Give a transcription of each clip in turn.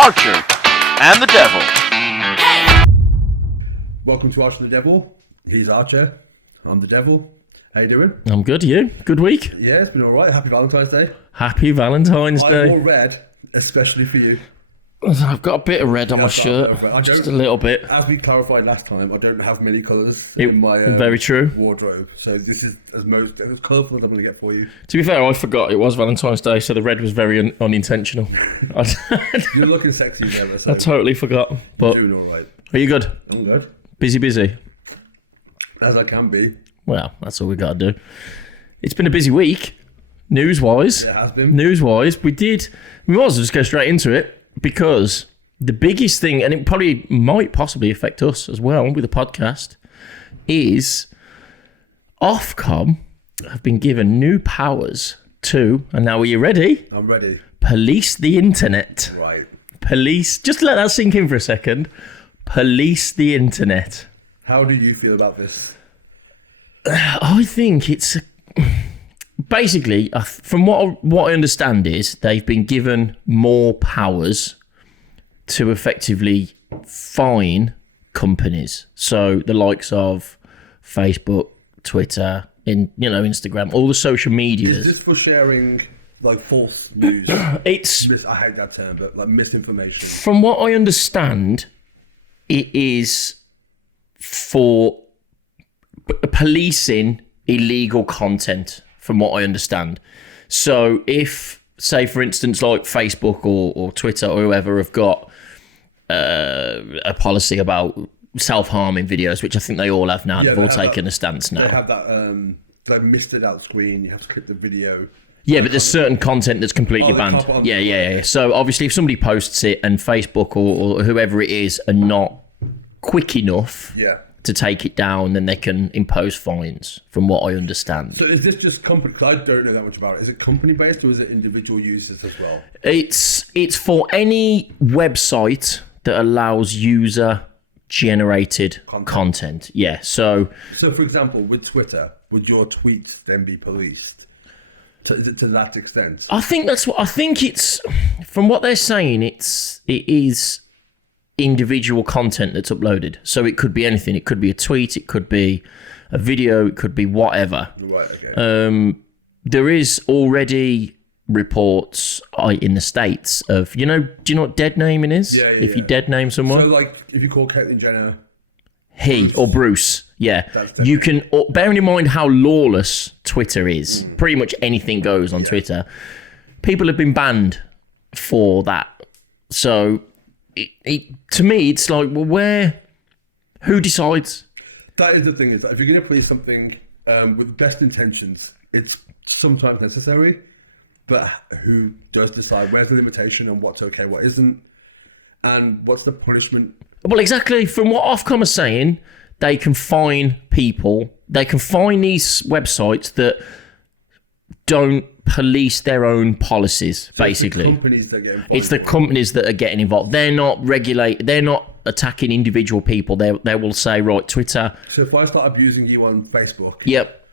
Archer and the Devil. Welcome to Archer and the Devil. He's Archer. I'm the Devil. How you doing? I'm good. You? Good week? Yeah, it's been all right. Happy Valentine's Day. Happy Valentine's I Day. wore red, especially for you. I've got a bit of red on my I've got a shirt. bit of red. I don't- Just a little bit. As we clarified last time, I don't have many colours in my very true. wardrobe, so this is as colourful as I'm going to get for you. To be fair, I forgot it was Valentine's Day, so the red was very unintentional. You're looking sexy as ever, so I totally forgot. you're But doing all right. are you good? I'm good, Busy? as I can be. Well, that's all we got to do. It's been a busy week, news-wise. It has been. News-wise, we might as well just go straight into it, because the biggest thing, and it probably might possibly affect us as well with the podcast, is Ofcom have been given new powers to, and now are you ready? I'm ready. Police the internet. Right. Police, just let that sink in for a second. Police the internet. How do you feel about this? I think it's basically, from what I understand, is they've been given more powers to effectively fine companies. So the likes of Facebook, Twitter, Instagram, all the social media. Is this for sharing like false news? It's I hate that term, but like misinformation. from what I understand, it is for policing illegal content, from what I understand. So if, say, for instance, like Facebook or Twitter or whoever have got a policy about self-harming videos, which I think they all have now. Yeah, They've they all have taken that- a stance now. They have that like misted out screen. You have to click the video. Yeah, That but there's kind certain content that's completely Oh, they banned. can't put on Yeah, the- yeah, right, yeah. okay. So obviously, if somebody posts it and Facebook or whoever it is are not quick enough Yeah. to take it down, then they can impose fines, from what I understand. So is this just company? Because I don't know that much about it. Is it company based or is it individual users as well? It's for any website that allows user generated content. Yeah. So So, for example, with Twitter, would your tweets then be policed to that extent? I think it's, from what they're saying, it is individual content that's uploaded. So it could be anything. It could be a tweet, it could be a video, it could be whatever. Right. Okay. There is already reports in the States of, do you know what dead naming is? Yeah, If you yeah. dead name someone, So, like, if you call Caitlyn Jenner, or Bruce, yeah. That's dead you naming. can, bearing in mind how lawless Twitter is, pretty much anything goes on Yeah. Twitter. People have been banned for that. So to me, it's like, well, who decides? that is the thing, is that if you're going to police something with best intentions, it's sometimes necessary. But who does decide? Where's the limitation on what's okay, what isn't? And what's the punishment? Well, exactly. From what Ofcom are saying, they can fine people. They can fine these websites that don't police their own policies, So basically. it's the companies that get involved. It's the companies that are getting involved. They're not they're not attacking individual people. They will say, right, Twitter, So if I start abusing you on Facebook, yep.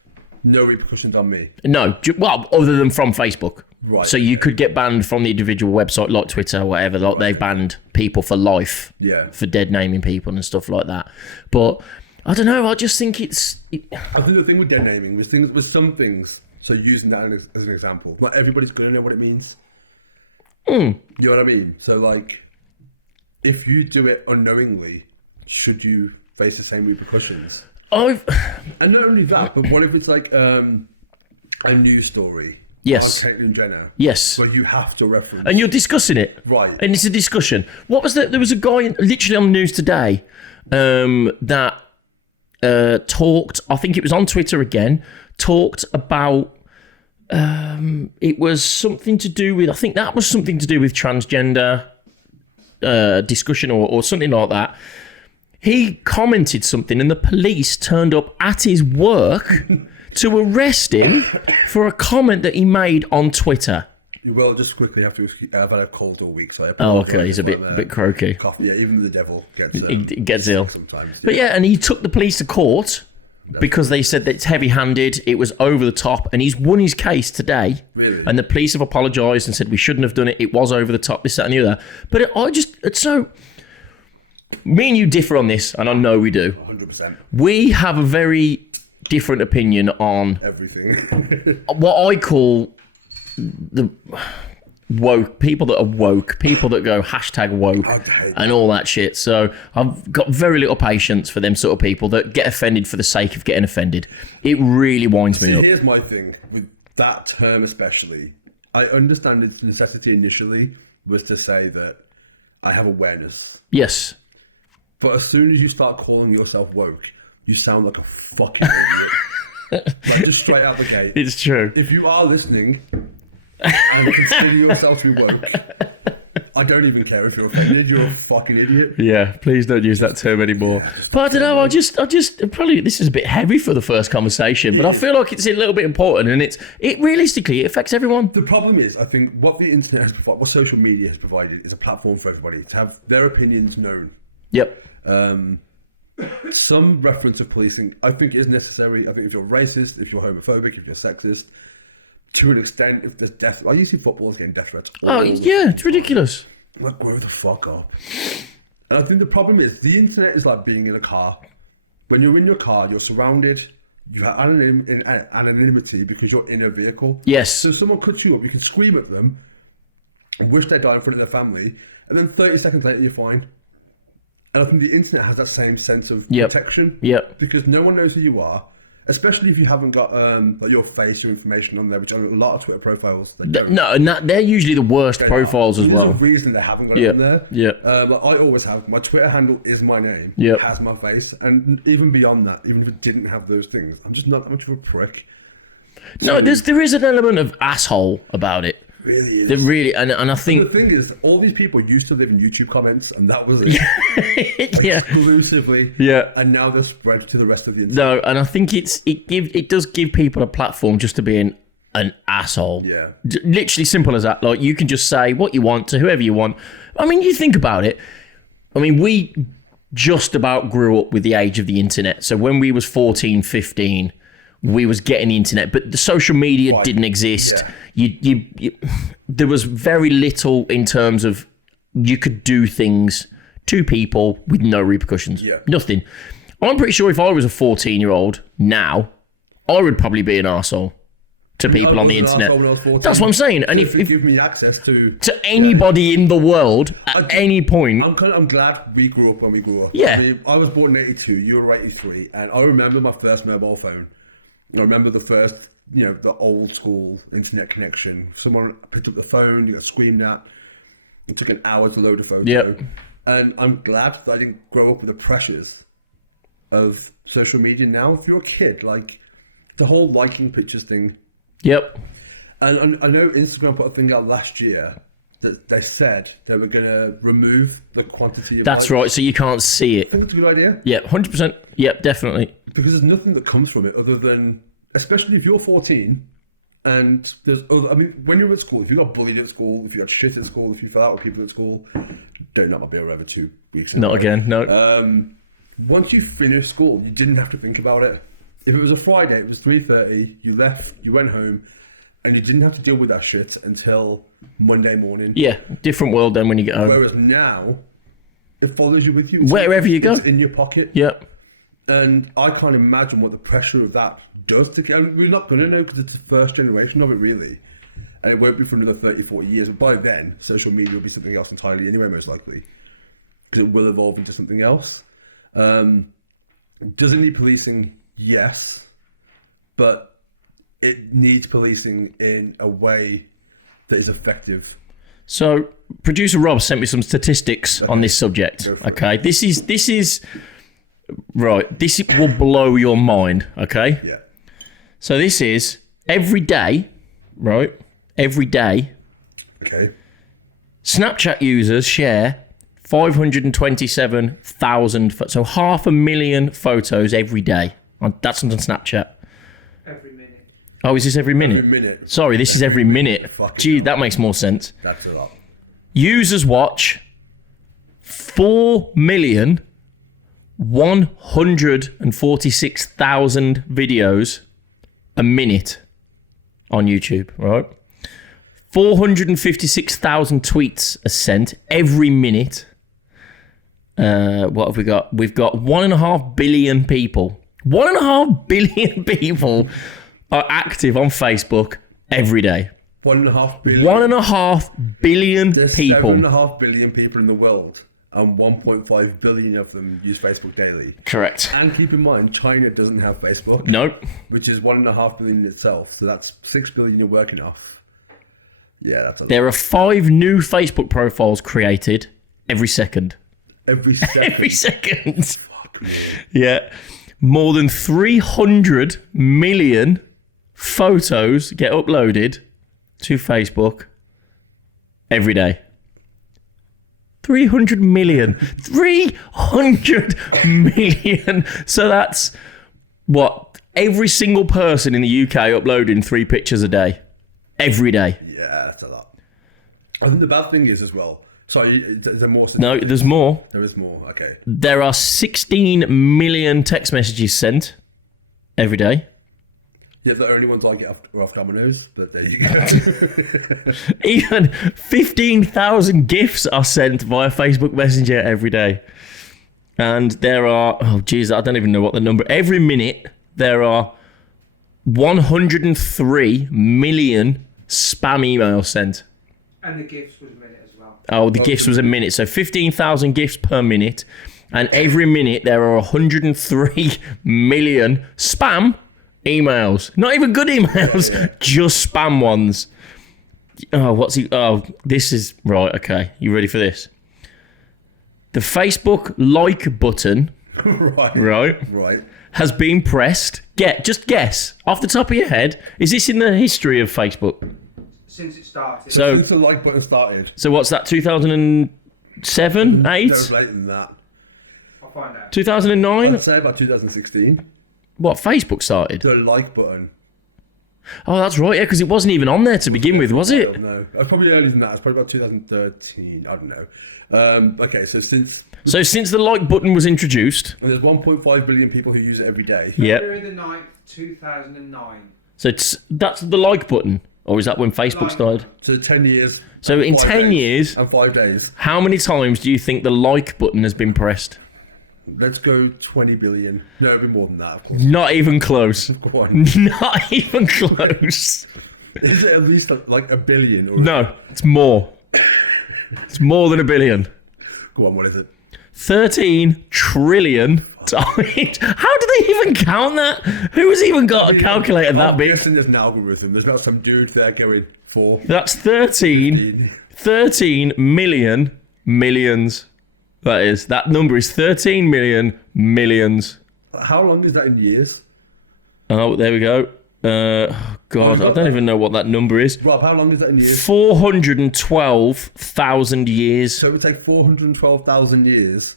no repercussions on me. No, well, other than from Facebook. Right, So you okay. could get banned from the individual website like Twitter or whatever. Like they've banned people for life. Yeah. For dead naming people and stuff like that. But I don't know. I just think I think the thing with dead naming was some things. So using that as an example, not everybody's going to know what it means. You know what I mean? So like, if you do it unknowingly, should you face the same repercussions? And not only that, but what if it's like a news story Yes. on Caitlyn Jenner? Yes. Where you have to reference. And you're discussing it. Right. And it's a discussion. What was that? There was a guy literally on the news today that talked, I think it was on Twitter again, talked about, it was something to do with, I think that was something to do with transgender discussion or something like that. He commented something and the police turned up at his work to arrest him for a comment that he made on Twitter. You will just quickly have to. I've had a cold all week, so I Oh, apologize. okay, he's a if I'm, bit croaky. Cough. Yeah, even the devil gets He gets sick ill sometimes. But yeah, and he took the police to court because they said that it's heavy-handed, it was over the top, and he's won his case today. Really? And the police have apologised and said we shouldn't have done it. It was over the top, this, that, and the other. But it's so. Me and you differ on this, and I know we do. 100%. We have a very different opinion on Everything. what I call the woke people that are woke, people that go #woke I'd hate that. and all that shit. So I've got very little patience for them sort of people that get offended for the sake of getting offended. It really winds me See, up. here's my thing with that term especially. I understand its necessity initially was to say that I have awareness. Yes. But as soon as you start calling yourself woke, you sound like a fucking idiot. Like, just straight out the gate. It's true. If you are listening and consider yourself to be woke, I don't even care if you're offended. You're a fucking idiot. Yeah, please don't use that term anymore. yeah, just but I don't know. woke. I just probably this is a bit heavy for the first conversation, but I is. feel like it's a little bit important, and it realistically it affects everyone. The problem is, I think what the internet has provided, what social media has provided, is a platform for everybody to have their opinions known. Yep. Some reference of policing, I think, is necessary. I think if you're racist, if you're homophobic, if you're sexist, to an extent, if there's death, I used to see footballers getting death threats. Oh yeah, it's ridiculous. Like, grow the fuck up. And I think the problem is the internet is like being in a car. When you're in your car, you're surrounded. You have anonymity because you're in a vehicle. Yes. So if someone cuts you up, you can scream at them and wish they'd die in front of their family, and then 30 seconds later, you're fine. And I think the internet has that same sense of protection. Yep. Because no one knows who you are, especially if you haven't got like your face, your information on there, which on a lot of Twitter profiles, they don't. No, and they're usually the worst profiles as There's well. a reason they haven't got it on there. Yeah. Like I always have. My Twitter handle is my name. Yeah. Has my face. And even beyond that, even if it didn't have those things, I'm just not that much of a prick. No, there is an element of asshole about it. Really is. There really, and I The think thing is, all these people used to live in YouTube comments, and that was it. yeah. Exclusively. Yeah. And now they're spread to the rest of the internet. No, and I think it does give people a platform just to be an asshole. Yeah. Literally simple as that. Like, you can just say what you want to whoever you want. I mean, you think about it. I mean, we just about grew up with the age of the internet. So when we was 14, 15, we was getting the internet, but the social media Right. didn't exist. Yeah. You there was very little in terms of you could do things to people with no repercussions. Yeah. Nothing. I'm pretty sure if I was a 14-year-old now, I would probably be an arsehole to people I on was the an internet. arsehole when I was 14. That's what I'm saying. So And if you give me access to anybody in the world at any point, I'm glad we grew up when we grew up. Yeah. I mean, I was born in 82, you were 83, and I remember my first mobile phone. I remember the first, the old school internet connection. Someone picked up the phone, you got screamed at. It took an hour to load a photo. Yep. And I'm glad that I didn't grow up with the pressures of social media now. If you're a kid, like the whole liking pictures thing. yep. And I know Instagram put a thing out last year that they said they were going to remove the quantity of That's likes. right. So you can't see it. I think it's a good idea. Yep, 100%. Yep, definitely. Because there's nothing that comes from it other than, especially if you're 14 and there's other, I mean, when you're at school, if you got bullied at school, if you got shit at school, if you fell out with people at school, don't knock my beer over 2 weeks in a Not row. again, no. Once you finished school, you didn't have to think about it. If it was a Friday, it was 3:30, you left, you went home, and you didn't have to deal with that shit until Monday morning. Yeah, different world then when you get home. Whereas now, it follows you with you. It's Wherever you go. It's in your pocket. Yep. And I can't imagine what the pressure of that does to kids. And we're not going to know because it's the first generation of it, really. And it won't be for another 30, 40 years. But by then, social media will be something else entirely anyway, most likely. Because it will evolve into something else. Does it need policing? Yes. But it needs policing in a way that is effective. So, producer Rob sent me some statistics on this subject. Go for it. Okay, this is right. This will blow your mind. Okay, Yeah. so this is every day, right? Every day, Okay. Snapchat users share 527,000. So 500,000 photos every day. That's on Snapchat. Every minute. Oh, is this every minute? Every minute. Sorry, this is every minute. Fucking Gee, hell. that makes more sense. That's a lot. Users watch 4 million 146,000 videos a minute on YouTube, right? 456,000 tweets are sent every minute. What have we got? We've got 1.5 billion people. 1.5 billion people are active on Facebook every day. 1.5 billion. 1.5 billion There's people. 7.5 billion people in the world, and 1.5 billion of them use Facebook daily. Correct. And keep in mind, China doesn't have Facebook. Nope. Which is 1.5 billion in itself. So that's 6 billion you're working off. Yeah, that's a lot. There are 5 new Facebook profiles created every second. Every second. Every second. Fuck me. Yeah. More than 300 million photos get uploaded to Facebook every day. 300 million. 300 million. So that's what? Every single person in the UK uploading 3 pictures a day. Every day. Yeah, that's a lot. I think the bad thing is as well. Sorry, is there more No, statistics? there's more. There is more. Okay. There are 16 million text messages sent every day. Yeah, the only ones I get off Domino's, but there you go. Even 15,000 GIFs are sent via Facebook Messenger every day. And there are, oh geez, I don't even know what the number. Every minute, there are 103 million spam emails sent. And the gifts was a minute as well. Oh, the GIFs per was a minute. minute. So 15,000 GIFs per minute. And every minute, there are 103 million spam emails. Not even good emails, Yeah. just spam ones. Oh, what's he? Oh, this is right. Okay, you ready for this? The Facebook like button Right. has been pressed. Just guess off the top of your head. Is this in the history of Facebook? Since it started. So- Since the like button started, So what's that? 2007, 8, that was later than that. I'll find out. 2009. I'd say about 2016. What Facebook started? The like button. Oh, that's right. Yeah, because it wasn't even on there to begin with, was it? No, it was probably earlier than that. It was probably about 2013. I don't know. Okay, so since So since the like button was introduced, and there's 1.5 billion people who use it every day. yeah. February the 9th, 2009. So that's the like button, or is that when Facebook Like. started? So 10 years. So and in 5 10 days, years- and 5 days. How many times do you think the like button has been pressed? Let's go 20 billion. No, it'll be more than that, of course. Not even close. Go on. Not even close. Is it at least like a billion? Or is No, it's more. It's more than a billion. it- Go on, what is it? 13 trillion times. How do they even count that? Who has even got a calculator that I'm big? guessing there's an algorithm. There's not some dude there going 4, That's 13 million millions. That number is 13 million millions. How long is that in years? Oh, there we go. God, we've got I don't that. even know what that number is. Rob, how long is that in years? 412,000 years. So it would take 412,000 years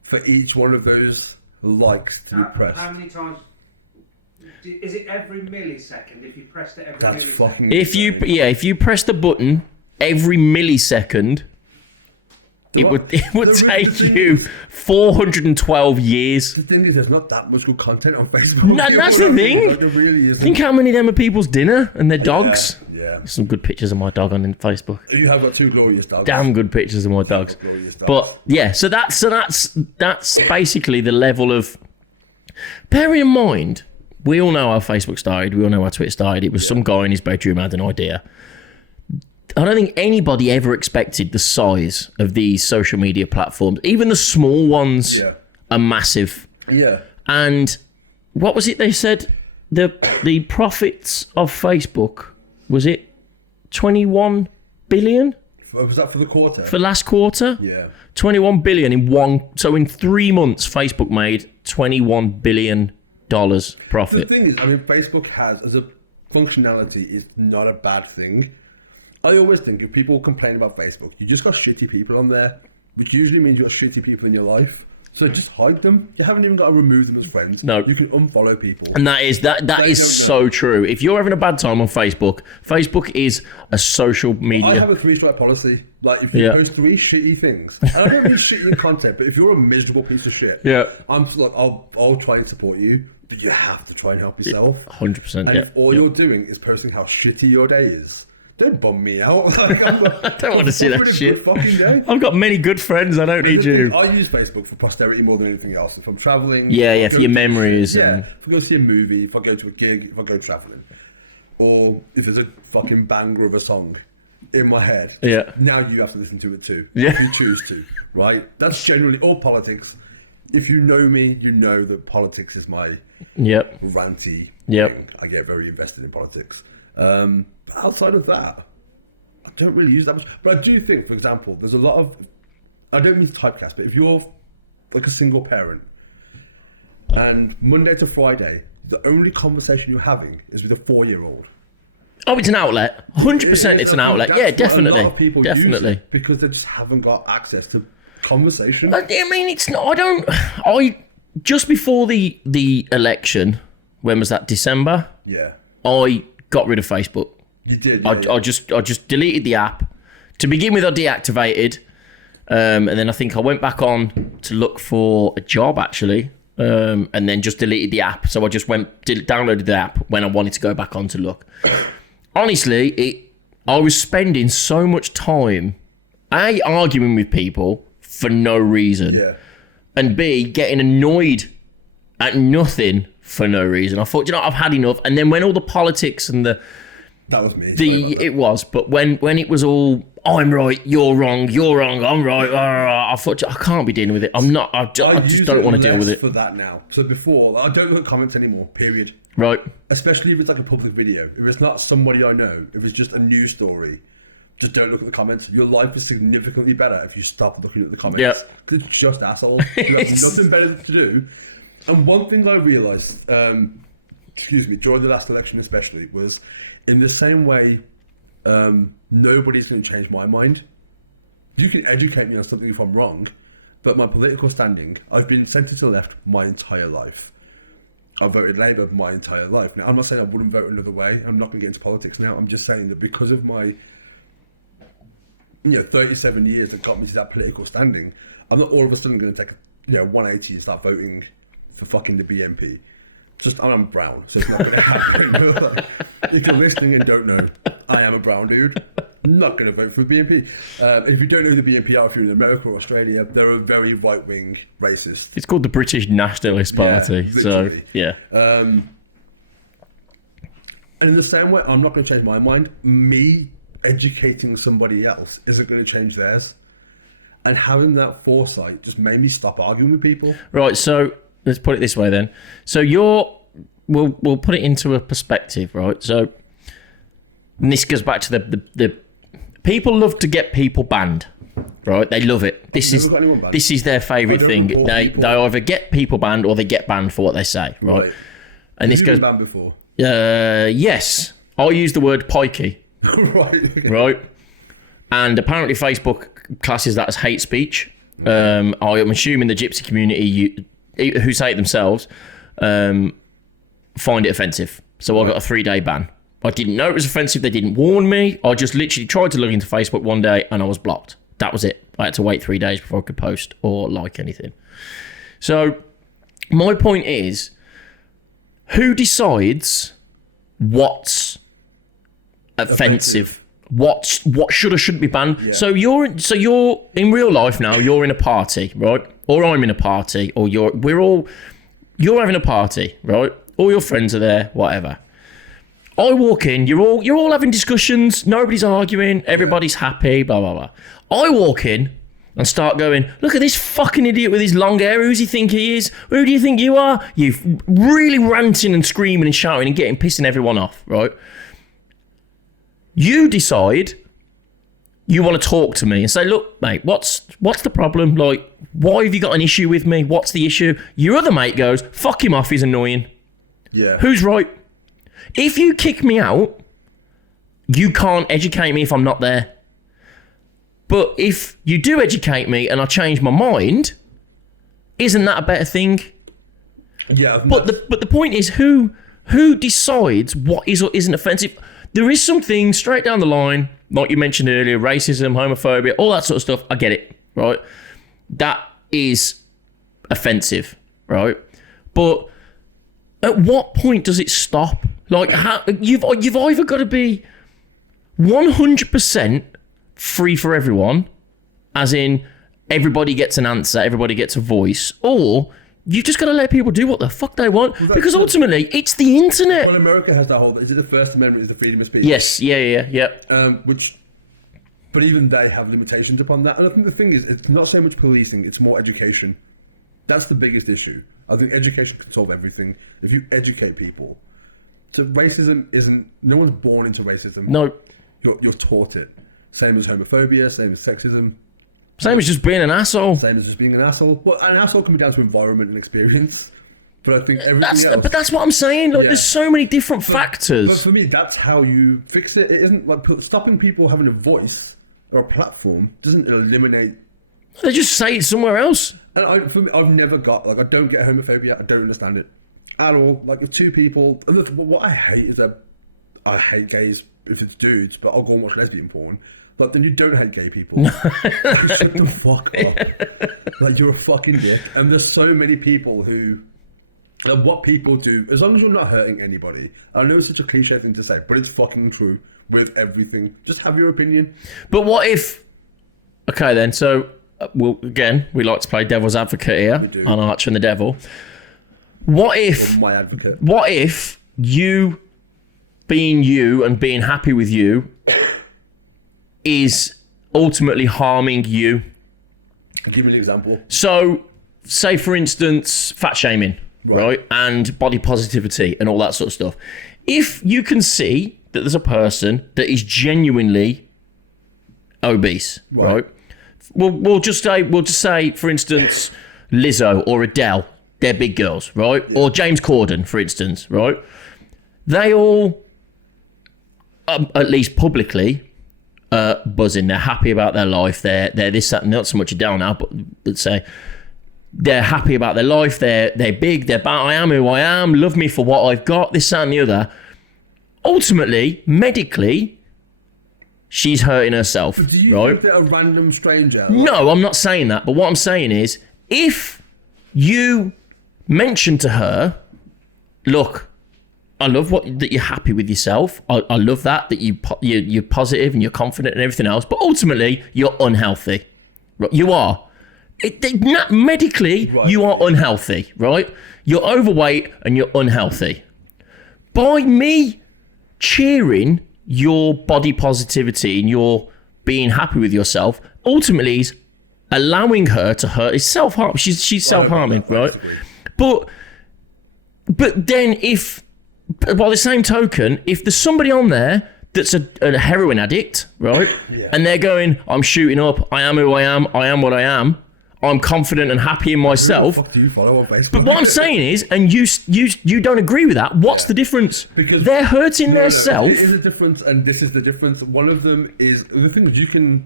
for each one of those likes to be pressed. How many times? Is it every millisecond if you pressed it every That's millisecond? fucking If you insane. if you press the button every millisecond, it would The take thing you is- 412 years. The thing is, there's not that much good content on Facebook. No, You know that's what the I mean? thing. Like, there really isn't. Think how many of them are people's dinner and their dogs. Yeah. Some good pictures of my dog on Facebook. You have got 2 glorious dogs. Damn good pictures of my dogs. got glorious dogs. But yeah, so that's basically the level of. Bearing in mind, we all know how Facebook started. We all know how Twitter started. It was some guy in his bedroom had an idea. I don't think anybody ever expected the size of these social media platforms. Even the small ones Yeah. are massive. Yeah. And what was it they said? The profits of Facebook, was it 21 billion Was that for the quarter? for last quarter? yeah. 21 billion in one. So in 3 months, Facebook made $21 billion The profit. thing is, I mean, Facebook has, as a functionality, it's not a bad thing. I always think if people complain about Facebook, you just got shitty people on there, which usually means you got shitty people in your life. So just hide them. You haven't even got to remove them as friends. No. You can unfollow people. And that is They is don't know. so true. If you're having a bad time on Facebook, Facebook is a social media. I have a 3-strike policy. Like, if you Yeah. post 3 shitty things, and I don't mean shitty in content, but if you're a miserable piece of shit, Yeah. I'm just like, I'll try and support you, but you have to try and help yourself. 100%. And yeah. if all you're doing is posting how shitty your day is, don't bum me out. Like, I'm not, I don't want to see that having a shit. good fucking day. I've got many good friends. I don't And need the you. thing, I use Facebook for posterity more than anything else. If I'm traveling, Yeah, if I yeah, go for your to memories shit, yeah, and- if I go see a movie, if I go to a gig, if I go traveling, or if there's a fucking banger of a song in my head, just, Yeah. now you have to listen to it too, Yeah. if you choose to, right? That's generally all politics. If you know me, you know that politics is my Yep. ranty Yep. thing. I get very invested in politics. But outside of that, I don't really use that much. But I do think, for example, there's a lot of, I don't mean to typecast, but if you're like a single parent and Monday to Friday, the only conversation you're having is with a 4-year-old. Oh, it's an outlet. 100% it's an outlet. Yeah, That's why definitely. a lot of people use Definitely. it because they just haven't got access to conversation. I mean, it's not. I just before the election, when was that? December. Yeah. I got rid of Facebook. You did, yeah. I just deleted the app. To begin with, I deactivated, and then I think I went back on to look for a job actually, and then just deleted the app. So I just downloaded the app when I wanted to go back on to look. Honestly, I was spending so much time, A, arguing with people for no reason, Yeah. and B, getting annoyed at nothing for no reason. I thought, you know, I've had enough. And then when all the politics and That was me. Sorry about that. it was, but when it was all, I'm right, you're wrong, I'm right, I thought, I can't be dealing with it. I'm not. I just use don't it want to deal less with it. for that now. So before, I don't look at comments anymore, period. Right. Especially if it's like a public video. If it's not somebody I know, if it's just a news story, just don't look at the comments. Your life is significantly better if you stop looking at the comments. Yep. Because it's just assholes who have nothing better to do. And one thing I realised, during the last election especially, was in the same way, nobody's going to change my mind. You can educate me on something if I'm wrong, but my political standing, I've been centre to left my entire life. I voted Labour my entire life. Now, I'm not saying I wouldn't vote another way. I'm not going to get into politics now. I'm just saying that because of my 37 years that got me to that political standing, I'm not all of a sudden going to take a 180 and start voting for fucking the BNP. I'm brown, so it's not going to happen. Like, if you're listening and don't know, I am a brown dude. Not going to vote for the BNP. And if you don't know who the BNP are, if you're in America or Australia, they're a very right-wing racist. It's called the British Nationalist Party. Yeah, literally. So, yeah. And in the same way, I'm not going to change my mind. Me educating somebody else isn't going to change theirs. And having that foresight just made me stop arguing with people. Right, so let's put it this way then. So we'll put it into a perspective, right? So and this goes back to the people love to get people banned, right? They love it. I've never got anyone banned. This is their favourite I don't thing. report They people. either get people banned or they get banned for what they say, right? Right. And Have this you goes been banned before? yes. I use the word pikey, Right. Okay. right? And apparently Facebook classes that as hate speech. I'm assuming the gypsy community, who say it themselves, find it offensive. So I got a 3-day ban. I didn't know it was offensive. They didn't warn me. I just literally tried to log into Facebook one day and I was blocked. That was it. I had to wait 3 days before I could post or like anything. So my point is, who decides what's offensive? What should or shouldn't be banned? Yeah. So you're in real life now. You're in a party, right? Or I'm in a party, or you're having a party, right? All your friends are there, whatever. I walk in, you're all having discussions, nobody's arguing, everybody's happy, blah blah blah. I walk in and start going, look at this fucking idiot with his long hair. Who's he think he is? Who do you think you are? You really ranting and screaming and shouting and pissing everyone off, right? You decide you want to talk to me and say, look, mate, what's the problem? Like, why have you got an issue with me? What's the issue? Your other mate goes, fuck him off, he's annoying. Yeah. Who's right? If you kick me out, you can't educate me if I'm not there. But if you do educate me and I change my mind, Isn't that a better thing? Yeah, I think But that's- the point is, who decides what is or isn't offensive? There is something straight down the line, like you mentioned earlier, racism, homophobia, all that sort of stuff. I get it, right? That is offensive, right? But at what point does it stop? Like, how, you've either got to be 100% free for everyone, as in everybody gets an answer, everybody gets a voice, or you've just got to let people do what the fuck they want, that's because the- ultimately it's the internet. well, America has that whole. Is it the First Amendment? Is the freedom of speech? Yes, yeah. Which, but even they have limitations upon that. And I think the thing is, it's not so much policing; it's more education. That's the biggest issue. I think education can solve everything if you educate people. So racism isn't. No one's born into racism. No, You're taught it. Same as homophobia. Same as sexism. same as just being an asshole. Same as just being an asshole. Well, an asshole can be down to environment and experience. But I think everything else. But that's what I'm saying. Like, Yeah. there's so many different factors. But for me, that's how you fix it. It isn't like stopping people having a voice or a platform doesn't eliminate. They just say it somewhere else. And for me, I've never got like I don't get homophobia. I don't understand it at all. Like if two people, and what I hate is I hate gays if it's dudes, but I'll go and watch lesbian porn. Like then you don't hate gay people. Like, shut the fuck up. Like you're a fucking dick. And there's so many people who. And what people do, as long as you're not hurting anybody, I know it's such a cliche thing to say, but it's fucking true with everything. Just have your opinion. But what if? Okay, then. So, well, again, we like to play devil's advocate here. We do. On Archer and the Devil. What if? Or my advocate. What if you, being you and being happy with you, is ultimately harming you? Give me an example. So, say for instance, fat shaming, right? And body positivity and all that sort of stuff. If you can see that there's a person that is genuinely obese, right? We'll just say, for instance, Lizzo or Adele, they're big girls, right? Or James Corden, for instance, right? They all, at least publicly, buzzing. They're happy about their life. They're this, that, not so much Adele now, but let's say they're happy about their life. They're big. They're about, I am who I am. Love me for what I've got. This, that, and the other. Ultimately, medically, she's hurting herself. But do you right? think that a random stranger... No, I'm not saying that. But what I'm saying is, if you mention to her, look, I love that you're happy with yourself. I love that you're positive and you're confident and everything else. But ultimately, you're unhealthy. Right? You are. Medically, Right, you are okay. unhealthy, right? You're overweight and you're unhealthy. By me cheering your body positivity and your being happy with yourself, ultimately is allowing her to hurt. It's self-harm. She's self-harming, I right? disagree. But then if, by the same token, if there's somebody on there that's a heroin addict, right? Yeah. And they're going, I'm shooting up, I am who I am what I am, I'm confident and happy in Who myself. the fuck do you follow on Facebook? What I'm saying is, and you don't agree with that, what's Yeah. the difference? Because they're hurting No, themselves. it is a difference, and this is the difference. One of them is the thing is you can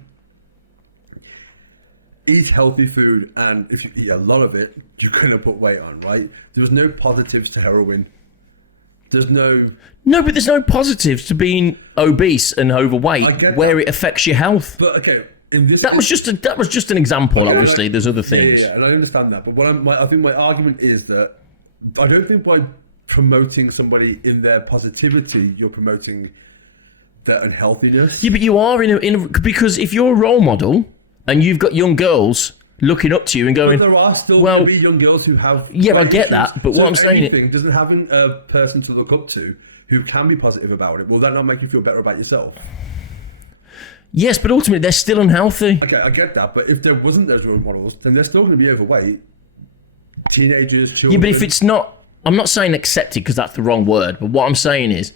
eat healthy food, and if you eat a lot of it, you're gonna put weight on, right? There's no positives to heroin. There's no. No, but there's no positives to being obese and overweight I get where that. it affects your health. But okay, in this That was just an example. Okay, Obviously, like- there's other things. Yeah, and I understand that. But what I think my argument is that I don't think by promoting somebody in their positivity, you're promoting their unhealthiness. Yeah, but you are in a because if you're a role model and you've got young girls looking up to you and going, But there are still well, going to be young girls who have Yeah, I weight get issues. that, but so what I'm if saying- anything, doesn't having a person to look up to who can be positive about it, will that not make you feel better about yourself? yes, but ultimately they're still unhealthy. Okay, I get that, but if there wasn't those role models, then they're still going to be overweight. Teenagers, Yeah, children. but if it's not, I'm not saying accepted because that's the wrong word. But what I'm saying is,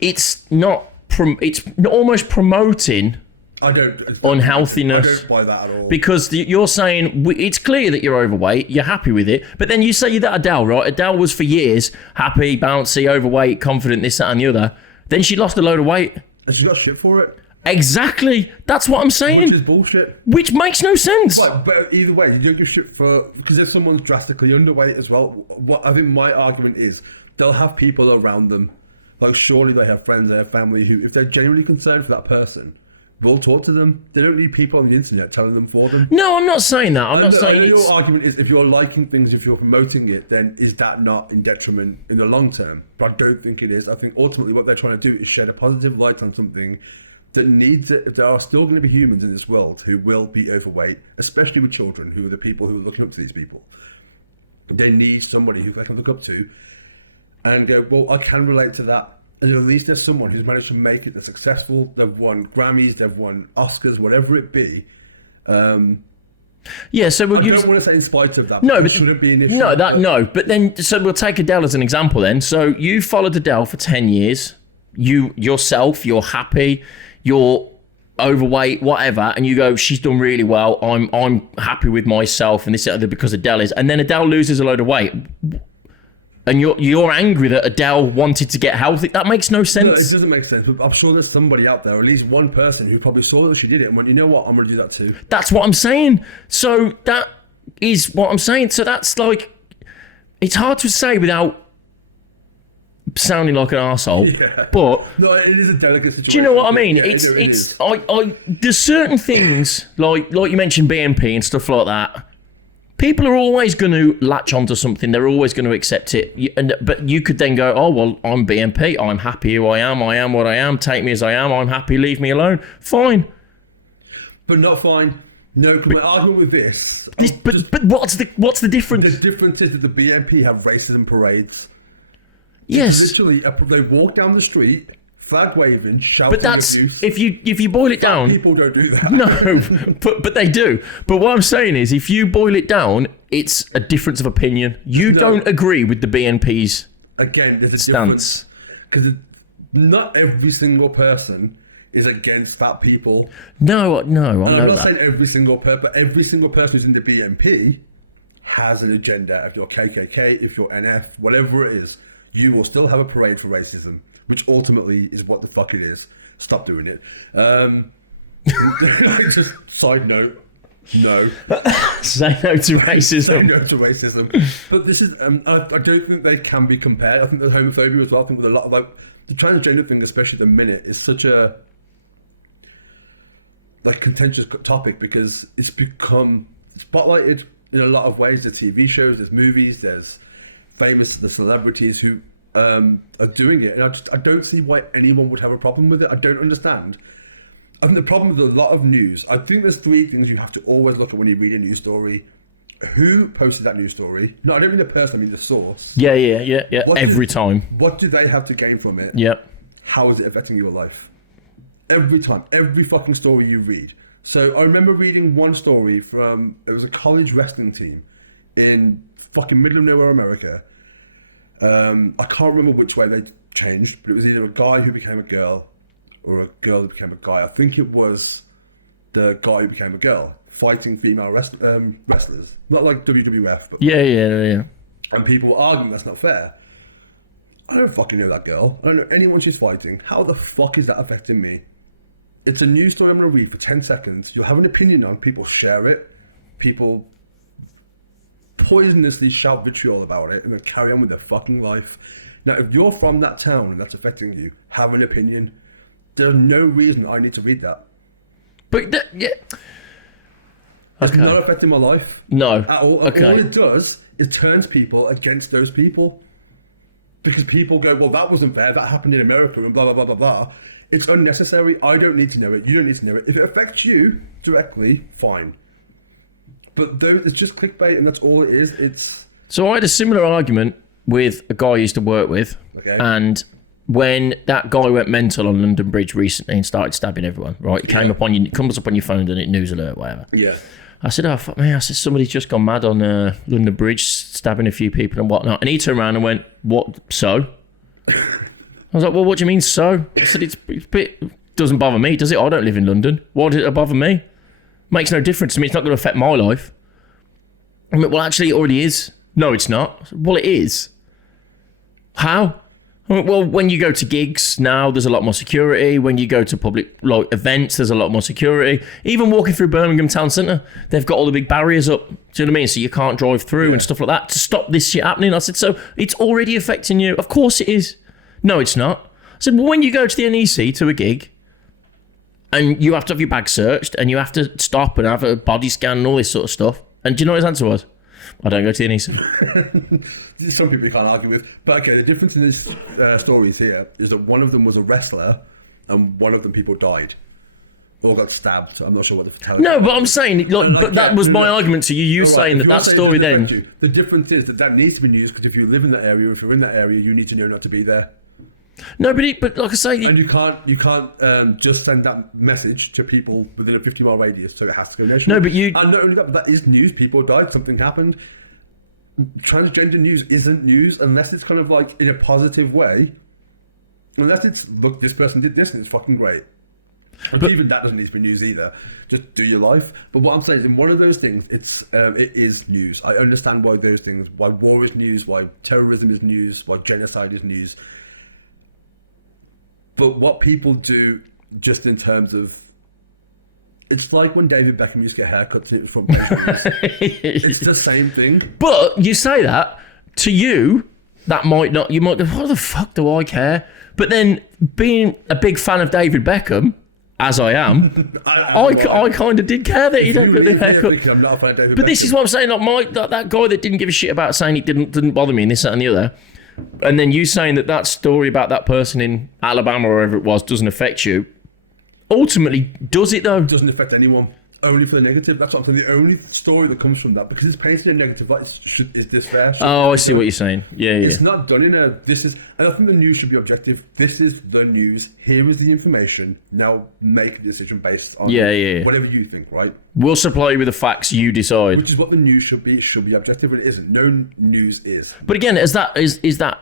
it's not. It's almost promoting I don't. It's not unhealthiness. I don't buy that at all. because you're saying it's clear that you're overweight. You're happy with it, but then you say that Adele, right? Adele was for years happy, bouncy, overweight, confident, this, that, and the other. Then she lost a load of weight. And she got shit for it. Exactly. That's what I'm saying. Which is bullshit. Which makes no sense. Right, but either way, you don't give shit for, because if someone's drastically underweight as well, what I think my argument is, they'll have people around them. Like, surely they have friends, they have family who, if they're genuinely concerned for that person, will talk to them. They don't need people on the internet telling them for them. No, I'm not saying that. I'm not saying I know your it's- argument is if you're liking things, if you're promoting it, then is that not in detriment in the long term? But I don't think it is. I think ultimately what they're trying to do is shed a positive light on something that needs it. There are still going to be humans in this world who will be overweight, especially with children, who are the people who are looking up to these people. They need somebody who they can look up to and go, well, I can relate to that. And at least there's someone who's managed to make it. They're successful. They've won Grammys. They've won Oscars, whatever it be. Yeah, so we'll I don't want to say in spite of that. No, it shouldn't be an issue. No, but then, so we'll take Adele as an example then. So you followed Adele for 10 years. Yourself, you're happy, you're overweight, whatever, and you go, she's done really well. I'm happy with myself, and this and that because Adele is. And then Adele loses a load of weight. And you're angry that Adele wanted to get healthy. That makes no sense. No, it doesn't make sense. But I'm sure there's somebody out there, or at least one person, who probably saw that she did it and went, you know what, I'm going to do that too. That's what I'm saying. So that is what I'm saying. So that's like, it's hard to say without sounding like an arsehole. Yeah. But no, it is a delicate situation. do you know what I mean? Yeah, it is. There's certain things, like you mentioned BNP and stuff like that. People are always going to latch onto something. They're always going to accept it. But you could then go, oh, well, I'm BNP. I'm happy who I am. I am what I am. Take me as I am. I'm happy. Leave me alone. Fine. But not fine. No, because my argument with this... But what's the difference? The difference is that the BNP have racism parades. Yes. It's literally, they walk down the street, flag waving, shouting But that's, abuse. if you boil it down... People don't do that. No, but they do. But what I'm saying is, if you boil it down, it's a difference of opinion. You don't agree with the BNP's Again, there's a stance. difference. Because not every single person is against fat people. No. And And I'm not saying every single person, but every single person who's in the BNP has an agenda. If you're KKK, if you're NF, whatever it is, you will still have a parade for racism, which ultimately is what the fuck it is. Stop doing it. Just side note, no. Say no to racism. Say no to racism. But this is, I don't think they can be compared. I think there's homophobia as well. I think with a lot of, like, the transgender thing, especially at the minute, is such a, like, contentious topic because it's become spotlighted in a lot of ways. There's TV shows, there's movies, there's the celebrities who are doing it, and I don't see why anyone would have a problem with it. I don't understand. I think the problem with a lot of news, I think there's three things you have to always look at when you read a news story. Who posted that news story? No, I don't mean the person, I mean the source. Yeah. Every time. What do they have to gain from it? Yep. How is it affecting your life? Every time, every fucking story you read. So I remember reading one story it was a college wrestling team in fucking middle of nowhere, America. I can't remember which way they changed, but it was either a guy who became a girl or a girl who became a guy. I think it was the guy who became a girl fighting female wrestlers. Not like WWF, but... Yeah. And people were arguing that's not fair. I don't fucking know that girl. I don't know anyone she's fighting. How the fuck is that affecting me? It's a news story I'm going to read for 10 seconds. You'll have an opinion on. People share it. People poisonously shout vitriol about it and then carry on with their fucking life. Now, if you're from that town and that's affecting you, have an opinion. There's no reason I need to read that. But yeah. It's not affecting my life. No. At all. Okay. All it does is turns people against those people. Because people go, well, that wasn't fair. That happened in America and blah, blah, blah, blah, blah. It's unnecessary. I don't need to know it. You don't need to know it. If it affects you directly, fine. But it's just clickbait and that's all it is. It's... So I had a similar argument with a guy I used to work with. Okay. And when that guy went mental on London Bridge recently and started stabbing everyone, right? It comes up on your phone and it news alert, whatever. Yeah. I said, oh, fuck me. I said, somebody's just gone mad on London Bridge, stabbing a few people and whatnot. And he turned around and went, what, so? I was like, well, what do you mean, so? I said, it's a bit, doesn't bother me, does it? I don't live in London. Why does it bother me? Makes no difference to me. It's not going to affect my life. I mean, well, actually, it already is. No, it's not. Well, it is. How? Well, when you go to gigs now, there's a lot more security. When you go to public events, there's a lot more security. Even walking through Birmingham Town Centre, they've got all the big barriers up. Do you know what I mean? So you can't drive through and stuff like that to stop this shit happening. I said, so it's already affecting you. Of course it is. No, it's not. I said, well, when you go to the NEC to a gig and you have to have your bag searched and you have to stop and have a body scan and all this sort of stuff. And do you know what his answer was? I don't go to the NEC. Some people you can't argue with. But okay, the difference in these stories here is that one of them was a wrestler and one of them people died. Or got stabbed. I'm not sure what the fatality No, but I'm was. saying, but that was my argument to you. You saying that story then. The difference is that needs to be news because if you live in that area, if you're in that area, you need to know not to be there. No, but like I say, and you can't just send that message to people within a 50-mile radius, so it has to go national. No, but and not only that, but that is news. People died, something happened. Transgender news isn't news unless it's kind of like in a positive way. Unless it's, look, this person did this and it's fucking great. But even that doesn't need to be news either. Just do your life. But what I'm saying is, in one of those things, it is news. I understand why those things, why war is news, why terrorism is news, why genocide is news. But what people do, just in terms of, it's like when David Beckham used to get haircuts and it was front page news. It's the same thing. But you say that, to you, that might not, you might go, what the fuck do I care? But then, being a big fan of David Beckham, as I am, I kind of did care that he don't get the haircut. Thinking I'm not a fan of David But Beckham. this is what I'm saying, like that guy that didn't give a shit about saying it didn't bother me and this, that and the other. And then you saying that story about that person in Alabama or wherever it was doesn't affect you. Ultimately, does it though? It doesn't affect anyone. Only for the negative. That's what I'm saying. The only story that comes from that, because it's painted in a negative light, is this fair? I see what you're saying. Yeah. It's not done in a, this is, and I think the news should be objective. This is the news. Here is the information. Now make a decision based on whatever you think, right? We'll supply you with the facts, you decide. Which is what the news should be. It should be objective, and it isn't. No news is. But again, is that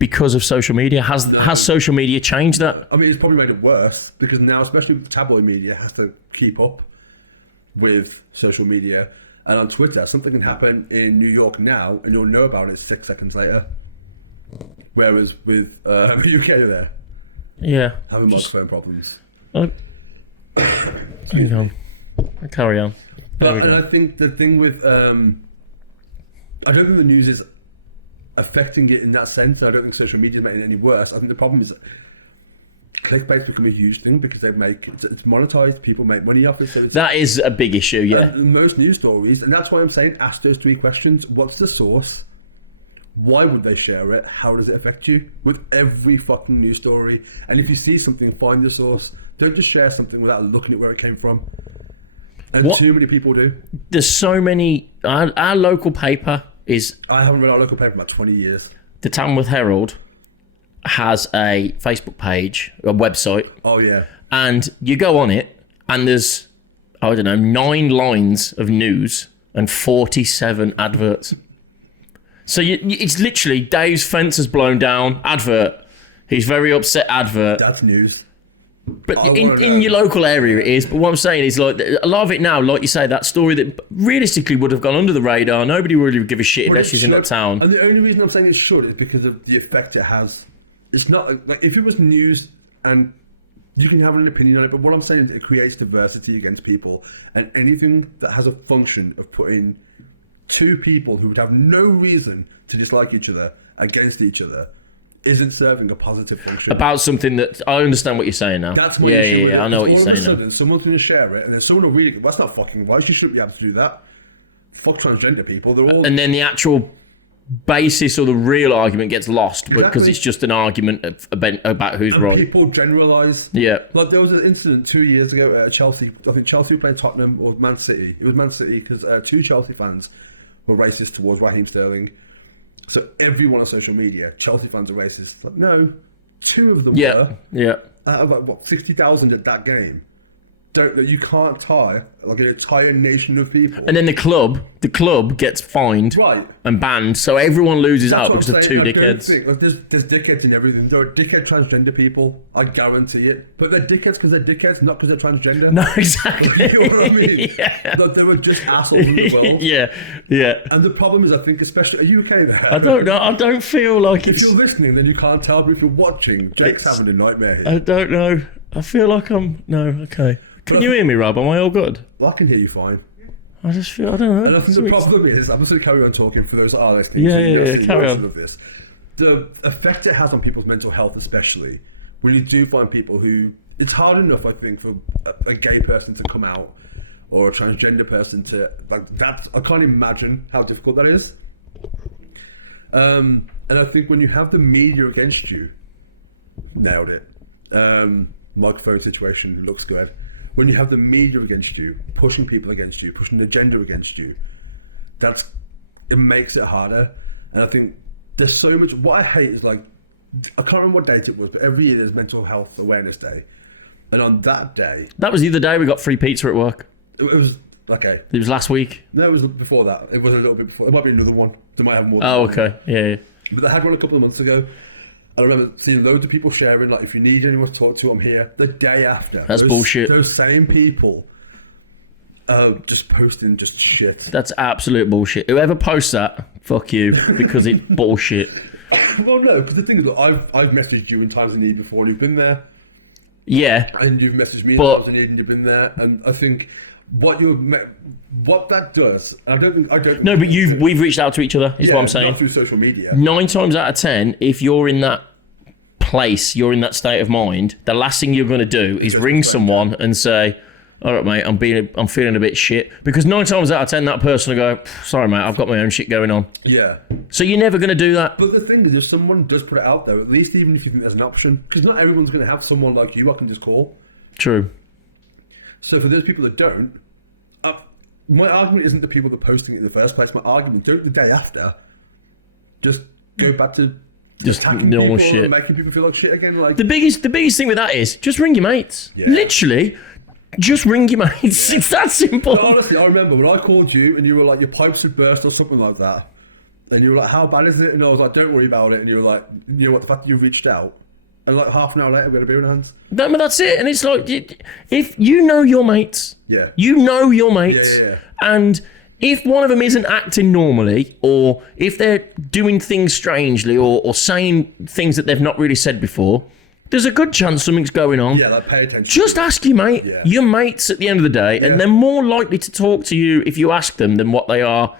because of social media? Has social media changed that? I mean, it's probably made it worse because now, especially with tabloid media, has to keep up with social media. And on Twitter, something can happen in New York now and you'll know about it 6 seconds later. Whereas with UK there, having microphone problems. Excuse me. Carry on. But and I think the thing with I don't think the news is affecting it in that sense. I don't think social media is making it any worse. I think the problem is clickbait's become a huge thing because it's monetized. People make money off it. So that is a big issue, yeah. And most news stories, and that's why I'm saying ask those 3 questions. What's the source? Why would they share it? How does it affect you? With every fucking news story. And if you see something, find the source. Don't just share something without looking at where it came from. And too many people do. There's so many. Our local paper is... I haven't read our local paper in about 20 years. The Tamworth Herald has a Facebook page, a website. Oh, yeah. And you go on it, and there's, 9 lines of news and 47 adverts. So it's literally Dave's fence has blown down, advert. He's very upset, advert. That's news. But in your local area it is. But what I'm saying is, like, a lot of it now, like you say, that story that realistically would have gone under the radar, nobody really would give a shit unless she's in that town. And the only reason I'm saying it should is because of the effect it has. It's not like if it was news and you can have an opinion on it, but what I'm saying is it creates diversity against people, and anything that has a function of putting 2 people who would have no reason to dislike each other against each other isn't serving a positive function. About something that, I understand what you're saying now. That's my issue with it. I know what all you're of a saying sudden, now. someone's going to share it, and then someone will read it. Well, that's not fucking right. You shouldn't be able to do that. Fuck transgender people. They're all... And then the actual basis or the real argument gets lost because it's just an argument about who's and right. People generalise. Yeah. Like there was an incident 2 years ago at Chelsea. I think Chelsea were playing Tottenham or Man City. It was Man City because 2 Chelsea fans were racist towards Raheem Sterling. So everyone on social media, Chelsea fans are racist. Like, no, 2 of them were. Yeah. Out of 60,000 at that game. that you can't tie like an entire nation of people. And then the club gets fined, Right. and banned, so everyone loses That's out what I'm because of saying. two I don't dickheads. think like there's dickheads in everything. There are dickhead transgender people. I guarantee it. But they're dickheads because they're dickheads, not because they're transgender. No, exactly. You know what I mean? Yeah. Like they were just assholes in the world. yeah. And the problem is, I think, especially, are you okay there? I don't know. I don't feel like If you're listening, then you can't tell. But if you're watching, Jake's having a nightmare here. I don't know. I feel like I'm okay. Can But I you think- hear me, Rob? Am I all good? Well, I can hear you fine. I just feel I don't know. And I think the problem is, I'm just going to carry on talking for those that are listening, Yeah, so you're yeah, not yeah, seeing carry version on. of this. The effect it has on people's mental health, especially when you do find people who, it's hard enough, I think, for a gay person to come out or a transgender person to, like, that's, I can't imagine how difficult that is. And I think when you have the media against you, nailed it. Microphone situation looks good. When you have the media against you, pushing people against you, pushing the agenda against you, it makes it harder. And I think there's so much. What I hate is, like, I can't remember what date it was, but every year there's Mental Health Awareness Day, and on that day, That was the other day we got free pizza at work. it was okay. It was last week. No, it was before that. It was a little bit before. It might be another one. They might have more than Oh, one. okay. Yeah. But they had one a couple of months ago. And I remember seeing loads of people sharing, like, if you need anyone to talk to, I'm here. The day after. That's bullshit. Those same people just posting just shit. That's absolute bullshit. Whoever posts that, fuck you, because it's bullshit. Well, no, because the thing is, look, I've messaged you in times of need before, and you've been there. Yeah. And you've messaged me in But- times of need, and you've been there. And I think what that does, and I don't think. No, but we've reached out to each other, is yeah, what I'm saying. not through social media. 9 times out of 10, if you're in that place, you're in that state of mind, the last thing you're going to do is go to ring a stranger. someone and say, all right, mate, I'm feeling a bit shit. Because 9 times out of 10, that person will go, sorry, mate, I've got my own shit going on. Yeah. So you're never going to do that. But the thing is, if someone does put it out there, at least even if you think there's an option, because not everyone's going to have someone like you I can just call. True. So for those people that don't, my argument isn't the people that are posting it in the first place. My argument, don't the day after, just go back to Just attacking normal people shit. and making people feel like shit again. Like, The biggest thing with that is just ring your mates. Yeah. Literally, just ring your mates. It's that simple. but honestly, I remember when I called you and you were like, your pipes had burst or something like that. And you were like, how bad is it? And I was like, don't worry about it. And you were like, you know what, the fact that you reached out. And like half an hour later, we had a beer in hands. No, but that's it. And it's like, if you know your mates, Yeah. you know your mates, Yeah. and if one of them isn't acting normally, or if they're doing things strangely, or saying things that they've not really said before, there's a good chance something's going on. Yeah, like pay attention. Just to it. ask your mate. Yeah. Your mates at the end of the day, Yeah. and they're more likely to talk to you if you ask them than what they are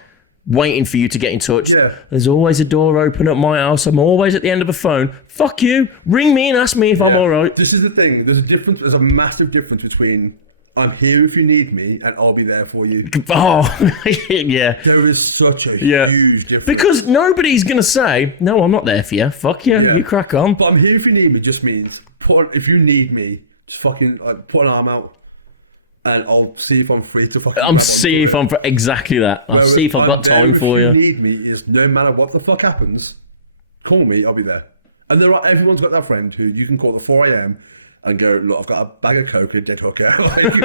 waiting for you to get in touch. Yeah. There's always a door open at my house. I'm always at the end of a phone. Fuck you. Ring me and ask me if I'm Yeah. all right. This is the thing. There's a difference. There's a massive difference between I'm here if you need me and I'll be there for you. Oh, yeah. There is such a Yeah. huge difference. Because nobody's going to say, no, I'm not there for you. Fuck you. Yeah. You crack on. But I'm here if you need me just means if you need me, just fucking like put an arm out and I'll see if I'm free to fucking I'm grab onto see if it. I'm for exactly that. I'll Whereas see if I've got there time if for you you. need me is no matter what the fuck happens, call me, I'll be there. And everyone's got that friend who you can call at 4 a.m. and go, look, I've got a bag of coke and a dead hooker. Like,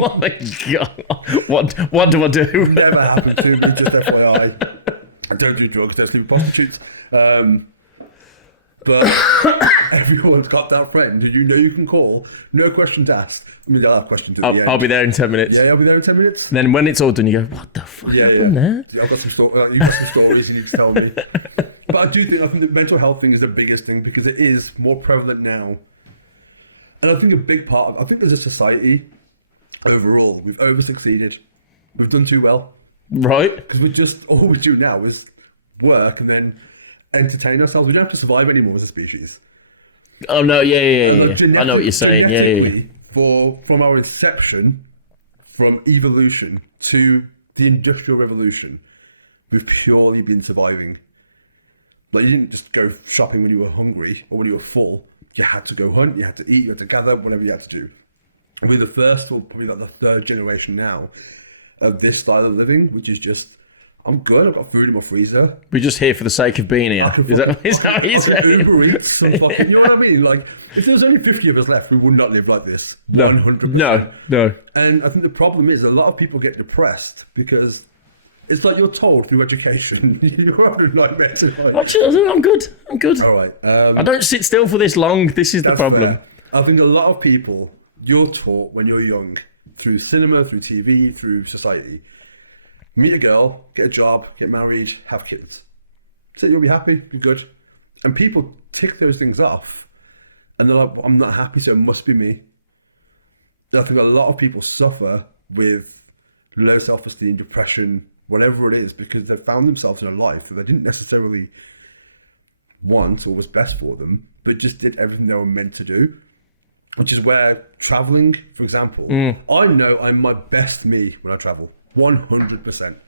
Oh my God. What do I do? never happened to me, just FYI. I don't do drugs, don't sleep with prostitutes. But everyone's got that friend who you know you can call, no questions asked. I mean, they'll have questions at the end. I'll be there in 10 minutes. Yeah, I'll be there in 10 minutes. And then when it's all done, you go, what the fuck Yeah, happened there? I've got some you've got some stories you need to tell me. But I think the mental health thing is the biggest thing because it is more prevalent now. And I think a big part I think as a society, overall, we've over-succeeded. We've done too well. Right? Because all we do now is work and then entertain ourselves. We don't have to survive anymore as a species. Oh, no, yeah. And like I know what you're saying. genetically, Yeah. from our inception, from evolution to the Industrial Revolution, we've purely been surviving. Like, you didn't just go shopping when you were hungry or when you were full. You had to go hunt, you had to eat, you had to gather, whatever you had to do. And we're the first, or probably like the third generation now of this style of living, which is just, I'm good. I've got food in my freezer. We're just here for the sake of being here. I can, Is that- fucking, is I that- can, I is can that- Uber Eats some fucking. You know what I mean? Like, if there was only 50 of us left, we would not live like this. 100%. No. And I think the problem is a lot of people get depressed because it's like you're told through education you're having a nightmare tonight. Actually, I'm good. All right. I don't sit still for this long. This is the That's problem. fair. I think a lot of people, you're taught when you're young through cinema, through TV, through society. Meet a girl, get a job, get married, have kids. So you'll be happy, be good. And people tick those things off and they're like, well, I'm not happy, so it must be me. I think a lot of people suffer with low self-esteem, depression, whatever it is, because they've found themselves in a life that they didn't necessarily want or was best for them, but just did everything they were meant to do. Which is where traveling, for example, I know I'm my best me when I travel, 100%.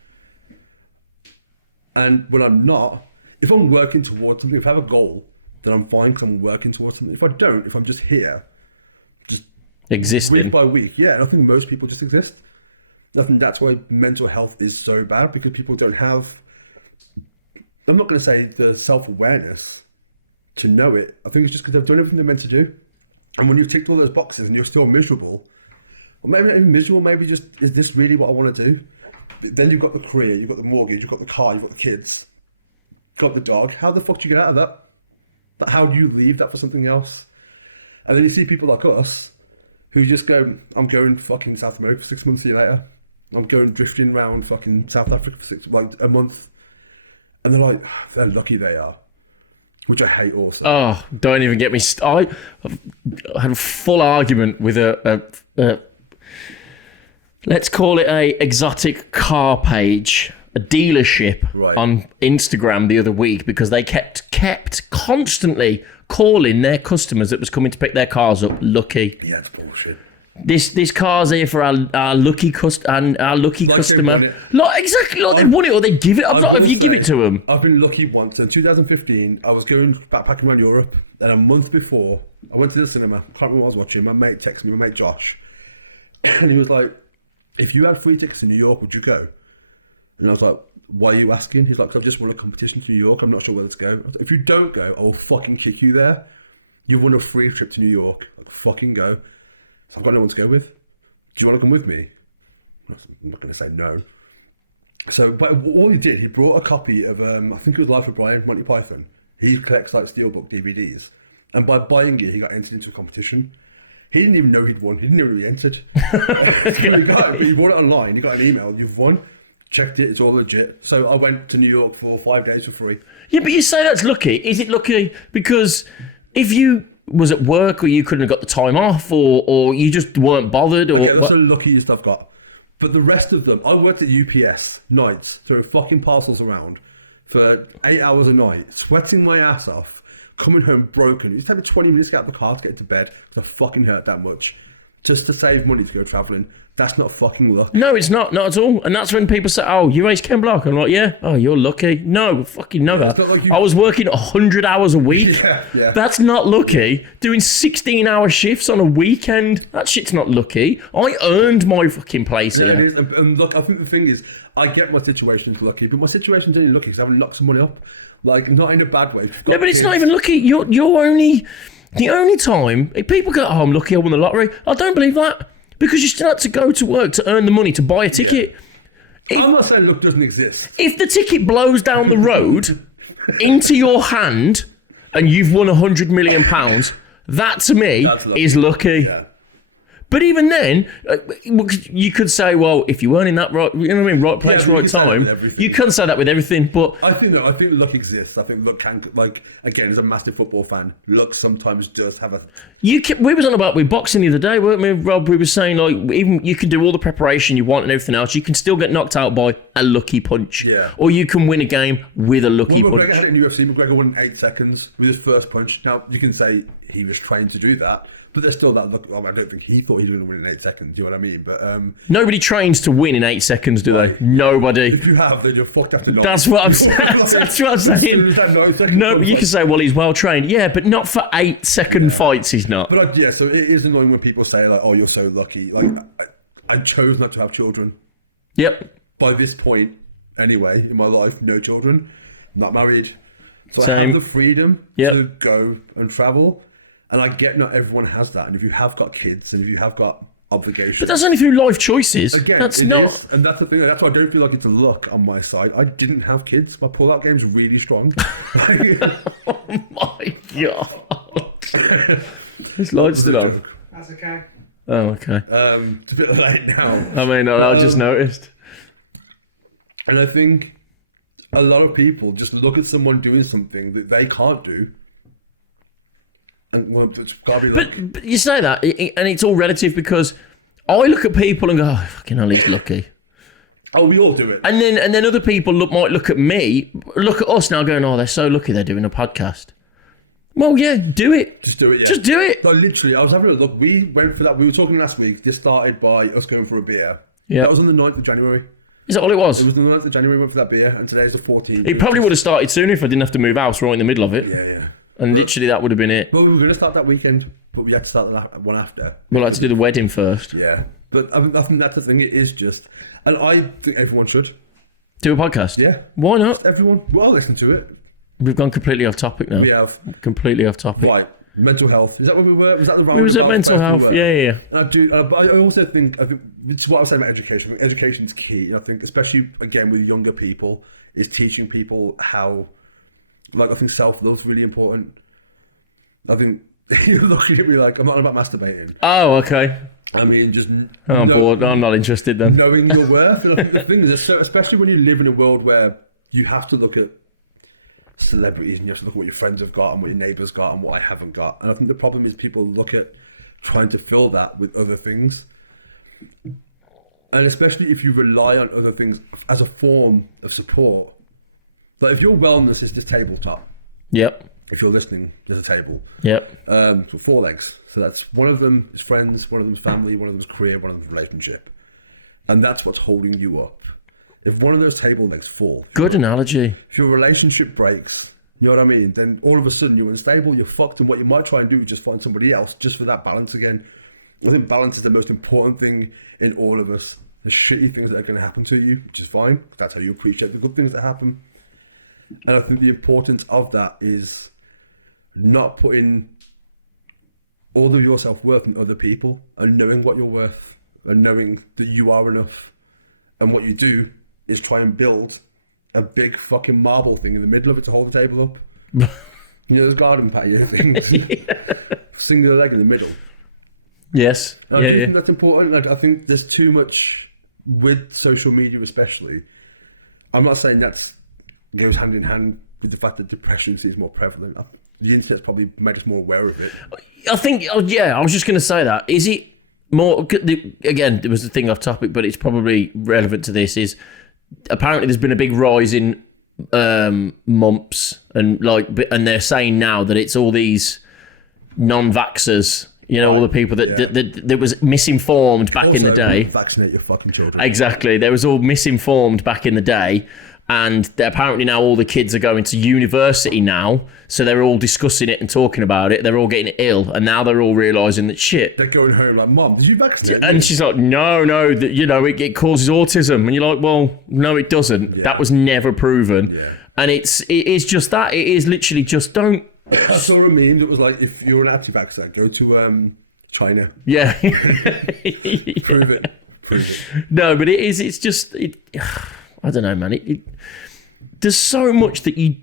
And when I'm not, if I'm working towards something, if I have a goal, then I'm fine because I'm working towards something. If I don't, if I'm just here, just Existing. week by week, yeah, and I think most people just exist. I think that's why mental health is so bad, because people don't have, I'm not going to say the self-awareness to know it. I think it's just because they've done everything they're meant to do. And when you've ticked all those boxes and you're still miserable, or maybe not even miserable, maybe just, is this really what I want to do? But then you've got the career, you've got the mortgage, you've got the car, you've got the kids, got the dog. How the fuck do you get out of that? But how do you leave that for something else? And then you see people like us who just go, I'm going fucking South America for 6 months, see you later. I'm going drifting around fucking South Africa for a month. And they're like, they're lucky they are. Which I hate also. Oh, don't even get me. I had a full argument with a let's call it a exotic car page, a dealership Right. on Instagram the other week, because they kept constantly calling their customers that was coming to pick their cars up lucky. Yeah, it's bullshit. This car's here for our lucky our lucky Like they customer. won it. Like, exactly like they won it, or they give it. I'm I like, will if you give it say, to them. I've been lucky once. In 2015, I was going backpacking around Europe, and a month before, I went to the cinema. Can't remember what I was watching. My mate texted me, my mate Josh, and he was like, if you had free tickets to New York, would you go? And I was like, why are you asking? He's like, 'cause I've just won a competition to New York. I'm not sure whether to go. I was like, if you don't go, I will fucking kick you there. You've won a free trip to New York. Like, fucking go. So I've got no one to go with. Do you want to come with me? I'm not going to say no. So, but all he did, he brought a copy of, I think it was Life of Brian, Monty Python. He collects like Steelbook DVDs. And by buying it, he got entered into a competition. He didn't even know he'd won. He didn't know he entered. So he got it, but he bought it online. He got an email. You've won. Checked it. It's all legit. So I went to New York for 5 days for free. Yeah, but you say that's lucky. Is it lucky because if you was at work, or you couldn't have got the time off, or you just weren't bothered? Or, Okay, that's the luckiest I've got. But the rest of them, I worked at UPS nights, throwing fucking parcels around for 8 hours a night, sweating my ass off, coming home broken. It used to take me 20 minutes to get out of the car to get to bed because I fucking hurt that much. Just to save money to go travelling. That's not fucking luck. No, it's not at all. And that's when people say, "Oh, you race Ken Block." I'm like, "Yeah." "Oh, you're lucky." No, fucking no. it's not like you- I was working 100 hours a week. Yeah. That's not lucky. Doing 16-hour shifts on a weekend. That shit's not lucky. I earned my fucking place Yeah, here. it is. And look, I think the thing is, I get my situation's lucky, but my situation's only lucky because I haven't knocked someone up. Like, not in a bad way. If you've got Yeah, but it's not kids- even lucky. You're only the only time people go, "Oh, I'm lucky I won the lottery." I don't believe that, because you still had to go to work to earn the money to buy a ticket. I'm not saying luck doesn't exist. If the ticket blows down the road into your hand and you've won £100 million, that to me That's lucky. is lucky. Yeah. But even then, you could say, well, if you weren't in that right, you know what I mean, right place, but you right can say that time. with everything. You can say that with everything, but I think luck exists. I think luck can, like, again, as a massive football fan, luck sometimes does have a. we was on about with boxing the other day, weren't we, Rob? We were saying, like, even you can do all the preparation you want and everything else, you can still get knocked out by a lucky punch. Yeah. Or you can win a game with a lucky Well, punch. McGregor had it in UFC. McGregor won in 8 seconds with his first punch. Now, you can say he was trained to do that, but there's still that luck. I don't think he thought he was going to win in 8 seconds. Do you know what I mean? But Nobody trains to win in 8 seconds, do Right. they? Nobody. if you have, then you're fucked after 9. That's what I'm saying. Like, That's what I'm As soon saying. as that 9 seconds No, comes, you like- can say, well, he's well trained. Yeah, but not for 8-second fights, he's not. But yeah, so it is annoying when people say, like, oh, you're so lucky. Like, I chose not to have children. Yep. By this point, anyway in my life. No children, not married, so I Same. have the freedom Yep. to go and travel. And I get not everyone has that. And if you have got kids and if you have got obligations, But that's only through life choices. again, that's it not, is, and that's the thing. That's why I don't feel like it's a luck on my side. I didn't have kids. My pull-out game's really strong. My God. There's loads It's a of joke. That's okay. Oh, okay. It's a bit late now. I mean, I just noticed. And I think a lot of people just look at someone doing something that they can't do. And well, it's got to be like, But you say that, and it's all relative because I look at people and go, oh, fucking hell, he's lucky. oh, we all do it. And then other people might look at me, look at us now going, oh, they're so lucky they're doing a podcast. Well, yeah, do it. Just do it, yeah. Just do it. No, literally, I was having a look. We went for that. We were talking last week. This started by us going for a beer. Yeah. That was on the 9th of January. Is that all it was? It was the 9th of January we went for that beer, and today's the 14th. It probably would have started sooner if I didn't have to move house right in the middle of it. Yeah, yeah. And literally that would have been it. But we were going to start that weekend, but we had to start the one after. We'll have to do the wedding first. Yeah. But I think that's the thing. It is just... And I think everyone should. Do a podcast. Yeah. Why not? Just everyone. We'll all listen to it. We've gone completely off topic now. We have... Completely off topic. Right. Mental health. Is that where we were? Was that the roundabout was at mental place health. we were? Yeah. And I do... But I also think... it's what I was saying about education. I think education's key. And I think, especially, again, with younger people, is teaching people how... Like, I think self-love's really important. I think... You're looking at me like, I'm not about masturbating. Oh, okay. I mean, just... I'm bored. I'm not interested then. Knowing your worth. And I think the thing is, so especially when you live in a world where you have to look at celebrities and you have to look at what your friends have got and what your neighbours got and what I haven't got. And I think the problem is people look at trying to fill that with other things. And especially if you rely on other things as a form of support. Like if your wellness is this tabletop, Yep. if you're listening, there's a table. Yep. So 4 legs. So that's one of them is friends, one of them is family, one of them is career, one of them is relationship. And that's what's holding you up. If one of those table legs fall, Good analogy. if your relationship breaks, you know what I mean? Then all of a sudden you're unstable, you're fucked, and what you might try and do is just find somebody else just for that balance again. I think balance is the most important thing in all of us. The shitty things that are going to happen to you, which is fine. That's how you appreciate the good things that happen. And I think the importance of that is not putting all of your self-worth in other people and knowing what you're worth and knowing that you are enough. And what you do is try and build a big fucking marble thing in the middle of it to hold the table up. You know, those garden patio things. Singular leg in the middle. Yes. And I do think that's important. I think there's too much with social media especially. I'm not saying that goes hand in hand with the fact that depression seems more prevalent. The internet's probably made us more aware of it. I think, I was just going to say that. Is it more, again, there was the thing off topic, but it's probably relevant to this, is apparently there's been a big rise in mumps and they're saying now that it's all these non-vaxxers, you know, all the people that was misinformed back in the day. Vaccinate your fucking children. Exactly. They was all misinformed back in the day. And apparently now all the kids are going to university now, so they're all discussing it and talking about it. They're all getting ill, and now they're all realising that shit. They're going home like, Mom, did you vaccinate me? And she's like, no, that, you know, it causes autism. And you're like, well, no, it doesn't. Yeah. That was never proven. Yeah. And it is just that. It is literally just don't. I saw a meme that was like, if you're an anti-vaxxer, go to China. Yeah. Prove it. Prove it. No, but it's just, I don't know, man. There's so much that you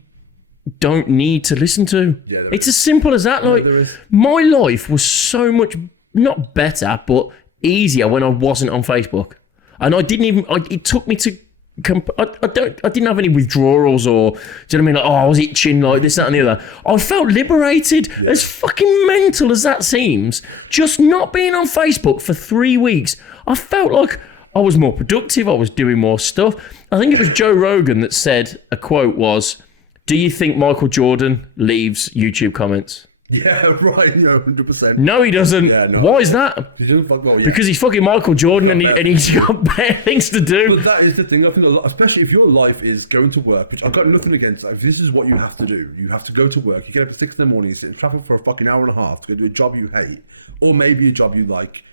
don't need to listen to. Yeah, there it's is. as simple as that. Like, there is. My life was so much, not better, but easier when I wasn't on Facebook. And I didn't even, it took me to, I didn't have any withdrawals or, do you know what I mean? Like, oh, I was itching, like this, that, and the other. I felt liberated. Yeah. As fucking mental as that seems, just not being on Facebook for 3 weeks, I felt like I was more productive. I was doing more stuff. I think it was Joe Rogan that said, a quote was, do you think Michael Jordan leaves YouTube comments? Yeah, right. Yeah, 100%. No, he doesn't. Yeah, no. Why is that? He doesn't fuck. Well, yeah. Because he's fucking Michael Jordan and he's better got better things to do. But that is the thing. I think a lot, especially if your life is going to work, which I've got nothing against. If this is what you have to do, you have to go to work. You get up at 6 a.m, you sit in traffic for a fucking hour and a half to go do a job you hate, or maybe a job you like.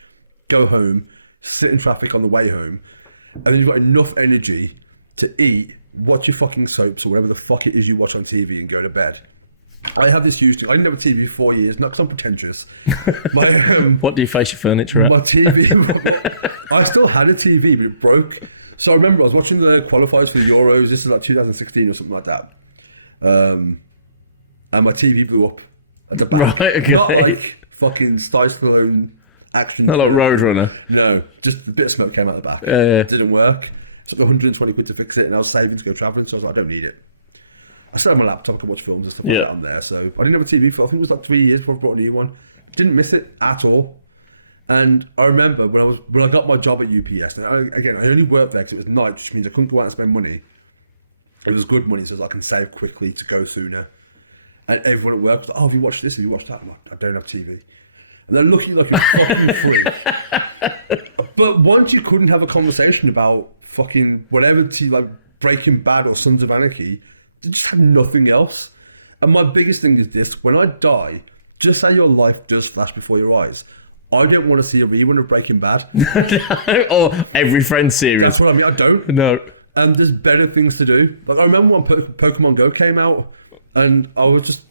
Go home, sit in traffic on the way home, and then you've got enough energy to eat, watch your fucking soaps or whatever the fuck it is you watch on TV and go to bed. I have this huge thing. I didn't have a TV for 4 years, not because I'm pretentious. My What do you face your furniture at? my TV, I still had a TV, but it broke. So I remember I was watching the qualifiers for the Euros. This is like 2016 or something like that. And my TV blew up at the back. Right, okay. Not like fucking Stallone action. Not like thriller. Roadrunner. No, just a bit of smoke came out the back. Yeah. Didn't work. It's like 120 quid to fix it, and I was saving to go travelling, so I was like, I don't need it. I still had my laptop, I could watch films and stuff like Yeah. that on there. So I didn't have a TV for, I think it was like 3 years before I bought a new one. Didn't miss it at all. And I remember when I got my job at UPS, and I only worked there because it was night, which means I couldn't go out and spend money. It was good money, so I can save quickly to go sooner. And everyone at work was like, oh, have you watched this? Have you watched that? I'm like, I don't have TV. And they're looking like you're fucking freak. But once you couldn't have a conversation about fucking whatever, like Breaking Bad or Sons of Anarchy, they just had nothing else. And my biggest thing is this: when I die, just say your life does flash before your eyes. I don't want to see a rerun of Breaking Bad. Or every Friends series. That's what I mean. I don't. No. And there's better things to do. Like I remember when Pokemon Go came out, and I was just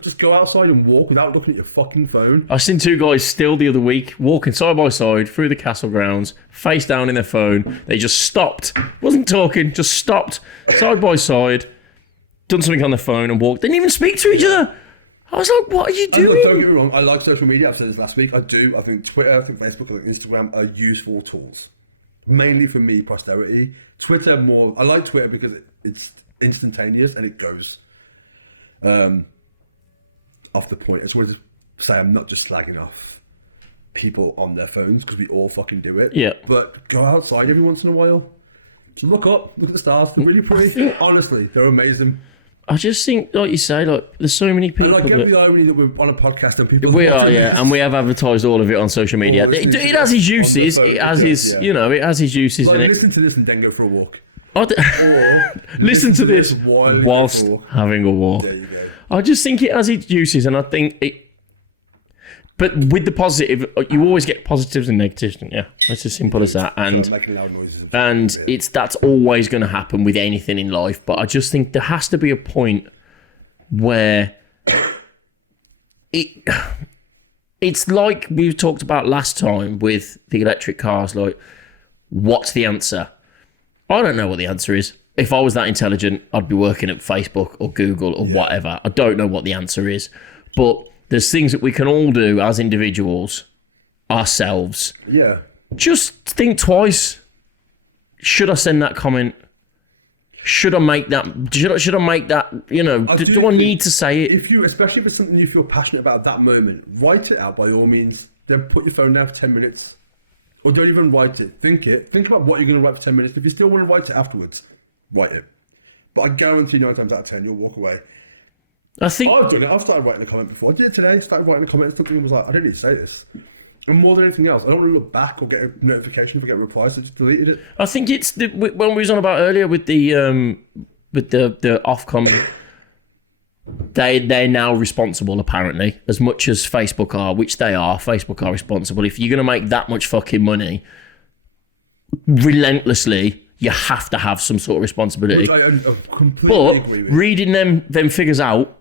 just go outside and walk without looking at your fucking phone. I seen two guys still the other week walking side by side through the castle grounds, face down in their phone. They just stopped, wasn't talking, just stopped side by side, done something on their phone and walked. They didn't even speak to each other. I was like, what are you doing? And look, don't get me wrong, I like social media. I've said this last week. I do. I think Twitter, I think Facebook, I think Instagram are useful tools. Mainly for me, posterity. Twitter more. I like Twitter because it's instantaneous and it goes off the point. I just wanted to say I'm not just slagging off people on their phones because we all fucking do it. Yeah. But go outside every once in a while. Just look up, look at the stars. They're really pretty. Honestly, they're amazing. I just think, like you say, like there's so many people. And I get that- the irony that we're on a podcast and people We are are, watching yeah, this. and we have advertised all of it on social media. Or listening It to has this its on the uses. phone, It has it its, does, yeah. it has its uses. Like, in it. listen to this and then go for a walk. I d- Or listen to this while you go whilst for a walk. having a walk. There you go. I just think it has its uses, and I think it. But with the positive, you always get positives and negatives, don't you? It's as simple as that. So And I'm making loud noises. and Yeah. that's always going to happen with anything in life. But I just think there has to be a point where it's like we talked about last time with the electric cars. Like, what's the answer? I don't know what the answer is. If I was that intelligent, I'd be working at Facebook or Google or whatever. I don't know what the answer is, but there's things that we can all do as individuals, ourselves. Yeah. Just think twice. Should I send that comment? Should I make that? Should I make that? You know, do I think need to say it? If you, especially if it's something you feel passionate about at that moment, write it out by all means. Then put your phone down for 10 minutes. Or don't even write it. Think it. Think about what you're going to write for 10 minutes. If you still want to write it afterwards, write it. But I guarantee 9 times out of 10, you'll walk away. I think I've done it. I've started writing a comment before. I did it today. Started writing a comment. Something and was like, I don't need to say this. And more than anything else, I don't want to look back or get a notification if I get a reply, so I just deleted it. I think it's when we was on about earlier with the Ofcom. They're now responsible, apparently, as much as Facebook are, which they are. Facebook are responsible. If you're going to make that much fucking money, relentlessly, you have to have some sort of responsibility. Which I completely agree with. Reading them figures out,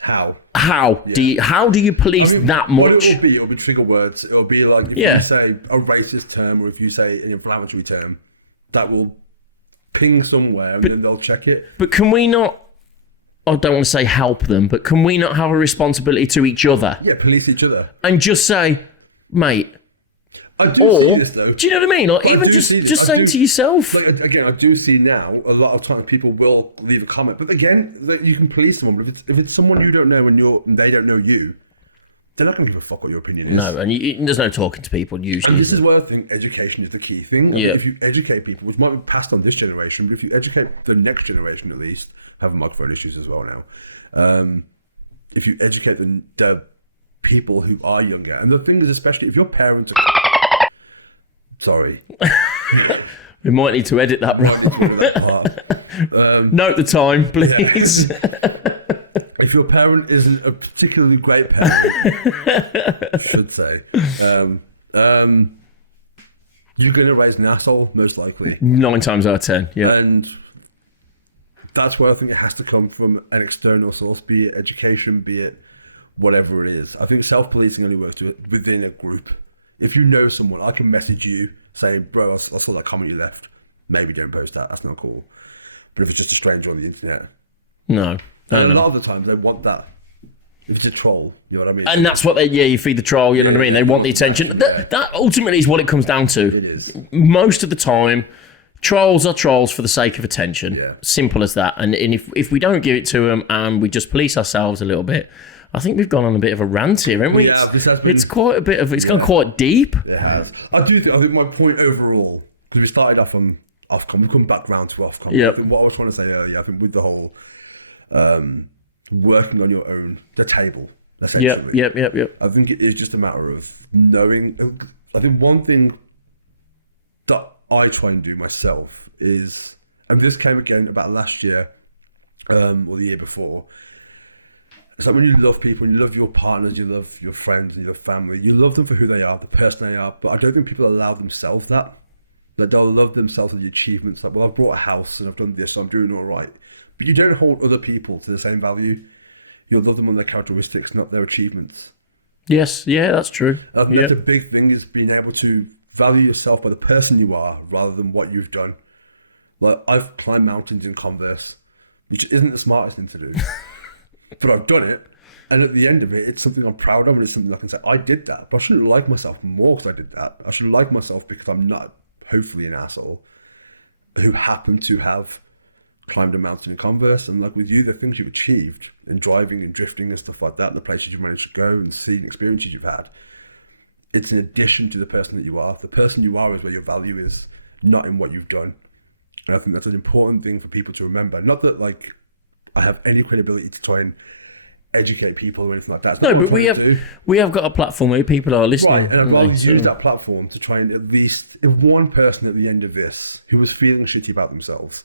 How? how do you police that much? What it'll be trigger words. It'll be like if Yeah. you say a racist term or if you say an inflammatory term, that will ping somewhere and then they'll check it. But can we not? I don't want to say help them, but can we not have a responsibility to each other Yeah, police each other. and just say, mate? I do Or, see this though. do you know what I mean? Like, But I even do just, see this. just I say do- to yourself. Like again, I do see now a lot of times people will leave a comment, but again, like, you can police someone. But if it's someone you don't know and they don't know you, they're not going to give a fuck what your opinion is. No, and there's no talking to people usually. And this is where I think education is the key thing. I mean, Yeah. if you educate people, which might be passed on this generation, but if you educate the next generation at least, having microphone issues as well now, if you educate the people who are younger, and the thing is, especially if your parents are... Sorry, we might need to edit that. I need to edit that part. Note the time, please. If your parent isn't a particularly great parent, should say, you you're going to raise an asshole, most likely. 9 times out of 10. Yeah. And that's where I think it has to come from an external source, be it education, be it whatever it is. I think self-policing only works within a group. If you know someone, I can message you saying, bro, I saw that comment you left. Maybe don't post that. That's not cool. But if it's just a stranger on the internet. No. And a lot of the times they want that. If it's a troll, you know what I mean? And that's what you feed the troll, you know what I mean? They want the attention. action, That ultimately is what it comes down to. It is. Most of the time, trolls are trolls for the sake of attention. Yeah. Simple as that. And if we don't give it to them and we just police ourselves a little bit, I think we've gone on a bit of a rant here, haven't we? Yeah, this has been... It's quite a bit of... It's gone quite deep. It has. I think my point overall, because we started off on Ofcom, we've come back round to Ofcom. Yeah. I think what I was trying to say earlier, I think with the whole working on your own, the table, essentially. Yep. I think it is just a matter of knowing. I think one thing that I try and do myself is, and this came again about last year or the year before, it's like when you love people, and you love your partners, you love your friends, and you love family, you love them for who they are, the person they are, but I don't think people allow themselves that. Like they'll love themselves for the achievements, like, well, I've bought a house and I've done this, so I'm doing all right. But you don't hold other people to the same value. You'll love them on their characteristics, not their achievements. Yes, yeah, that's true. I think that's a big thing, is being able to value yourself by the person you are rather than what you've done. Like, I've climbed mountains in Converse, which isn't the smartest thing to do, but I've done it. And at the end of it, it's something I'm proud of, and it's something I can say, I did that, but I shouldn't like myself more because I did that. I should like myself because I'm not, hopefully, an asshole who happened to have climbed a mountain in Converse. And like with you, the things you've achieved in driving and drifting and stuff like that, the places you've managed to go and see and experiences you've had, it's in addition to the person that you are. The person you are is where your value is, not in what you've done. And I think that's an important thing for people to remember. Not that like I have any credibility to try and educate people or anything like that. It's not what I'm trying to do. We have got a platform where people are listening. Right, and I'd rather use that platform to try and at least, if one person at the end of this who was feeling shitty about themselves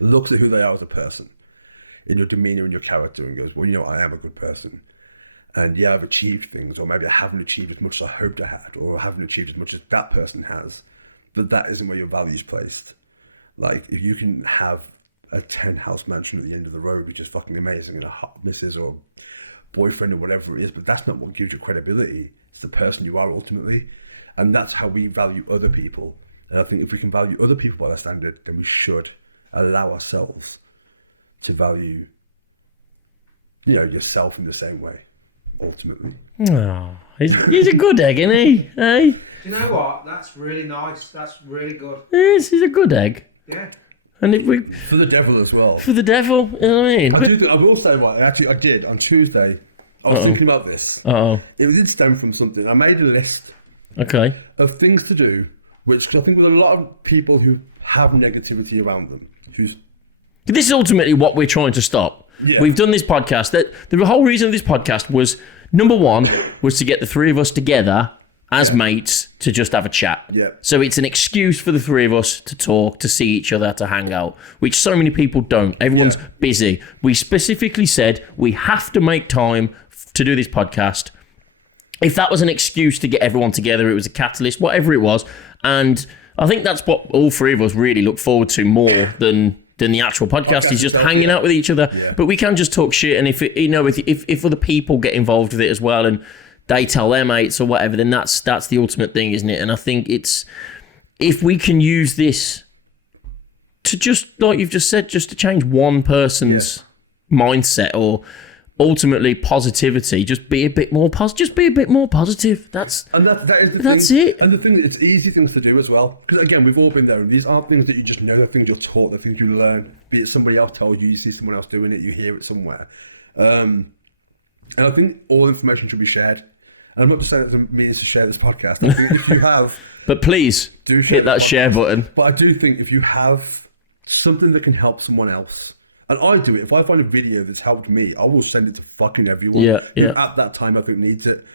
looks at who they are as a person, in your demeanor and your character, and goes, well, you know, I am a good person. And yeah, I've achieved things, or maybe I haven't achieved as much as I hoped I had, or I haven't achieved as much as that person has, but that isn't where your value is placed. Like, if you can have a 10-house mansion at the end of the road, which is fucking amazing, and a hot missus or boyfriend or whatever it is, but that's not what gives you credibility. It's the person you are ultimately. And that's how we value other people. And I think if we can value other people by that standard, then we should allow ourselves to value, you know, yourself in the same way, ultimately. Oh, he's a good egg, isn't he? Hey? Do you know what? That's really nice. That's really good. Yes, he's a good egg. Yeah. And if we, For the devil as well. for the devil, you know what I mean? I do think, I will say, right, actually I did on Tuesday, I was thinking about this. Oh, It did stem from something. I made a list okay. of things to do, which, 'cause I think with a lot of people who have negativity around them, who's This is ultimately what we're trying to stop. Yeah. We've done this podcast. That the whole reason of this podcast was, number one, was to get the three of us together as Yeah. mates to just have a chat. Yeah. So it's an excuse for the three of us to talk, to see each other, to hang out, which so many people don't. Everyone's Yeah. busy. We specifically said we have to make time to do this podcast. If that was an excuse to get everyone together, it was a catalyst, whatever it was. And I think that's what all three of us really look forward to more than the actual podcast is just itself, hanging yeah. out with each other. Yeah. But we can just talk shit, and if it, you know, if other people get involved with it as well, and they tell their mates or whatever, then that's the ultimate thing, isn't it? And I think it's, if we can use this to just, like you've just said, just to change one person's mindset, or ultimately positivity, just be a bit more positive. Just be a bit more positive. That is the thing. it. And the thing, it's easy things to do as well. Because again, we've all been there, and these aren't things that you just know, they're things you're taught, they're things you learn. Be it somebody else tells you, you see someone else doing it, you hear it somewhere. And I think all information should be shared. And I'm not just saying that it means to share this podcast. I think if you have... But please, do share hit that the share podcast. button. But I do think if you have something that can help someone else, and I do it, if I find a video that's helped me, I will send it to fucking everyone who at that time I think needs it.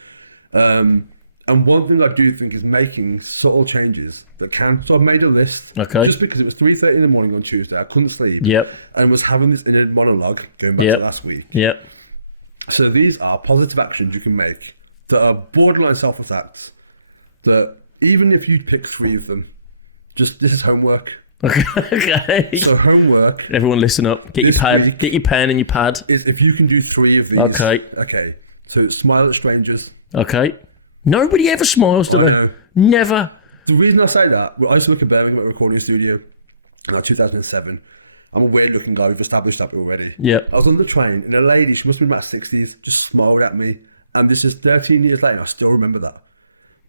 And one thing I do think is making subtle changes that can. So I've made a list. Okay. Just because it was 3:30 in the morning on Tuesday, I couldn't sleep. Yep. And was having this inner monologue going back to last week. Yep. So these are positive actions you can make that are borderline selfless acts that even if you pick 3 of them, this is homework. Okay. So homework Everyone listen up. Get your This pad. week- Get your pen and your pad. is if you can do 3 of these. Okay. Okay. So smile at strangers. Okay. Nobody ever smiles, do I they? know. Never. The reason I say that, well, I used to work in Birmingham at a recording studio in like 2007. I'm a weird looking guy. We've established that already. Yeah. I was on the train and a lady, she must have been about 60s, just smiled at me. And this is 13 years later. I still remember that.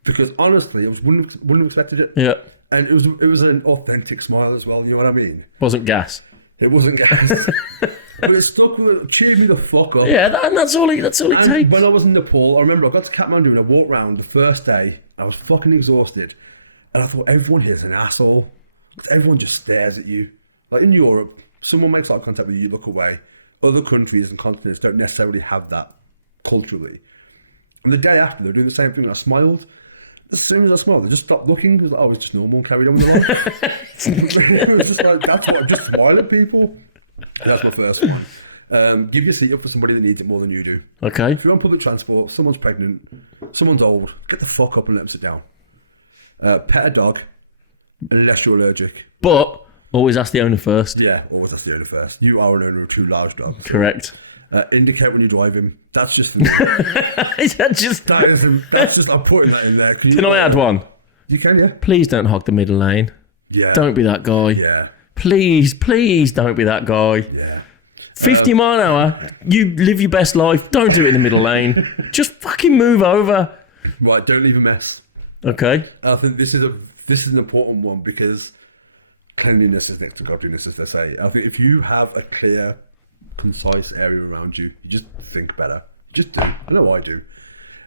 Because honestly, I wouldn't have expected it. Yeah. And it was an authentic smile as well. You know what I mean? Wasn't gas. It wasn't gas. But it stuck with it, cheered me the fuck up. Yeah, that's all it And takes. when I was in Nepal, I remember I got to Kathmandu and I walked round the first day. I was fucking exhausted. And I thought, everyone here's an asshole. Because everyone just stares at you. Like in Europe, someone makes eye contact with you, you look away. Other countries and continents don't necessarily have that culturally. And the day after, they were doing the same thing. I smiled. As soon as I smiled, they just stopped looking. It was like, oh, it's just normal and carried on with their life. It was just like, that's what, just smile at people. And that's my first one. Give your seat up for somebody that needs it more than you do. Okay. If you're on public transport, someone's pregnant, someone's old, get the fuck up and let them sit down. Pet a dog, unless you're allergic. But always ask the owner first. Yeah, always that's the owner first. You are an owner of 2 large dogs. So, Correct. indicate when you're driving. That's just for me. Is that just... That's just, I'm putting that in there. Can I add one? You can, yeah. Please don't hog the middle lane. Yeah. Don't be that guy. Yeah. Please don't be that guy. Yeah. 50 mile an hour, you live your best life. Don't do it in the middle lane. Just fucking move over. Right, don't leave a mess. Okay. I think this is an important one because cleanliness is next to godliness, as they say. I think if you have a clear, concise area around you, you just think better. You just do. I know I do.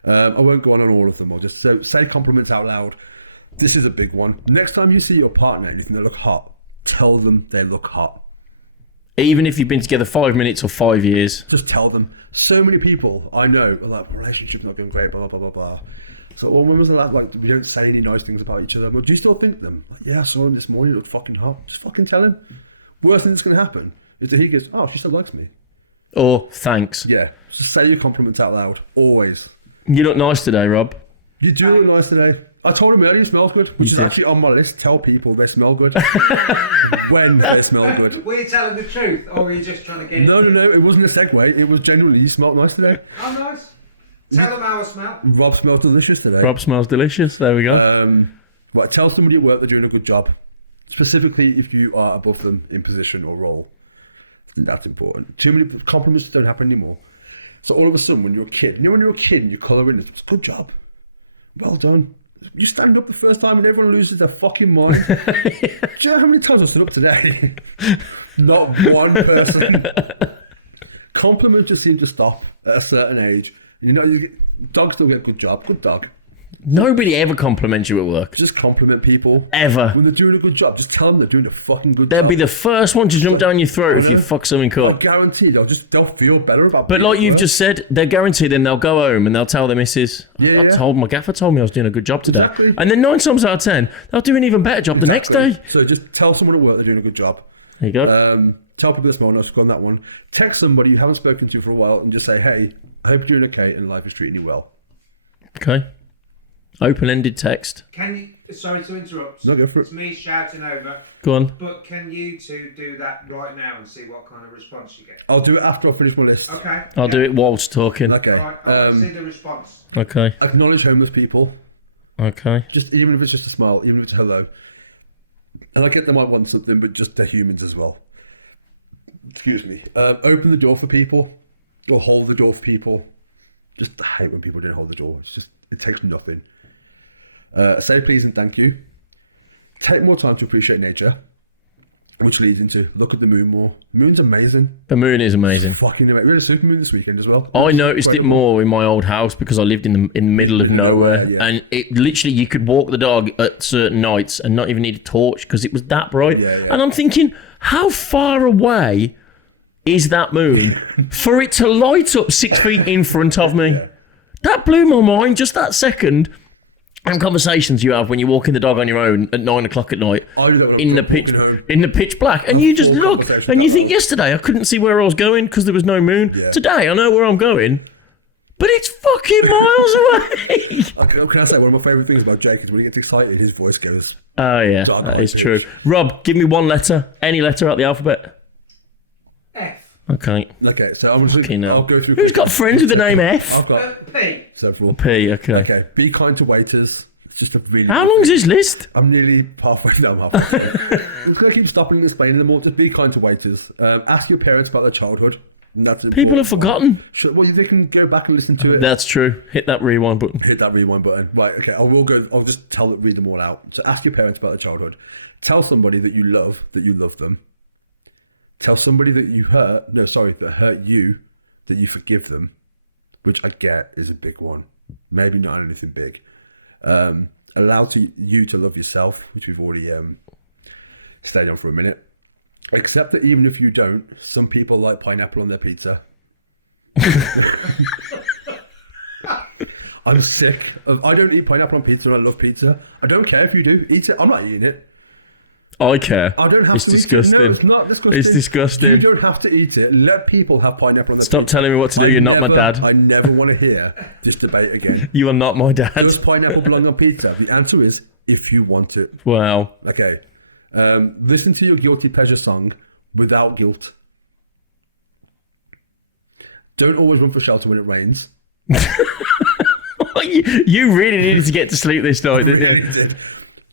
I won't go on all of them. I'll just say compliments out loud. This is a big one. Next time you see your partner and you think they look hot, tell them they look hot. Even if you've been together 5 minutes or 5 years. Just tell them. So many people I know are like, relationship's not going great, blah, blah, blah, blah, blah. So, when was the last, like, we don't say any nice things about each other. Well, do you still think them? Like, yeah, I saw him this morning, he looked fucking hot. Just fucking tell him. Worst thing that's going to happen is that he goes, oh, she still likes me. Or thanks. Yeah, just say your compliments out loud. Always. You look nice today, Rob. You do look nice today. I told him earlier he smells good, which is actually on my list. Tell people they smell good when they smell good. Were you telling the truth, or were you just trying to get No, it wasn't a segue. It was genuinely, you smelled nice today. Oh, nice. Tell them how I smell. Rob smells delicious today. Rob smells delicious. There we go. Right, tell somebody at work they're doing a good job. Specifically if you are above them in position or role. I think that's important. Too many compliments don't happen anymore. So all of a sudden when you're a kid, when you're a kid and you colour in, it's good job. Well done. You stand up the first time and everyone loses their fucking mind. Do you know how many times I stood up today? Not one person. Compliments just seem to stop at a certain age. Dogs still get good job. Good dog. Nobody ever compliments you at work. Just compliment people. Ever. When they're doing a good job, just tell them they're doing a fucking good They'll job. be the first one to jump down your throat if I know. you fuck something I up. guarantee they'll feel better about But being like at you've work. just said, they're guaranteed and they'll go home and they'll tell their missus, Yeah. my gaffer told me I was doing a good job today. Exactly. And then 9 times out of 10, they'll do an even better job the next Exactly. day. So just tell someone at work they're doing a good job. There you go. Tell people they smell nice. Go on that one. Text somebody you haven't spoken to for a while and just say, hey, I hope you're doing okay and life is treating you well. Okay. Open-ended text. Can you? Sorry to interrupt. No, go for it. It's me shouting over. Go on. But can you two do that right now and see what kind of response you get? I'll do it after I finish my list. Okay. I'll do it whilst talking. Okay. Right, I want to see the response. Okay. Acknowledge homeless people. Okay. Just even if it's just a smile, even if it's a hello. And I get they might want something, but just they're humans as well. Excuse me. Open the door for people, or hold the door for people. Just I hate when people don't hold the door. It takes nothing. Say please and thank you. Take more time to appreciate nature, which leads into look at the moon more. Moon's amazing. The moon is amazing. Fucking amazing. We had a super moon this weekend as well. I noticed it more in my old house because I lived in the middle of nowhere, yeah. and it literally you could walk the dog at certain nights and not even need a torch because it was that bright. Yeah. And I'm thinking, how far away is that moon for it to light up 6 feet in front of me? Yeah. That blew my mind. Just that second. And conversations you have when you're walking the dog on your own at 9 o'clock at night. I do that when I'm walking home. In the pitch black. And Have you just full look conversations and you out think loud. yesterday I couldn't see where I was going because there was no moon. Yeah. Today I know where I'm going. But it's fucking miles away. Can I say one of my favourite things about Jake is when he gets excited, his voice goes. Oh, yeah. Dog That eye is true. pitch. Rob, give me one letter. Any letter out the alphabet. F. Okay. Okay, so I'm just. Fucking hell. I'll go through. Who's quickly. got friends with the name F? I've got P. several. P, okay. Okay, be kind to waiters. It's just a really. How good long's thing. his list? I'm nearly halfway. No, I'm halfway through. I'm just gonna keep stopping and explaining them all. Just be kind to waiters. Ask your parents about their childhood. And that's an People have important one. forgotten. Well, they can go back and listen to it. That's true. Hit that rewind button. Hit that rewind button. Right. Okay. I'll just read them all out. So ask your parents about their childhood. Tell somebody that you love them. Tell somebody that that hurt you, that you forgive them, which I get is a big one. Maybe not anything big. Allow you to love yourself, which we've already stayed on for a minute. Accept that even if you don't, some people like pineapple on their pizza. I'm sick of. I don't eat pineapple on pizza, and I love pizza. I don't care if you do. Eat it. I'm not eating it. I care. I don't have It's to disgusting. eat it. No, it's not disgusting. It's disgusting. You don't have to eat it. Let people have pineapple on their Stop pizza. telling me what to do. You're not my dad. I never want to hear this debate again. You are not my dad. Does pineapple belong on pizza? The answer is if you want it. Wow. Okay. Listen to your guilty pleasure song without guilt. Don't always run for shelter when it rains. You really needed to get to sleep this night, didn't Really you? did.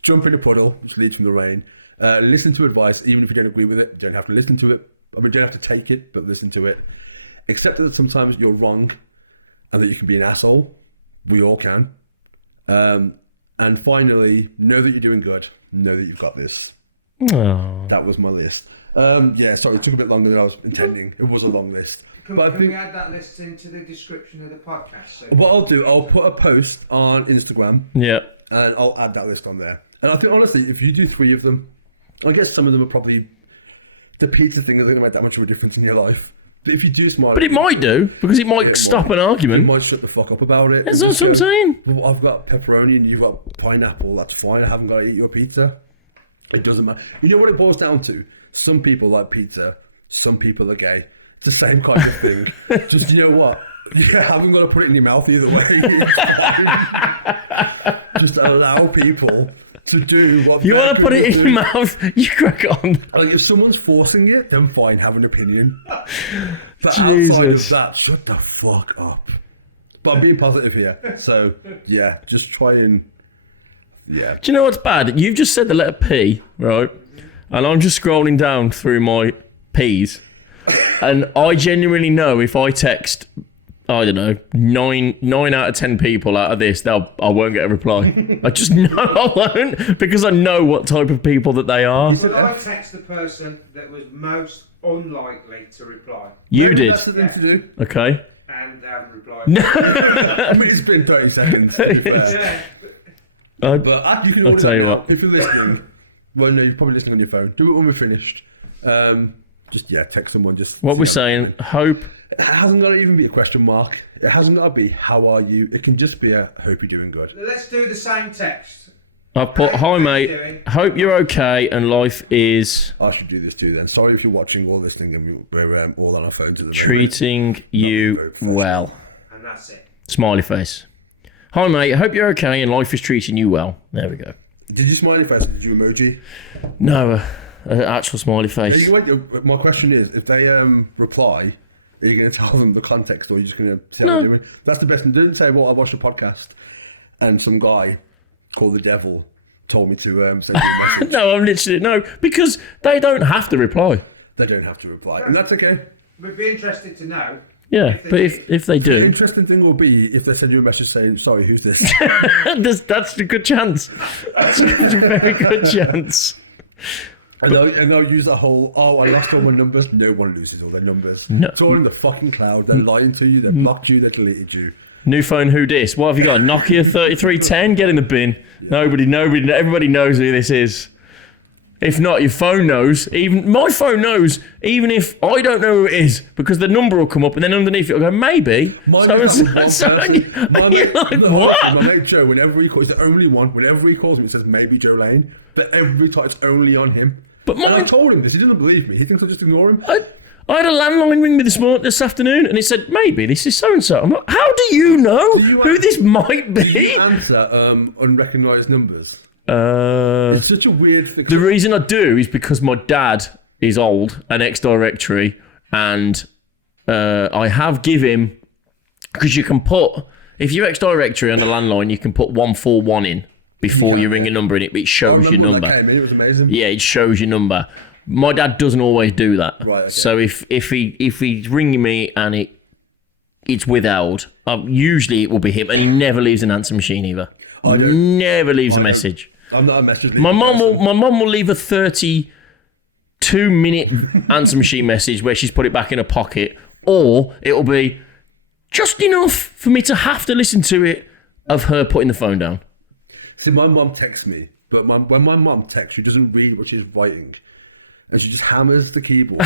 Jump in a puddle, which leads from the rain. Listen to advice, even if you don't agree with it. You don't have to listen to it. I mean, you don't have to take it, but listen to it. Accept that sometimes you're wrong and that you can be an asshole. We all can. And finally, know that you're doing good. Know that you've got this. Oh. That was my list. Yeah, sorry, it took a bit longer than I was intending. It was a long list. But I Can think we add that list into the description of the podcast? So what I'll do, I'll put a post on Instagram Yeah. and I'll add that list on there. And I think, honestly, if you do 3 of them, I guess some of them are probably... The pizza thing isn't going to make that much of a difference in your life. But if you do smile... But it might do, because it might stop an You argument. might shut the fuck up about it. That's and what just I'm go, saying. Well, I've got pepperoni and you've got pineapple. That's fine. I haven't got to eat your pizza. It doesn't matter. You know what it boils down to? Some people like pizza. Some people are gay. It's the same kind of thing. Just, you know what? You haven't got to put it in your mouth either way. It's fine. Just allow people to do what You they're want to put gonna it in do. your mouth, you crack on. Like, if someone's forcing it, then fine, have an opinion. But outside of Jesus. that, shut the fuck up. But I'm being positive here. So, yeah, just try and... Yeah. Do you know what's bad? You've just said the letter P, right? And I'm just scrolling down through my P's. And I genuinely know if I text, I don't know, 9 out of 10 people out of this, I won't get a reply. I just know I won't, because I know what type of people that they are. said Will I F? text the person that was most unlikely to reply? You Maybe did. that's the thing to do. Okay. And they haven't replied. I mean, it's been 30 seconds, to be fair. Yeah. But you can order tell that you now. what. If you're listening, well, no, you're probably listening on your phone. Do it when we're finished. Just, yeah, text someone. Just What see we're how they're saying, doing. hope. It hasn't got to even be a question mark. It hasn't got to be, how are you? It can just be a, hope you're doing good. Let's do the same text. I've put, hi mate, hope you're okay and life is I should do this too then. Sorry if you're watching or listening and we're all on our phones at the moment. treating very you professional. well. And that's it. Smiley face. Hi mate, hope you're okay and life is treating you well. There we go. Did you smiley face or did you emoji? No, actual smiley face. Yeah, wait, my question is, if they reply, are you going to tell them the context or are you just going to see how they're doing? That's the best. And don't say, well, I watched a podcast and some guy called the devil told me to send you a message. No, I'm literally, no, because they don't have to reply. They don't have to reply. And that's okay. We'd be interested to know. Yeah, but if they The do, interesting thing will be if they send you a message saying, sorry, who's this? that's a good chance. That's a very good chance. And they'll use that whole, oh, I lost all my numbers. No one loses all their numbers. No. It's all in the fucking cloud. They're lying to you. They blocked you. They deleted you. New phone, who dis? What have you got? Nokia 3310? Get in the bin. Nobody, everybody knows who this is. If not, your phone knows. Even my phone knows, even if I don't know who it is, because the number will come up and then underneath it will go, maybe. Mine does that with one person. My mate, Like, no, what? honestly, my mate Joe, whenever he calls, he's the only one, whenever he calls me, it says maybe Joe Lane, but every time it's only on him. But And I've told him this, he doesn't believe me. He thinks I'll just ignore him. I had a landline ring me this afternoon, and it said, maybe this is so-and-so. I'm like, how do you know who this might be? Do you answer unrecognised numbers? It's such a weird thing. The reason I do is because my dad is old, an ex-directory, and I have give him, because you can put, if you're ex-directory on a landline, you can put 141 in before you ring a number in it, but it shows I your remember number. when that came in, it was amazing. Yeah, it shows your number. My dad doesn't always do that. Right, okay. So if he's ringing me and it's withheld, usually it will be him, and he never leaves an answer machine either. I don't. Never leaves a message. I'm not a message leaving My mum person. will leave a 32-minute answer machine message where she's put it back in her pocket, or it will be just enough for me to have to listen to it of her putting the phone down. See, my mum texts me, but when my mum texts, she doesn't read what she's writing. And she just hammers the keyboard.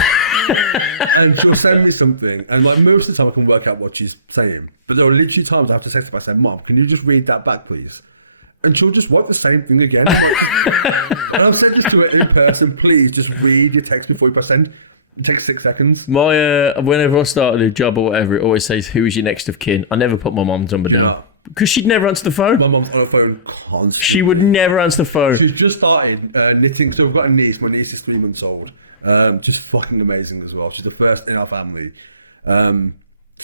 And she'll send me something. And like most of the time I can work out what she's saying. But there are literally times I have to text her by saying, Mum, can you just read that back, please? And she'll just write the same thing again. I'm like, and I've said this to her in person, please just read your text before you press send. It takes 6 seconds. Whenever I start a new job or whatever, it always says, who is your next of kin? I never put my mum's number down. not? Because she'd never answer the phone. My mum's on her phone constantly. She would never answer the phone. She's just started knitting. So we've got a niece. My niece is 3 months old. Just fucking amazing as well. She's the first in our family. So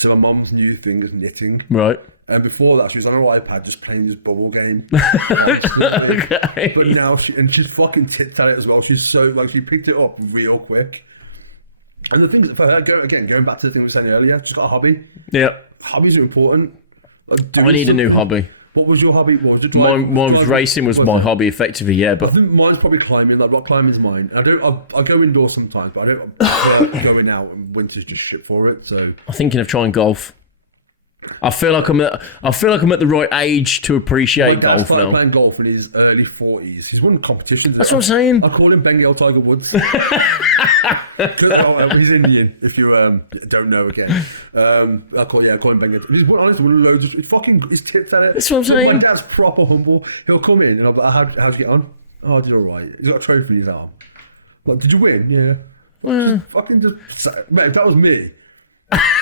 my mum's new thing is knitting. Right. And before that, she was on her iPad just playing this bubble game constantly. Okay. But now she's fucking tits at it as well. She's so like she picked it up real quick. And the things for her, going back to the thing we were saying earlier, she's got a hobby. Yeah. Hobbies are important. Like I need a new hobby. What was your hobby? What was it? Mine was racing was my hobby, effectively, yeah. I But think mine's probably climbing. Like rock climbing's mine. I go indoors sometimes, but I don't prefer going out. And winter's just shit for it. So I'm thinking of trying golf. I feel like I'm at the right age to appreciate my dad golf started now. playing golf in his early 40s. He's won competitions. That's what I'm saying. I call him Bengal Tiger Woods. He's Indian. If you don't know again, I call him Bengal. He's won loads of. He's tits at it. That's what I'm But saying. my dad's proper humble. He'll come in and I'll be like, how'd you get on? Oh, I did all right. He's got a trophy in his arm. Like, did you win? Yeah. Mate, if that was me,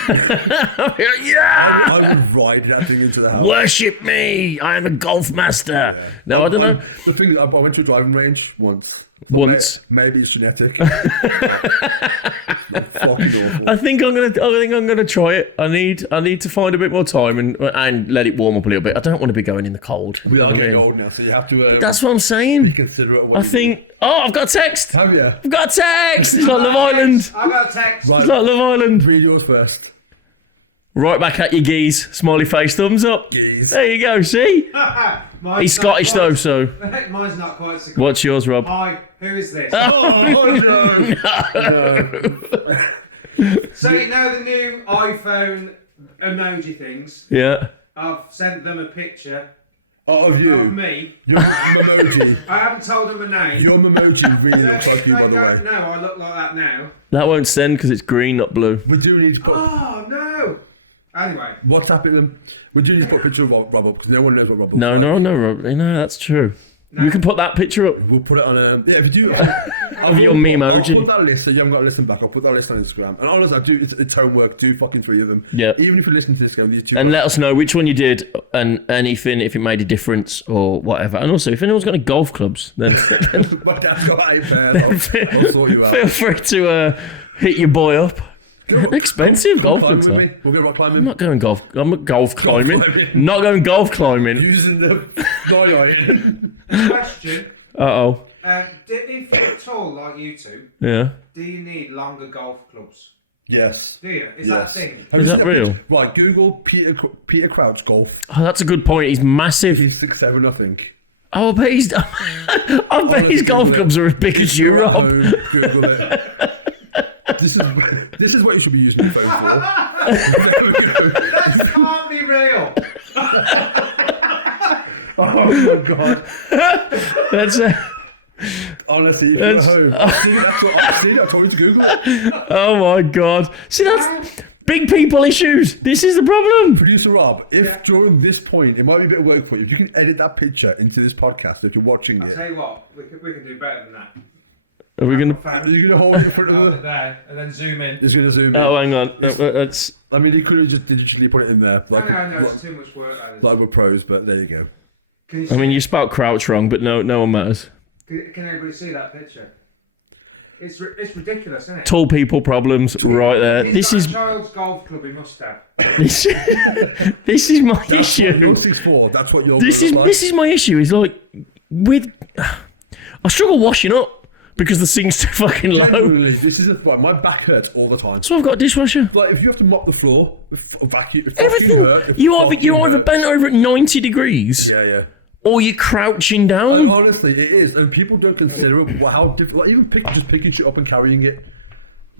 Yeah! I would ride that thing into the house. Worship me! I am a golf master. Yeah. No, I don't know. The thing is, I went to a driving range once. I thought, Once? maybe it's genetic. It's fucking awful. I think I'm gonna try it. I need to find a bit more time and let it warm up a little bit. I don't want to be going in the cold. We are getting old now, so you have to That's what I'm saying. be considerate of what I you think. Oh, I've got a text. do. Have you? I've got a text. It's like Love Island. I got a text. Right, It's like Love Island. read yours first. Right back at you, geese. Smiley face, thumbs up. Geese. There you go. See, Mine's he's not Scottish though. quite- So Mine's not quite so good. what's yours, Rob? Hi, who is this? Oh no! No. So you know the new iPhone emoji things? Yeah. I've sent them a picture Oh, of of you, me. your Memoji. I haven't told them a name. Your Memoji really looks like you, by the way. No, I look like that now. That won't send because it's green, not blue. We do need to put Oh no. Anyway, WhatsApp at them. We do need to put a picture of Rob up because no one knows what Rob looks No, like. no, Rob. No, that's true. You can put that picture up. We'll put it on if you do. I'll Your meme I'll emoji. put that list so you haven't got to listen back. I'll put that list on Instagram. And honestly, I do. It's homework. Do fucking 3 of them. Yeah. Even if you listen to this game, these 2. And guys- let us know which one you did and anything, if it made a difference or whatever. And also, if anyone's got any golf clubs, then My dad's got 8 pairs. I'll sort you out. feel free to hit your boy up. Expensive Come golf climbing clubs, with though. me. We'll go rock climbing. I'm not going golf. I'm not golf climbing. climbing. Not going golf climbing. Using the 9 iron. question. Uh-oh. If you're tall like you two, Yeah. do you need longer golf clubs? Yes. Do you? Is Yes. that a thing? Have you Is seen that that real? picture? Right, Google Peter Crouch golf. Oh, that's a good point. He's massive. He's 6'7", I think. Oh, I bet he's... I bet Honestly, his golf Google it. clubs are as big If as you, you're at Rob. home, Google it. This is what you should be using your phone for. There we go. That can't be real. Oh my god. That's Honestly, if you're at home, I've seen it. That's what I've seen it. I told you to Google it. oh my God. See, that's big people issues. This is the problem. Producer Rob, if during this point, it might be a bit of work for you, if you can edit that picture into this podcast, if you're watching it. Tell you what, we could do better than that. Are we going to... You're going to hold it in front of the... There, and then zoom in. He's going to zoom in. Oh, hang on. That's... I mean, he could have just digitally put it in there, like No, it's too much work. like with pros, but there you go. I mean, you spelled crouch wrong, but no one matters. Can everybody see that picture? It's ridiculous, isn't it? Tall people problems, right there. It's This like is a child's golf club in Mustang. this, this is my That's issue. what you're 6'4". That's what you're going This to is look like. this is my issue. Is like with I struggle washing up because the sink's too fucking low. Genuinely, this is my back hurts all the time. So I've got a dishwasher. Like if you have to mop the floor, vacuum, it fucking Everything. hurt. It You're fucking either hurts. bent over at 90 degrees, Yeah. or you're crouching down. And honestly, it is, and people don't consider it how difficult. Like, even picking shit up and carrying it.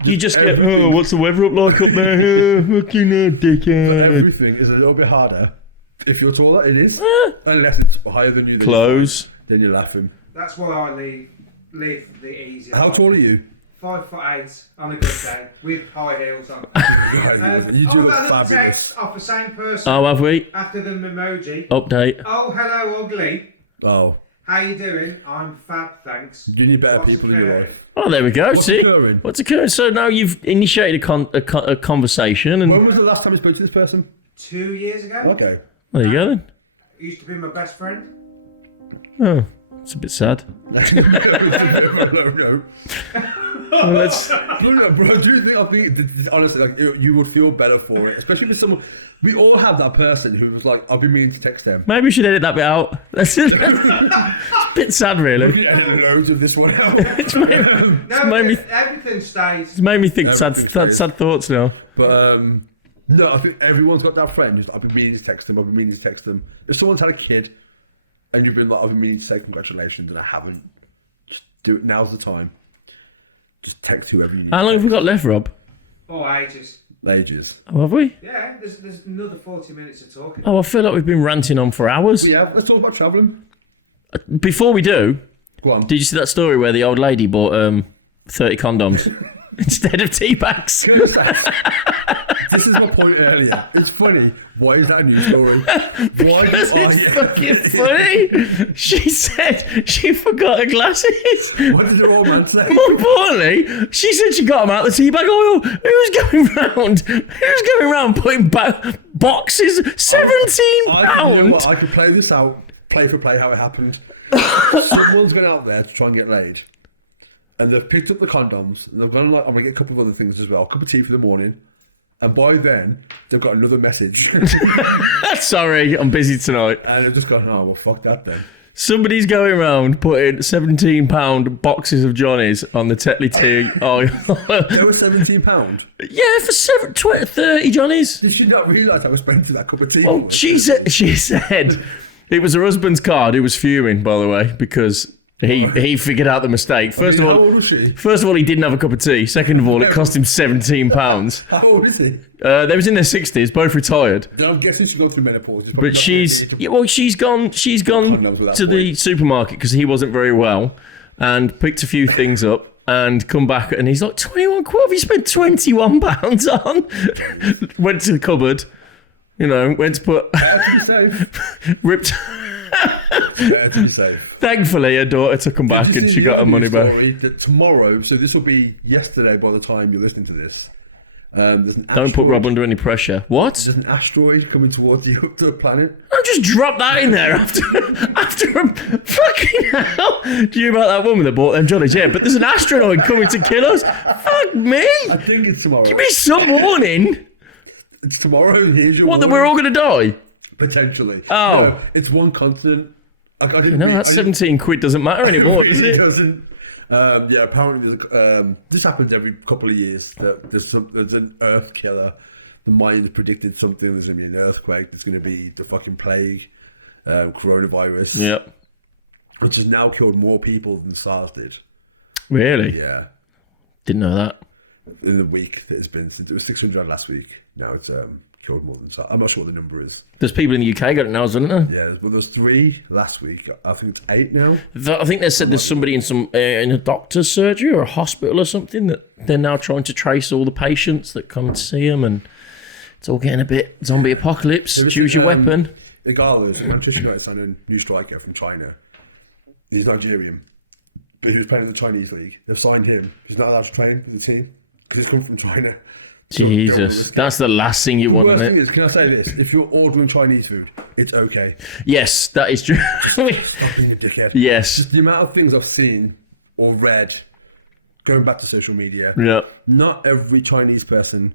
you just get, everything. oh, what's the weather up like up there? Fucking dickhead. Everything is a little bit harder. If you're taller, it is. Unless it's higher than you, then Clothes. then you're laughing. That's why I live the easy. How tall are you? 5'8" on a good day with high heels on. You do look I've got another fabulous. text off the same person Oh, have we? after the emoji. Update. Oh, hello, ugly. Oh, How you doing? I'm fab, thanks. you need better What's people in your going? life. Oh, there we go. What's See? occurring? What's occurring? So now you've initiated a conversation, and When was the last time you spoke to this person? 2 years ago. Okay. there you go. Then. He used to be my best friend. Oh, it's a bit sad. It's a bit of a low note. No, bro. Do you think? I think honestly, like you would feel better for it, especially with someone. We all have that person who was like, "I've been meaning to text them." Maybe we should edit that bit out. That's it. It's a bit sad, We really. can edit loads of this one out. No, made me- everything stays. It's made me think Everything stays. sad thoughts now. But no, I think everyone's got that friend who's like, I've been meaning to text them. I've been meaning to text them. If someone's had a kid, and you've been like, I've been meaning to say congratulations, and I haven't, just do it. Now's the time. Just text whoever you need. How to long have we text. got left, Rob? Oh, ages. Ages. Oh, have we? Yeah, there's another 40 minutes of talking. Oh, I feel like we've been ranting on for hours. We have. Let's talk about travelling. Before we do, Go on. did you see that story where the old lady bought 30 condoms instead of tea bags? Can I just ask? This is my point earlier. It's funny. Why is that a news story? Why do It's I? funny. She said she forgot her glasses. What did her old man say? More importantly, she said she got them out of the tea bag oil. Who's going round putting boxes? 17 I pounds. can, you know what? I could play this out, play for play, how it happened. Someone's gone out there to try and get laid, and they've picked up the condoms, and they've gone like, I'm gonna get a couple of other things as well, a cup of tea for the morning, and by then they've got another message, Sorry, I'm busy tonight. and they've just gone, oh well, fuck that then. Somebody's going around putting 17-pound boxes of Johnnies on the Tetley tea oil. They were £17. Yeah, for 30 Johnnies. Did she not realise how expensive that cup of tea Oh, was? she said it was her husband's card who was fuming, by the way, because he figured out the mistake. I mean, how old was she? First of all, he didn't have a cup of tea. Second of all, it cost him £17. How old is he? They was in their 60s, both retired. I'm guessing she's gone through menopause. She's probably But not she's gonna need to- yeah, well, she's gone Condoms at that to the point. supermarket because he wasn't very well, and picked a few things up and come back, and he's like, 21 quid. Have you spent £21 on? Went to the cupboard, went to put Better to be safe. ripped. Better to be safe. Thankfully, her daughter took them back Did you and see she the got her other money news back. story that tomorrow? So this will be yesterday by the time you're listening to this. There's an asteroid. Don't put Rob under any pressure. What? There's an asteroid coming towards the planet. Don't just drop that in there after a fucking hell. Do you hear about that woman that bought them Johnnies? Yeah, but there's an asteroid coming to kill us. Fuck me. I think it's tomorrow. Give me some warning. It's tomorrow. Here's your What, that warning. we're all going to die? Potentially. Oh. No, it's one continent. I didn't No, read. that I didn't- 17 quid doesn't matter It anymore. really does it? doesn't. Yeah, apparently there's this happens every couple of years. That there's an earth killer. The Mayans predicted something. There's going to be an earthquake. There's going to be the fucking plague, coronavirus, Yep. which has now killed more people than SARS did. Really? Yeah, Didn't know that. in the week that it's been since it was 600 last week. Now it's killed more than SARS. I'm not sure what the number is. There's people in the UK got it now, isn't there? Yeah, but there's 3 last week. I think it's 8 now. I think they said there's somebody in in a doctor's surgery or a hospital or something that they're now trying to trace all the patients that come to see them, and it's all getting a bit zombie apocalypse. Choose your weapon. Igalo's, a Manchester United signed a new striker from China. He's Nigerian. but he was playing in the Chinese league. They've signed him. He's not allowed to train with the team because he's come from China. So don't wanna Jesus, risk it. that's the last thing you The want. worst isn't thing it? is, can I say this? If you're ordering Chinese food, it's okay. Yes, that is true. Stop being a dickhead. Yes. Just the amount of things I've seen or read, going back to social media. Yeah. Not every Chinese person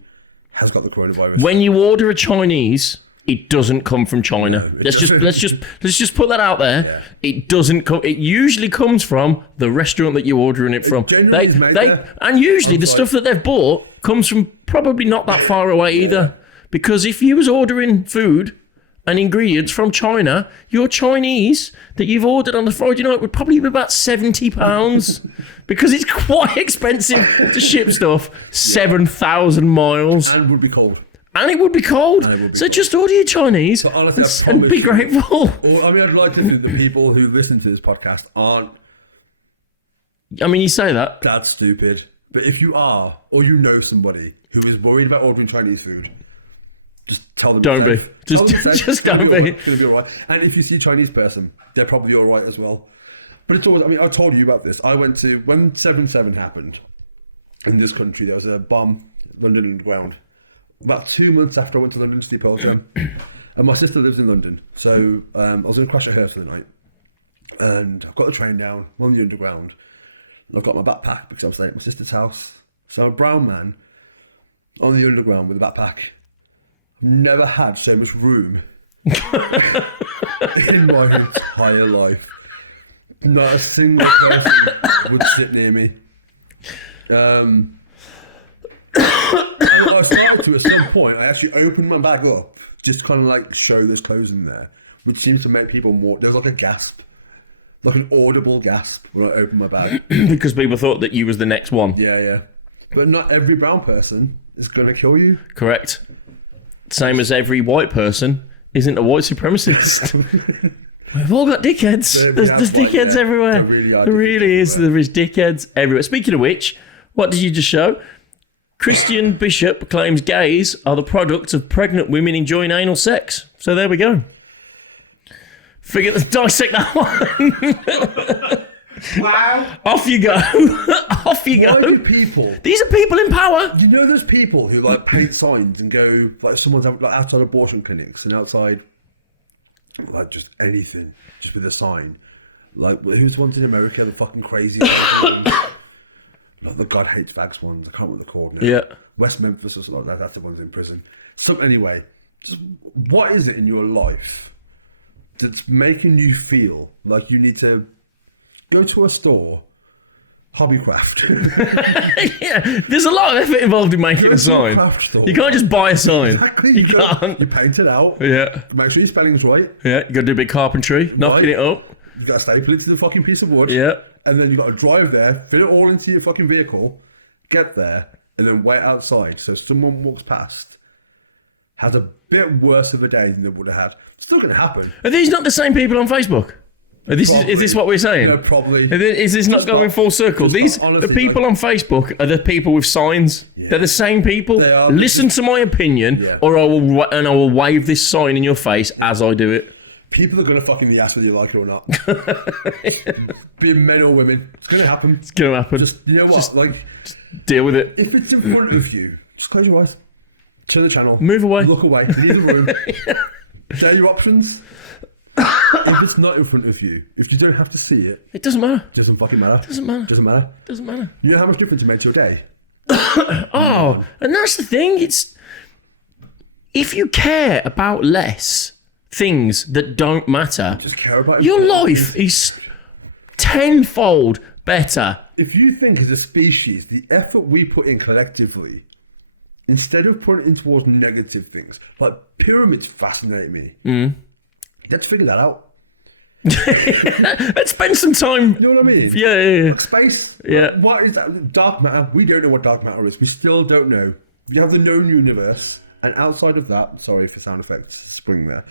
has got the coronavirus. When you order a Chinese, it doesn't come from China. No, it let's just put that out there. Yeah. It doesn't come. It usually comes from the restaurant that you're ordering it from. generally is made there. And usually On the site. stuff that they've bought comes from probably not that far away either. Because if you was ordering food and ingredients from China, your Chinese that you've ordered on the Friday night would probably be about £70 because it's quite expensive to ship stuff 7,000 miles. and would be cold. And it would be cold. And it would be so cold. just order your Chinese. So honestly, I and promise be you- grateful. Or I mean, I'd like to think the people who listen to this podcast aren't I mean, you say that. that stupid. But if you are, or you know somebody who is worried about ordering Chinese food, just tell them Don't it's be. safe. Tell them it's safe. Just It's gonna don't be all be. right. It's going to be all right. And if you see a Chinese person, they're probably all right as well. But it's always, I mean, I told you about this. I went to, when 7/7 happened in this country, there was a bomb, London Underground. About 2 months after I went to London to see Pearl Jam. And my sister lives in London. So I was going to crash at her for the night. And I've got the train down, I'm on the Underground. And I've got my backpack because I'm staying at my sister's house. So I'm a brown man on the Underground with a backpack. I've never had so much room in my entire life. Not a single person would sit near me. And I started to, at some point, I actually opened my bag up, just to kind of like show there's clothes in there, which seems to make people more, there was like a gasp, like an audible gasp when I opened my bag. Because people thought that you was the next one. Yeah. But not every brown person is going to kill you. Correct. Same as every white person isn't a white supremacist. We've all got dickheads. We have There's white, dickheads yeah. everywhere. There really are There dickheads really is. everywhere. There is dickheads everywhere. Speaking of which, what did you just show? Christian Bishop claims gays are the product of pregnant women enjoying anal sex. So there we go. Dissect that one. Wow. Off you go. Off you Why go. do people... These are people in power. You know those people who like paint signs and go, like someone's like outside abortion clinics and outside like just anything, just with a sign. Like who's the ones in America, the fucking crazy ones? Like the God Hates Fags ones. I can't remember what they're called now. Yeah. West Memphis or something like that. That's the ones in prison. So anyway, just what is it in your life that's making you feel like you need to go to a store, hobbycraft, Yeah, there's a lot of effort involved in making go a to a sign. craft store. You can't just buy a sign. Exactly. You You can't. paint it out. Yeah. Make sure your spelling's right. Yeah, you got to do a big carpentry, knocking it up. You got to staple it to the fucking piece of wood. Yeah. And then you got to drive there, fit it all into your fucking vehicle, get there, and then wait outside so someone walks past, has a bit worse of a day than they would have had. It's still going to happen. Are these not the same people on Facebook? Is this what we're saying? No, probably. Is this not Just going stop. full circle? Just These stop. Honestly, the people like- on Facebook are the people with signs. Yeah. They're the same people. They are, but Listen just- to my opinion, Yeah. or I will wave this sign in your face as I do it. People are going to fucking the ass whether you like it or not. Being men or women. It's going to happen. It's gonna happen. Just, you know what? Like, deal with it. if it's in front of you, just close your eyes. Turn the channel. Move away. Look away. Leave the room. They're your options. If it's not in front of you, if you don't have to see it, It doesn't matter. doesn't fucking matter. Doesn't matter. Doesn't matter. Doesn't matter. You know how much difference it made to your day? Oh, and that's the thing. It's if you care about less things that don't matter, Just care about your important life things. is tenfold better. If you think as a species, the effort we put in collectively, instead of putting it in towards negative things, like pyramids fascinate me. Let's figure that out. Let's spend some time. You know what I mean? Yeah. Like space. Yeah. Like, what is that? Dark matter. We don't know what dark matter is. We still don't know. We have the known universe, and outside of that, sorry for sound effects, spring there.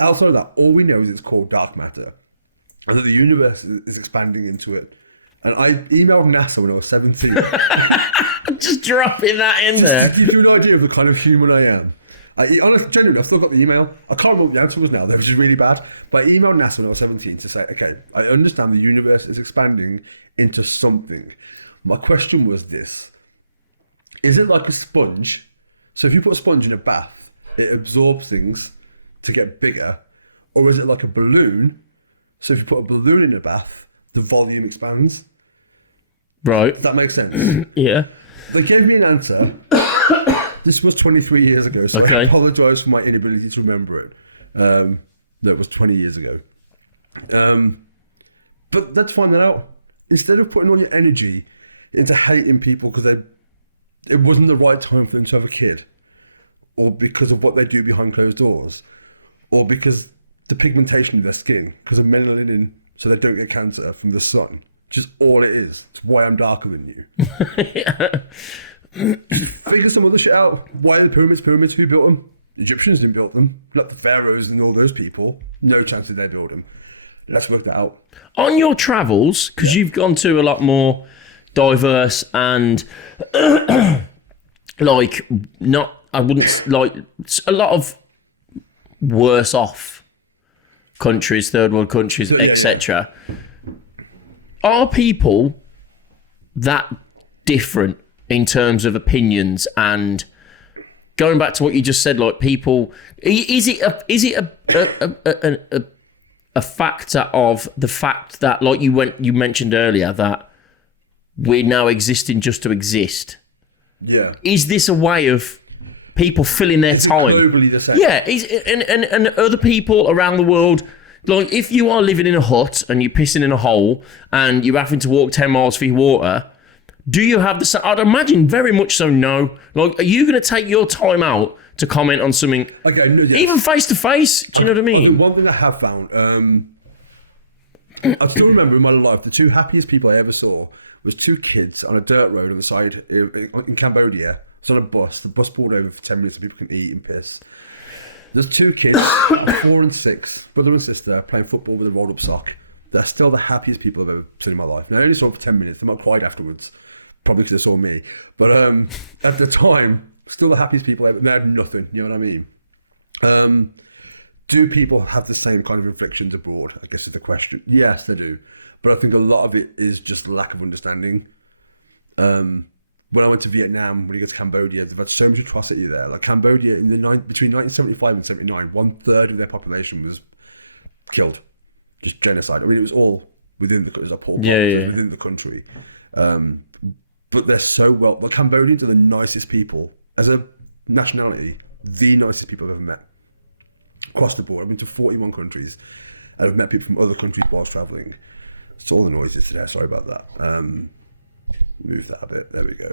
Outside of that, all we know is it's called dark matter, and that the universe is expanding into it. And I emailed NASA when I was 17. Just dropping that in Just there. to give you an idea of the kind of human I am. Honestly, genuinely, I've still got the email. I can't remember what the answer was now, though, which is really bad. But I emailed NASA when I was 17 to say, okay, I understand the universe is expanding into something. My question was this. Is it like a sponge? So if you put a sponge in a bath, it absorbs things to get bigger. Or is it like a balloon? So if you put a balloon in a bath, the volume expands. Right. Does that make sense? Yeah. They gave me an answer. This was 23 years ago, so I apologise for my inability to remember it. No, it was 20 years ago. But let's find that out. Instead of putting all your energy into hating people because it wasn't the right time for them to have a kid, or because of what they do behind closed doors, or because the pigmentation of their skin, because of melanin, so they don't get cancer from the sun. Just all it is. It's why I'm darker than you. Just figure some other shit out. Why are the pyramids? Who built them? The Egyptians didn't build them. Not the pharaohs and all those people. No chance did they build them. Let's work that out. On your travels, because you've gone to a lot more diverse and like not, I wouldn't like a lot of worse off countries, third world countries, etc. Are people that different in terms of opinions? And going back to what you just said, like people, is it a factor of the fact that, like you mentioned earlier, that we're now existing just to exist? Yeah. Is this a way of people filling their time? Is it globally the same? Yeah. And other people around the world, like if you are living in a hut and you're pissing in a hole and you're having to walk 10 miles for your water, do you have the same? I'd imagine very much so, no. Like, are you going to take your time out to comment on something? Okay, no, yes. Even face to face? Do you know what I mean? I think one thing I have found, I still remember in my life, the two happiest people I ever saw was two kids on a dirt road on the side in Cambodia. It's on a bus. The bus pulled over for 10 minutes so people can eat and piss. There's two kids, 4 and 6, brother and sister, playing football with a rolled up sock. They're still the happiest people I've ever seen in my life. And I only saw them for 10 minutes. They might have cried afterwards, probably because they saw me. But at the time, still the happiest people ever. They had nothing, you know what I mean? Do people have the same kind of inflictions abroad, I guess is the question. Yes, they do. But I think a lot of it is just lack of understanding. When I went to Vietnam, when you go to Cambodia, they've had so much atrocity there. Like Cambodia, between 1975 and 79, 1/3 of their population was killed. Just genocide. I mean, it was all within it was a Pol Pot, so it was within the country. But they're so well. The Cambodians are the nicest people as a nationality, the nicest people I've ever met across the board. I've been to 41 countries, and I've met people from other countries whilst traveling. It's all the noises today. Sorry about that. Move that a bit. There we go.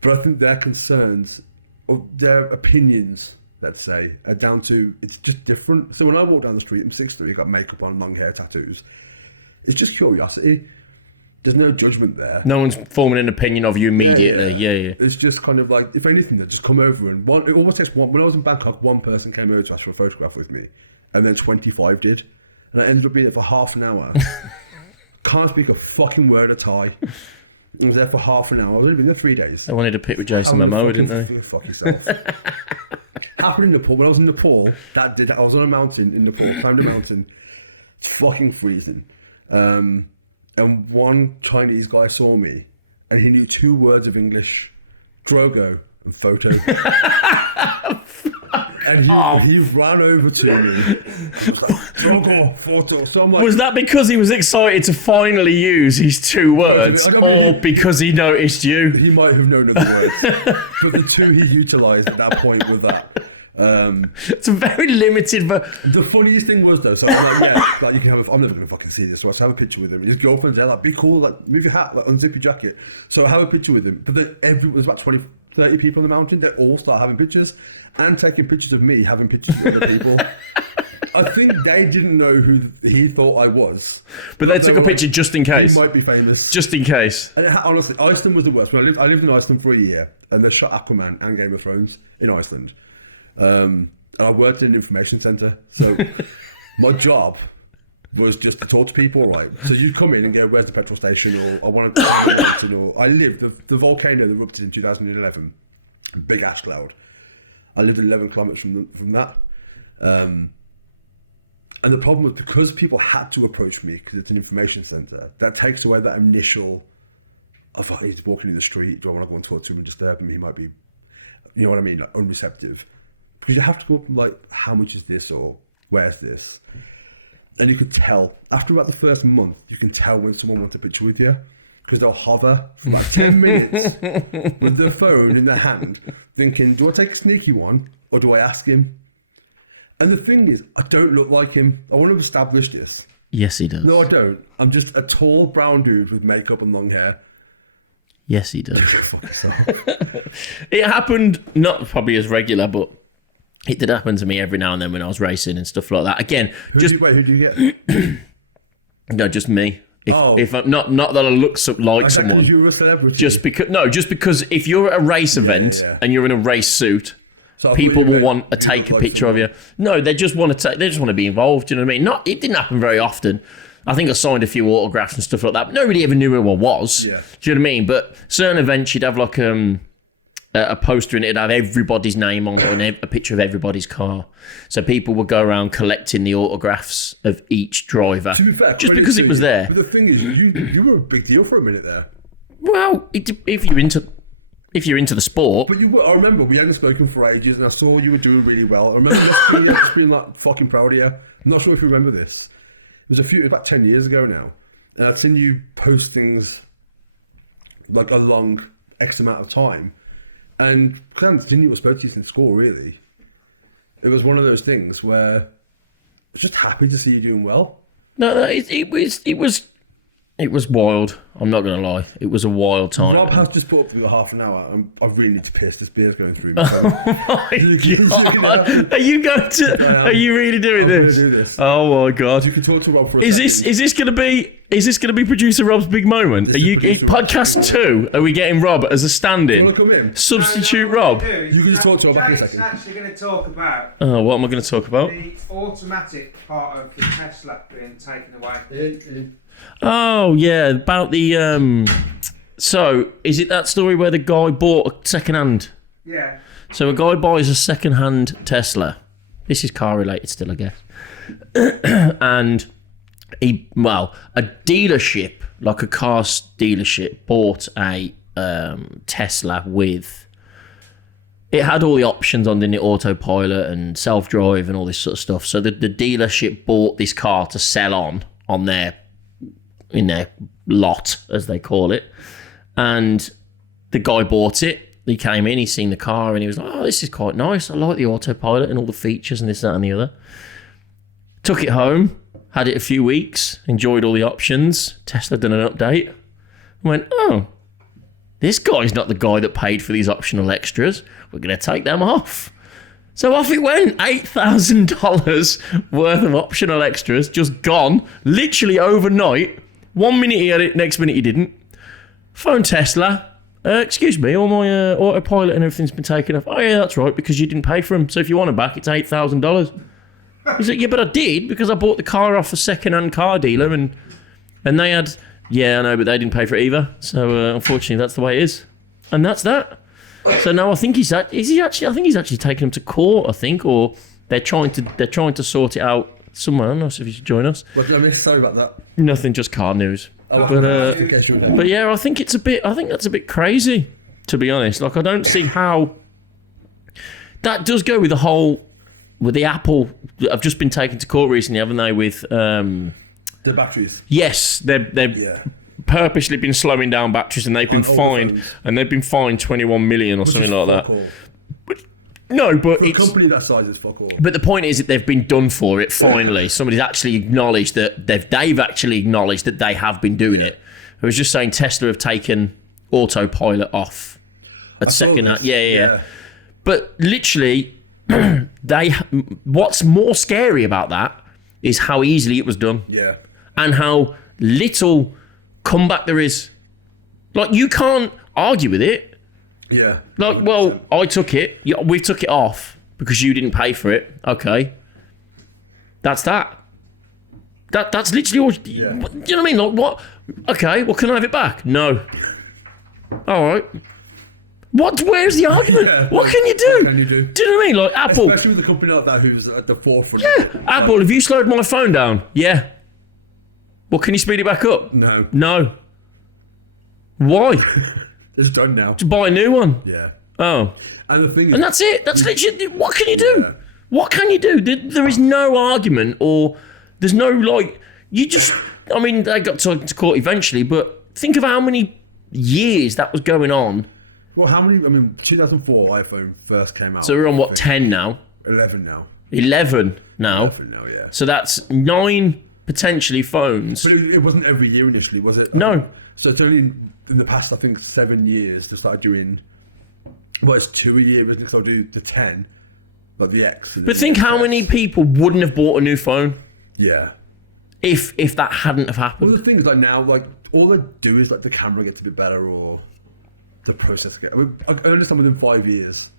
But I think their concerns, or their opinions, let's say, are down to, it's just different. So when I walk down the street, I'm 6'3", got makeup on, long hair, tattoos. It's just curiosity. There's no judgment there. No one's forming an opinion of you immediately. Yeah. It's just kind of like, if anything, they just come over and it almost takes one. When I was in Bangkok, one person came over to ask for a photograph with me, and then 25 did. And I ended up being there for half an hour. Can't speak a fucking word of Thai. I was there for half an hour. I was only been there 3 days. I wanted a pic with Jason Momoa, didn't they? Fuck yourself. Happened in Nepal. When I was in Nepal, I was on a mountain in Nepal, climbed a mountain. It's fucking freezing. And one Chinese guy saw me, and he knew 2 words of English: Drogo and photo. And he ran over to me and was like, Drogo, photo. So I'm like... Was that because he was excited to finally use his 2 words? Or because he noticed you? He might have known other words. But the 2 he utilised at that point were that. It's a very limited... The funniest thing was, though, so I'm like, yeah, like you can have I'm never going to fucking see this. So I have a picture with him. And his girlfriend's there, like, be cool, like, move your hat, like, unzip your jacket. So I have a picture with him. But then there's about 30 people on the mountain. They all start having pictures and taking pictures of me having pictures of other people. I think they didn't know who he thought I was. But they took a picture just in case. He might be famous. Just in case. And honestly, Iceland was the worst. When I lived in Iceland for a year, and they shot Aquaman and Game of Thrones in Iceland. And I worked in an information centre. So my job was just to talk to people, right? So you'd come in and go, where's the petrol station? Or I want to climb a mountain. Or I lived, the volcano that erupted in 2011, big ash cloud. I lived 11 kilometers from that. And the problem was because people had to approach me because it's an information center, that takes away that initial of, oh, he's walking in the street. Do I want to go and talk to him and disturb him? He might be, you know what I mean, like unreceptive. Because you have to go up and like, how much is this or where's this? And you could tell, after about the first month, you can tell when someone wants a picture with you because they'll hover for about 10 minutes with their phone in their hand thinking, do I take a sneaky one or do I ask him? And the thing is, I don't look like him. I want to establish this. Yes, he does. No, I don't. I'm just a tall brown dude with makeup and long hair. Yes, he does. Go fuck yourself. It happened, not probably as regular, but it did happen to me every now and then when I was racing and stuff like that. Again, Who do you get? no, just me. Oh. If I'm not that I look like Is that someone. because you were a celebrity? Just because if you're at a race event and you're in a race suit, So I thought people you will meant want to you take look a like picture of someone. you. No, they just want to they just want to be involved. You know what I mean? It didn't happen very often. I think I signed a few autographs and stuff like that, but nobody ever knew who I was. Yeah. Do you know what I mean? But certain events, you'd have like a poster in it, it'd have everybody's name on it and a picture of everybody's car. So people would go around collecting the autographs of each driver. To be fair, just credit because to it was you. there. But the thing is, you were a big deal for a minute there. Well, if you're into the sport, But you were. I remember we hadn't spoken for ages, and I saw you were doing really well. I remember messaging you, just being like fucking proud of you. I'm not sure if you remember this. It was about 10 years ago now, and I'd seen you post things like a long X amount of time, and because I hadn't seen you or spoke to you since school, really, it was one of those things where I was just happy to see you doing well. no, it was wild. I'm not gonna lie, it was a wild time. Rob has just put up for half an hour. I really need to piss. This beer's going through me. So you can have to, Are you going to? I am. Are you really doing I'm this? going to do this. Oh my god! You can talk to Rob for a Is second. this gonna be producer Rob's big moment? This Are is you producer Rob's podcast big 2? Are we getting Rob as a stand-in? You want to come in? Substitute No, Rob. what we're gonna do You can is just talk to her back in a Jake's second. actually going to talk about What am I going to talk about? the automatic part of the Tesla being taken away. Oh yeah, about the So is it that story where the guy bought a second-hand? Yeah. So a guy buys a second-hand Tesla. This is car related still, I guess. And a dealership, like a car dealership, bought a Tesla with. It had all the options on the autopilot and self-drive and all this sort of stuff. So the dealership bought this car to sell on in their lot, as they call it. And the guy bought it. He came in, he seen the car, and he was like, oh, this is quite nice. I like the autopilot and all the features and this, that, and the other. Took it home, had it a few weeks, enjoyed all the options. Tesla done an update. Went, oh, this guy's not the guy that paid for these optional extras. We're going to take them off. So off it went. $8,000 worth of optional extras just gone, literally overnight. 1 minute he had it, next minute he didn't. Phone Tesla. Excuse me, all my autopilot and everything's been taken off. Oh yeah, that's right, because you didn't pay for them. So if you want them back, it's $8,000. He's like, yeah, but I did, because I bought the car off a second-hand car dealer, and they had, yeah, I know, but they didn't pay for it either. So unfortunately, that's the way it is, and that's that. So now I think I think he's actually taking him to court. I think, or they're trying to sort it out somewhere. I don't know if you should join us. What did I miss? Sorry about that. Nothing, just car news. Just in case you were there. But yeah, I think that's a bit crazy, to be honest. Like, I don't see how that does go with the Apple. I've just been taken to court recently, haven't they? With The batteries. yes, they've Yeah. purposely been slowing down batteries, and they've been On older fined, phones. and they've been fined 21 million or Which is something like fuck that. all. No, but For a it's- company that size, it's fuck all. But the point is that they've been done for it finally. Somebody's actually acknowledged that they've actually acknowledged that they have been doing Yeah. it. I was just saying Tesla have taken autopilot off. I saw this. Yeah. But literally, what's more scary about that is how easily it was done Yeah. and how little comeback there is. Like, you can't argue with it. Yeah. Like, 100%. well, I took it. We took it off because you didn't pay for it. Okay, that's that. That's literally all. Yeah. Do you know what I mean? Like, what? Okay, well, can I have it back? No. All right. What? Where's the argument? Yeah, what like, can you do? what can you do? Do you know what I mean? Like Apple. Especially with a company like that who's at the forefront of it. Apple, have you slowed my phone down? Yeah. Well, can you speed it back up? No. No. Why? It's done now. To buy a new one. Yeah. Oh. And the thing is... And that's it. That's literally... What can you do? Yeah. What can you do? There is no argument or... There's no, like... You just... I mean, they got to court eventually, but think of how many years that was going on. Well, how many... I mean, 2004 iPhone first came out. So we're on, I what, think. 10 now? 11 now. 11 now. 11 now, yeah. So that's 9 potentially phones. But it wasn't every year initially, was it? No. So it's only in the past, I think, 7 years they started doing... Well, it's 2 a year, isn't it? Because I'll do the 10, like the X. And But then think the how XS. many people wouldn't have bought a new phone Yeah. if that hadn't have happened. Well, the thing is, like now, like all they do is like the camera gets a bit better or the processor gets... I mean, I understand within 5 years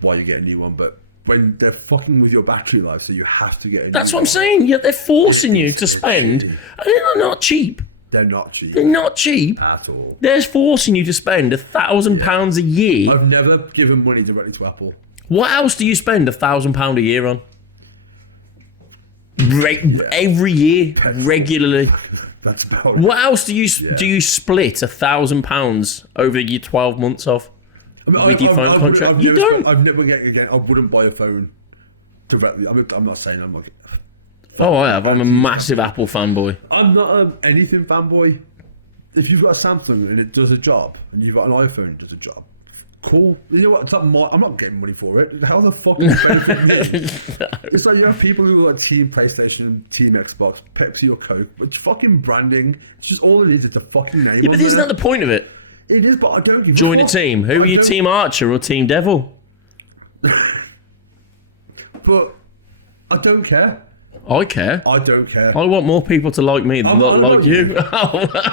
why you get a new one, but when they're fucking with your battery life, so you have to get a new one. That's what I'm saying. Yeah, they're forcing you to It's spend. shitty. And they're not cheap. They're not cheap They're not cheap. at all. They're forcing you to spend £1,000 a year. I've never given money directly to Apple. What else do you spend £1,000 a year on? Every year, Petrol. regularly. That's about it. What else do you Yeah. split £1,000 over your 12 months of? I mean, With your phone contract? I've You never, don't. I've never again. I wouldn't buy a phone directly. I mean, I'm not saying I'm like. Oh, I have. I'm a anti- massive Apple fanboy. I'm not anything fanboy. If you've got a Samsung and it does a job, and you've got an iPhone and it does a job, cool. You know what? It's not I'm not getting money for it. How the fuck does it benefit me? It's like you have people who are like Team PlayStation, Team Xbox, Pepsi or Coke, which fucking branding. It's just all it is. It's a fucking name Yeah, on but isn't there. that the point of it? It is, but I don't give Join a a fuck. team. Who I are you, don't- Team Archer or Team Devil? But I don't care. I care. I don't care. I want more people to like me than I'm not on like about you. you.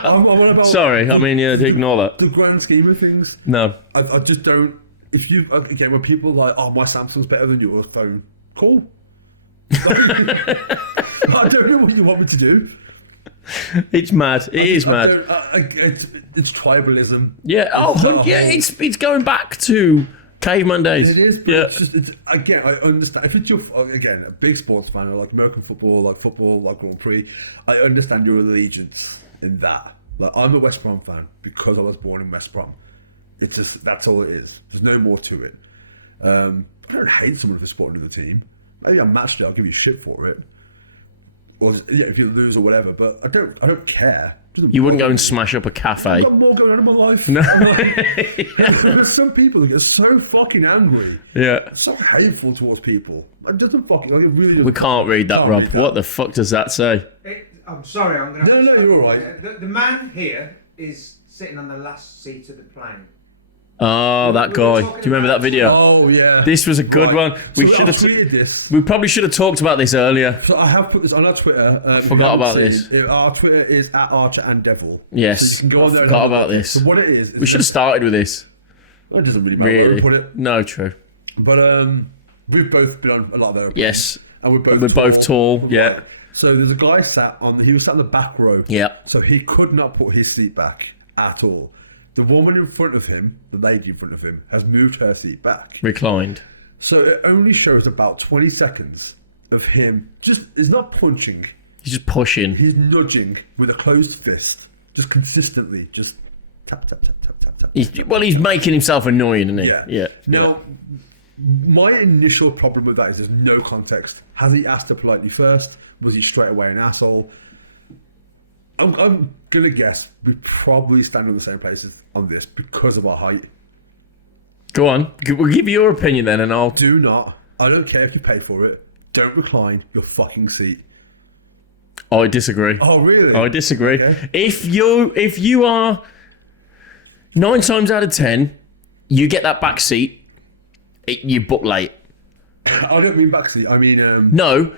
I'm on about. Sorry, I mean, yeah, ignore that. The grand scheme of things. No. I just don't. If you again, when people are like, "Oh, my Samsung's better than your phone," cool. I don't know what you want me to do. It's mad. It is mad. It's tribalism. Yeah. It's Oh, that yeah. whole- It's going back to caveman days. It is, but Yeah. it's just. It's again. I understand if it's your again a big sports fan, or like American football, like Grand Prix. I understand your allegiance in that. Like I'm a West Brom fan because I was born in West Brom. It's just that's all it is. There's no more to it. I don't hate someone for supporting the team. Maybe on match day I'll give you shit for it, or just, yeah, if you lose or whatever. But I don't care. It doesn't You wouldn't go bother and me. smash up a cafe. I've got more going on in my life. There's some people that get so fucking angry, Yeah. so hateful towards people. It doesn't fucking like it really doesn't. We can't read that, Can't Rob. read that. What the fuck does that say? I'm sorry, I'm going No, you're all right. The man here is sitting on the last seat of the plane. Oh, that guy. Do you remember that video? Oh yeah, This was a good one. So We I've should've tweeted this. We probably should have talked about this earlier. So I have put this on our Twitter. If you Forgot haven't about seen, this. Our Twitter is @ArcherandDevil. Yes. So you can go on there and Forgot have a about look. this. So what it is We should have started with this. It doesn't really matter where Really. we put it. No, true. But we've both been on a lot of airplanes. Yes. And we're both We're tall. both tall, yeah. Right. So there's a guy he was sat in the back row. Yeah. So he could not put his seat back at all. The woman in front of him, the lady in front of him, has moved her seat back. Reclined. So it only shows about 20 seconds of him it's not punching, He's just pushing. he's nudging with a closed fist, just consistently, just tap, tap, tap, tap, tap, tap. He's making himself annoying, isn't he? Yeah. Yeah. Now, my initial problem with that is there's no context. Has he asked her politely first? Was he straight away an asshole? I'm gonna guess we probably stand on the same places on this because of our height. Go on. We'll give you your opinion then, and I'll. Do not. I don't care if you pay for it. Don't recline your fucking seat. I disagree. Oh, really? I disagree. Okay. If you are 9 times out of 10, you get that back seat, you book late. I don't mean backseat. I mean, No,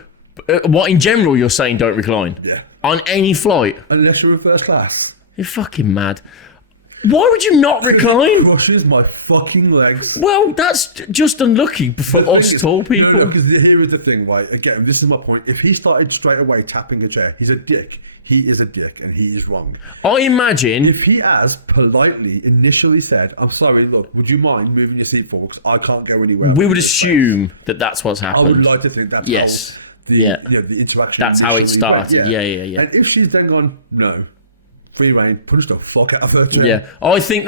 what in general you're saying don't recline. yeah. On any flight. Unless you're in first class. You're fucking mad. Why would you not Because recline? it crushes my fucking legs. Well, that's just unlucky for The us thing is- tall people. No, because here is the thing, right? Again, this is my point. If he started straight away tapping a chair, he's a dick. He is a dick, and he is wrong. I imagine If he has politely initially said, "I'm sorry, look, would you mind moving your seat forward because I can't go anywhere." we I've would got no space." assume that that's what's I happened. would like to think that's Yes. how the Yeah. the interaction That's how initially it went. started. Yeah. And if she's then gone, no, free reign, punch the fuck out of her chair. Yeah, I think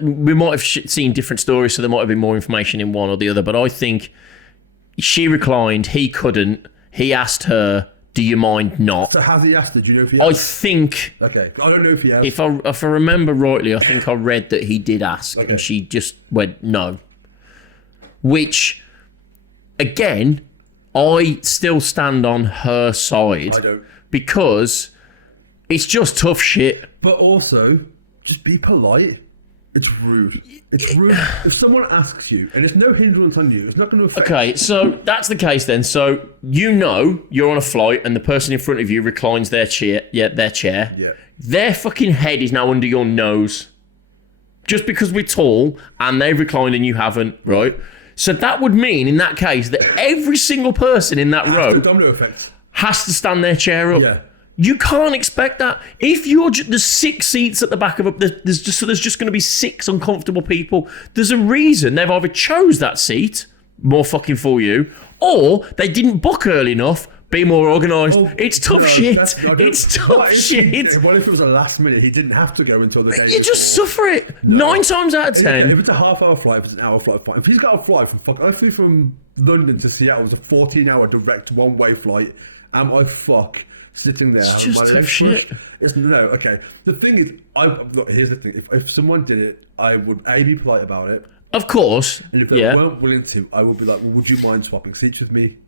we might have seen different stories, so there might have been more information in one or the other. But I think she reclined, he couldn't. He asked her, "Do you mind not?" So has he asked her? Do you know if he I has? think, Okay, I don't know if he has. if I remember rightly, I think I read that he did ask, Okay. and she just went no. Which, again, I still stand on her side. I don't. Because it's just tough shit. But also, just be polite. It's rude. It's rude. If someone asks you, and it's no hindrance on you, it's not going to affect. Okay, so that's the case then. So you're on a flight and the person in front of you reclines their chair. Yeah. Their fucking head is now under your nose. Just because we're tall and they've reclined and you haven't, right? So that would mean, in that case, that every single person in that Has row the domino effect. has to stand their chair up. Yeah. You can't expect that. If you're there's 6 seats at the back of there's just going to be 6 uncomfortable people. There's a reason they've either chose that seat, more fucking for you, or they didn't book early enough. Be more organised. It's tough shit. It's tough shit. What if it was a last minute? He didn't have to go until the day You before. just suffer it. 9 times out of 10. Okay, if it's a half-hour flight, if it's an hour flight, fine. If he's got a flight I flew from London to Seattle. It was a 14-hour direct one-way flight. Am I sitting there having just my tough legs shit. crushed? It's no. Okay. The thing is, look. Here's the thing. If someone did it, I would be polite about it, Of course. and if they weren't willing to, I would be like, well, would you mind swapping seats with me?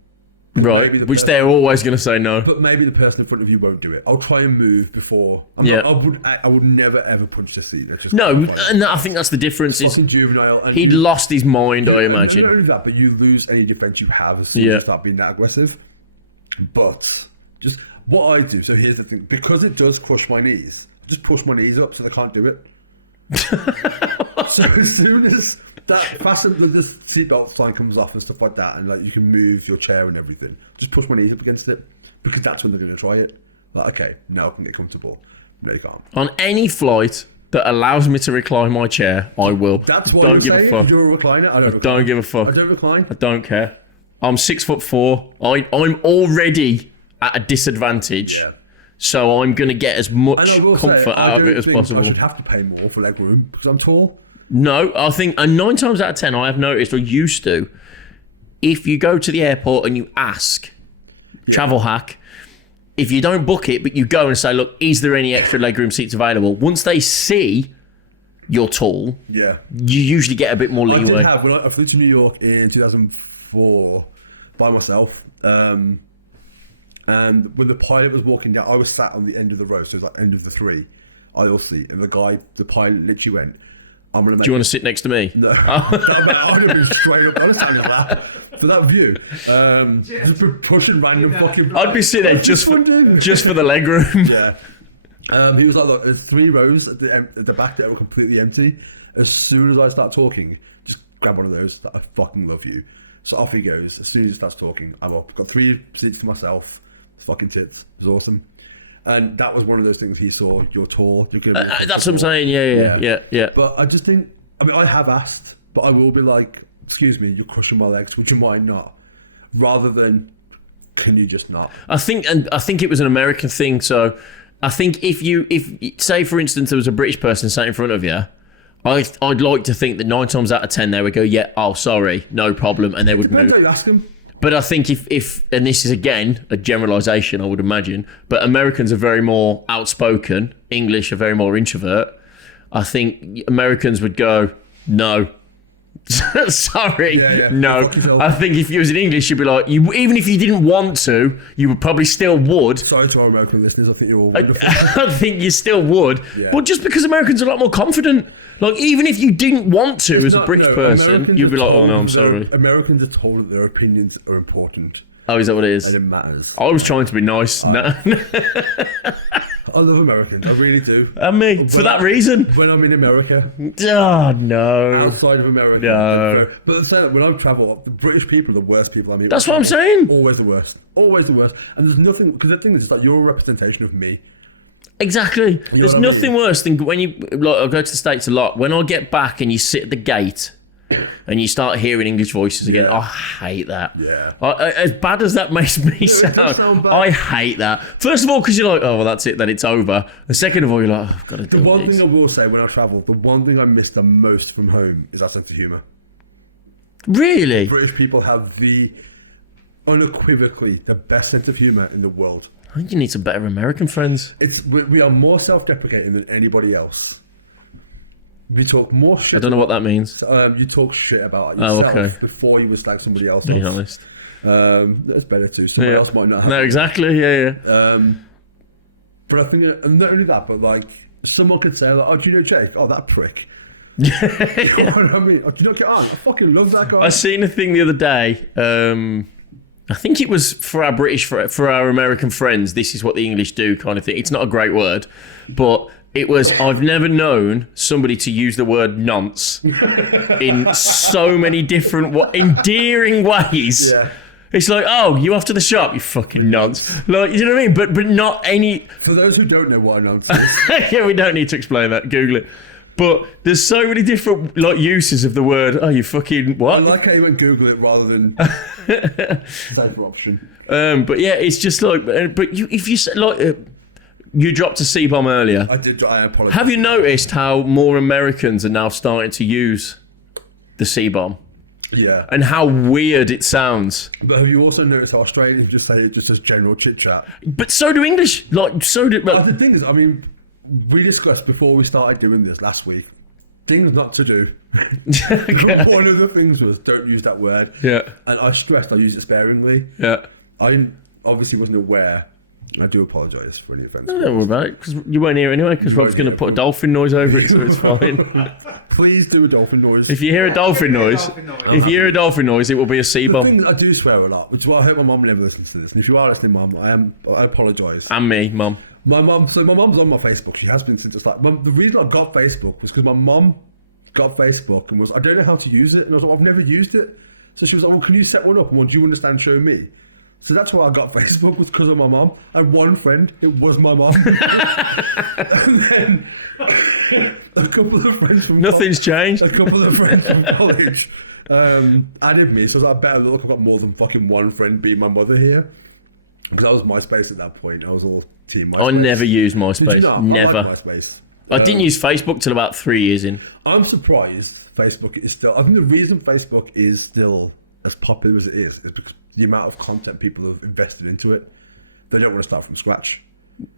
Right. maybe the Which person- they're always going to say no. But maybe the person in front of you won't do it. I'll try and move before. I would never ever punch the seat. Let's just No, clarify that. and I think that's the difference. It's fucking juvenile. And He'd lost his mind, I imagine. Not only that, but you lose any defense you have as soon as Yeah. you start being that aggressive. But just what I do. So here's the thing: because it does crush my knees, I just push my knees up so they can't do it. So as soon as that the seatbelt sign comes off and stuff like that, and like you can move your chair and everything, just push my knees up against it, because that's when they're going to try it. Like, okay, now I can get comfortable. No, you can't. On any flight that allows me to recline my chair, I will. That's why Don't you're give a saying fuck. you're a recliner. I don't recline. Don't give a fuck. I don't recline. I don't care. I'm 6'4". I'm already at a disadvantage. Yeah. So I'm going to get as much And I will say, comfort I out of it don't as think possible. I should have to pay more for leg room because I'm tall. No, I think, and 9 times out of 10, I have noticed, or used to, if you go to the airport and you ask, travel hack, if you don't book it, but you go and say, look, is there any extra legroom seats available? Once they see you're tall, Yeah. you usually get a bit more leeway. I did have, when I flew to New York in 2004 by myself, and when the pilot was walking down, I was sat on the end of the row, so it was like end of the 3 aisle seat, and the pilot literally went, I'm going to make Do you want to sit next to me? No, I'd have been straight up. I'd have sat on his lap for that view. Just be pushing random fucking. I'd be sitting there What's this just one do? just for the legroom. Yeah. He was like, look, there's 3 rows at the back that were completely empty. As soon as I start talking, just grab one of those. I fucking love you. So off he goes. As soon as he starts talking, I'm up. Got 3 seats to myself. It's fucking tits. It was awesome. And that was one of those things he saw. You're tall. You're going to be uncomfortable. That's what I'm saying. Yeah. But I just think, I have asked, but I will be like, excuse me, you're crushing my legs. Would you mind not? Rather than, can you just not? I think it was an American thing. So I think if say for instance there was a British person sat in front of you, I'd like to think that 9 times out of 10 they would go, yeah, oh sorry, no problem, and they would Depends move. how you ask them. But I think if and this is again a generalisation, I would imagine, but Americans are very more outspoken. English are very more introvert. I think Americans would go, no. Sorry, Yeah. no. Fuck yourself. I think if you was in English, you'd be like, even if you didn't want to, you would probably still would. Sorry to our American listeners. I think you're all wonderful. I think you still would. Yeah. But just because Americans are a lot more confident, like even if you didn't want to as a British person, Americans you'd are be like, oh no, I'm sorry. Americans are told that their opinions are important Oh, is that what it is? and it matters. I was trying to be nice. No. I love Americans. I really do. And me, for that reason. When I'm in America, Oh, no. outside of America, No. but saying that when I travel, the British people are the worst people I meet. That's when I what I'm travel. saying. Always the worst. Always the worst. And there's nothing, because the thing is, it's like you're a representation of me. Exactly. know There's what I mean? nothing worse than when you, like, I go to the States a lot. When I get back and you sit at the gate and you start hearing English voices again, Yeah. I hate that. Yeah. As bad as that makes me it sound, does sound bad. I hate that. First of all, because you're like, oh, well, that's it, then it's over. And second of all, you're like, oh, I've got to The do one this. thing I will say when I travel, the one thing I miss the most from home is our sense of humour. Really? British people have the unequivocally the best sense of humour in the world. I think you need some better American friends. We are more self-deprecating than anybody else. We talk more shit. I don't know what that means. You talk shit about yourself okay. before you would slag somebody else Being off. honest. That's better too. Someone Yeah. else might not have. No, it. exactly. Yeah. But I think not only that, but like someone could say, like, "Oh, do you know Jake? Oh, that prick." You know what I mean? Oh, do you not get on? I fucking love that guy. I seen a thing the other day. I think it was for our for our American friends. This is what the English do, kind of thing. It's not a great word, but it was. I've never known somebody to use the word "nonce" in so many different endearing ways. Yeah. It's like, oh, you off to the shop, you fucking nonce. Like, you know what I mean? But not any. For those who don't know what a nonce is, Yeah, we don't need to explain that. Google it. But there's so many different like uses of the word. Oh, you fucking what? I like how you went Google it rather than safer option. But yeah, it's just like. But you, if you say like, you dropped a C-bomb earlier. I did. I apologize. Have you noticed how more Americans are now starting to use the C-bomb Yeah. and how weird it sounds? But have you also noticed how Australians just say it just as general chit chat? But so do English. Like so do. The thing is, I mean, we discussed before we started doing this last week things not to do. One of the things was don't use that word. Yeah. And I stressed I used it sparingly. Yeah. I obviously wasn't aware. I do apologise for any offence. Don't worry about it because you weren't here anyway. Because You Rob's weren't going to here, put a but- dolphin noise over it, so it's fine. Please do a dolphin noise. If you hear a dolphin noise, if you hear a dolphin noise, it will be a The C-bomb. thing is, I do swear a lot, which is why I hope my mum never listens to this. And if you are listening, mum, I apologise. And me, mum. My mum's on my Facebook. She has been since the start. The reason I got Facebook was because my mum got Facebook and was, I don't know how to use it. And I was like, I've never used it. So she was like, well, can you set one up? And what do you understand? Show me. So that's why I got Facebook, was because of my mum. I had one friend, it was my mum. And then a couple of friends from Nothing's changed. a couple of friends from college added me. So I was like, I better look, I've got more than fucking one friend being my mother here. Because I was MySpace at that point. I was all team MySpace. I never used MySpace. Did you not? Never. I like MySpace. I didn't use Facebook till about 3 years in. I'm surprised Facebook is still... I think the reason Facebook is still as popular as it is because the amount of content people have invested into it. They don't want to start from scratch.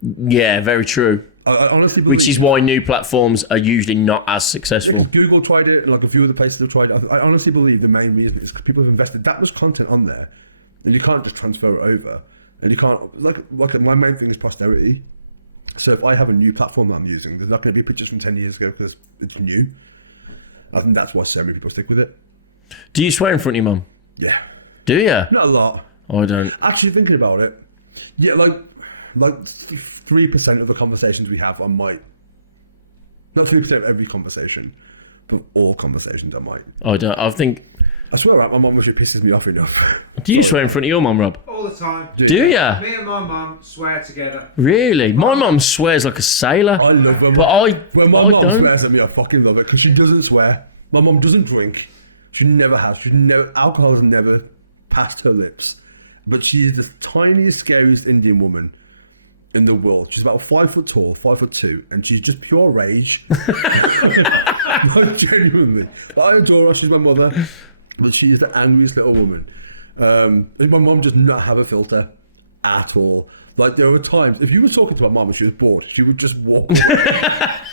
Yeah, very true. I honestly believe... Which is why new platforms are usually not as Yeah, successful. because Google tried it and like a few other places have tried it. I honestly believe the main reason is because people have invested that much content on there and you can't just transfer it over. And you can't... Like my main thing is posterity. So if I have a new platform that I'm using, there's not going to be pictures from 10 years ago because it's new. I think that's why so many people stick with it. Do you swear in front of your mum? Yeah. Do you? Not a lot. I don't. Actually, thinking about it, yeah, like 3% of the conversations we have, I might. Not 3% of every conversation, but all conversations I might. I don't. I think. I swear, my mum actually pisses me off enough. Do you Sorry, swear in Mum. front of your mum, Rob? All the time. Do you? Me and my mum swear together. Really? My mum swears like a sailor. I love when But when my I mum don't. swears at me. I fucking love it because she doesn't swear. My mum doesn't drink. She never has. Alcohol has never passed her lips. But she is the tiniest, scariest Indian woman in the world. She's about 5 foot tall, 5'2", and she's just pure rage. Like, genuinely. Like, I adore her. She's my mother, but she is the angriest little woman. My mum does not have a filter at all. Like, there were times, if you were talking to my mum and she was bored, she would just walk away.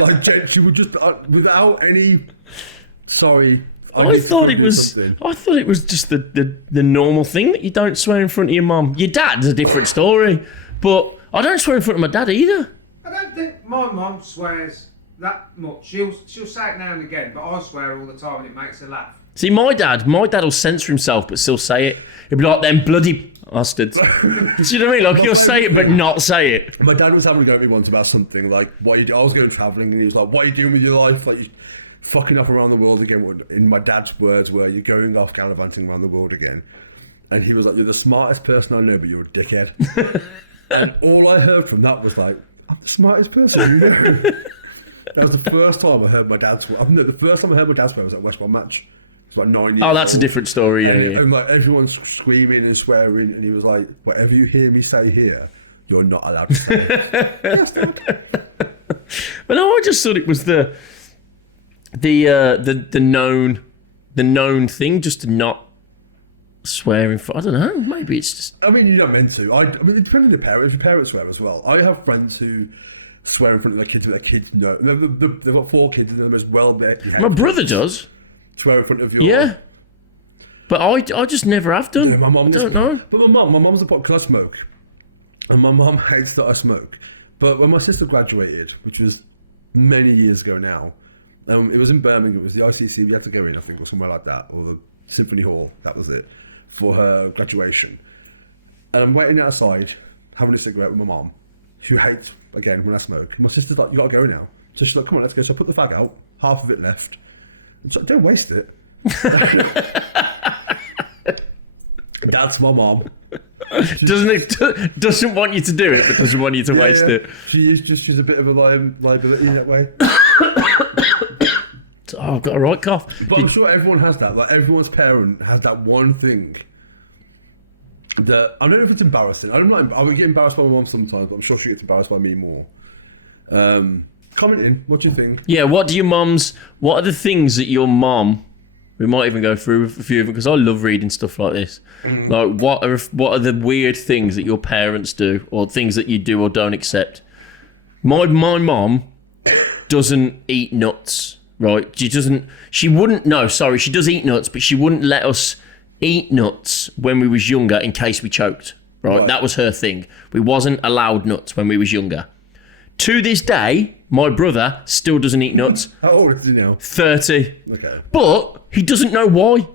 Like, she would just, without any, sorry, I need to go do something. I thought it was just the normal thing that you don't swear in front of your mum. Your dad's a different story, but I don't swear in front of my dad either. I don't think my mum swears that much. She'll say it now and again, but I swear all the time and it makes her laugh. See, my dad will censor himself but still say it. He'll be like, them bloody bastards. Do you know what I mean? Like, he'll say it but not say it. My dad was having a go at me once about something, like, what you do. I was going travelling, and he was like, what are you doing with your life? Like, you're fucking off around the world again. In my dad's words were, you're going off gallivanting around the world again. And he was like, you're the smartest person I know, but you're a dickhead. And all I heard from that was like, I'm the smartest person you know. That was the first time I heard my dad swear. I mean, the first time I heard my dad swear was at a West Brom match. It was like 9 years Oh, that's old. a different story. And like everyone's screaming and swearing, and he was like, whatever you hear me say here, you're not allowed to say. Yes, Dad. But no, I just thought it was the known thing, just to not swear in front. I don't know. Maybe it's just. I mean, you're not meant to. I mean, it depends on your parents. If your parents swear as well. I have friends who swear in front of their kids, but their kids know. They've got 4 kids, and they're the most well-behaved. My brother does. Swear in front of your. Yeah. But I just never have done. Yeah, my mum don't know. But my mum's a pot because I smoke, and my mum hates that I smoke. But when my sister graduated, which was many years ago now, it was in Birmingham. It was the ICC. We had to go in, I think, or somewhere like that, or the Symphony Hall. That was it for her graduation. And I'm waiting outside, having a cigarette with my mum, who hates again when I smoke. My sister's like, "You got to go now." So she's like, "Come on, let's go." So I put the fag out, half of it left. And so don't waste it. That's my mom. Doesn't want you to do it, but doesn't want you to waste it. She's a bit of a liability in that way. Oh, I've got a right cough. But I'm sure everyone has that. Like everyone's parent has that one thing that I don't know if it's embarrassing. I would get embarrassed by my mom sometimes, but I'm sure she gets embarrassed by me more. Comment in. What do you think? Yeah, what are the things that your mom, we might even go through a few of them, because I love reading stuff like this. Like, what are the weird things that your parents do, or things that you do or don't accept? My mom doesn't eat nuts, right? She does eat nuts, but she wouldn't let us eat nuts when we was younger in case we choked, right? That was her thing. We wasn't allowed nuts when we was younger. To this day, my brother still doesn't eat nuts. How old is he now? 30. Okay. But he doesn't know why.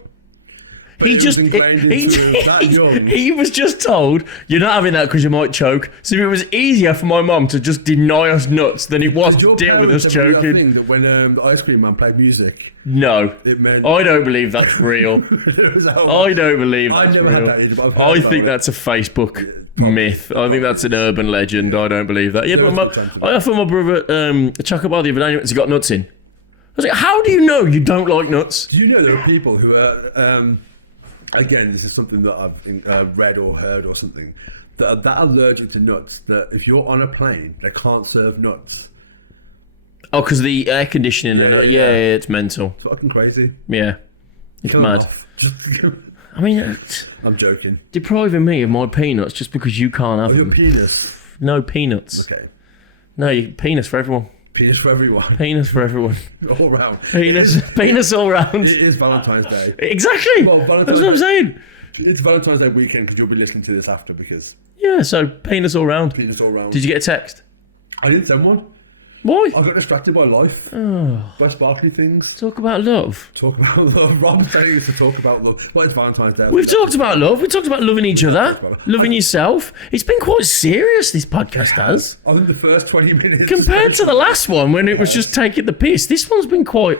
But it was ingrained into him that young. He was just told, you're not having that because you might choke. So it was easier for my mum to just deny us nuts than it was Did your to deal with parents us ever do that choking. thing that when the ice cream man played music, No. it meant I don't believe that's real. it was I don't believe that's I never had real. that either, but I've heard about think it. that's a Facebook probably. myth. It I think probably that's an is. urban legend. Yeah. I don't believe that. Yeah, There but was a good chance of it. I offered my brother a chocolate bar the other day and he got nuts in. I was like, how do you know you don't like nuts? Do you know there are people who are, again, this is something that I've read or heard or something, that are that allergic to nuts that if you're on a plane, they can't serve nuts. Oh, because the air conditioning. Yeah, It's mental. It's fucking crazy. Yeah. It's Kill them mad. off. I mean, I'm joking. depriving me of my peanuts just because you can't have Oh, your them. penis. No peanuts. Okay. No, penis for everyone. Penis for everyone. Penis for everyone. All round. Penis all round. It is Valentine's Day. Exactly. Well, Valentine's That's what I'm Day- saying. It's Valentine's Day weekend because you'll be listening to this after because Yeah, so penis all round. penis all round. Did you get a text? I didn't send one. Why? I got distracted by life. By sparkly things. Talk about love. Talk about love. Rob's telling us to talk about love. Well, it's Valentine's Day. I We've think that's talked about love. We talked about loving each have other, talked about love. loving yourself. It's been quite serious, this podcast has. I think the first 20 minutes. Compared to especially- the last one when it was has. just taking the piss, this one's been quite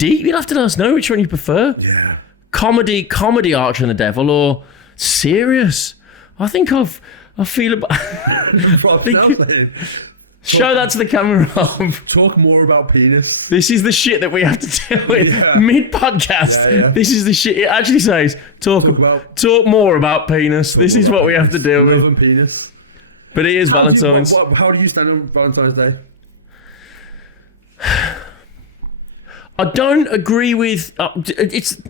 deep. You'll have to let us know which one you prefer. Yeah. Comedy Archer and the Devil, or serious. I think I feel about. Rob's now saying, Show that to the camera, Rob. talk more about penis. This is the shit that we have to deal with Yeah. mid-podcast. Yeah. This is the shit. It actually says talk more about penis. This Talk is more what about we have to penis. deal Love with. and penis. But it is How do Valentine's. how do you stand on Valentine's Day? I don't agree with. It's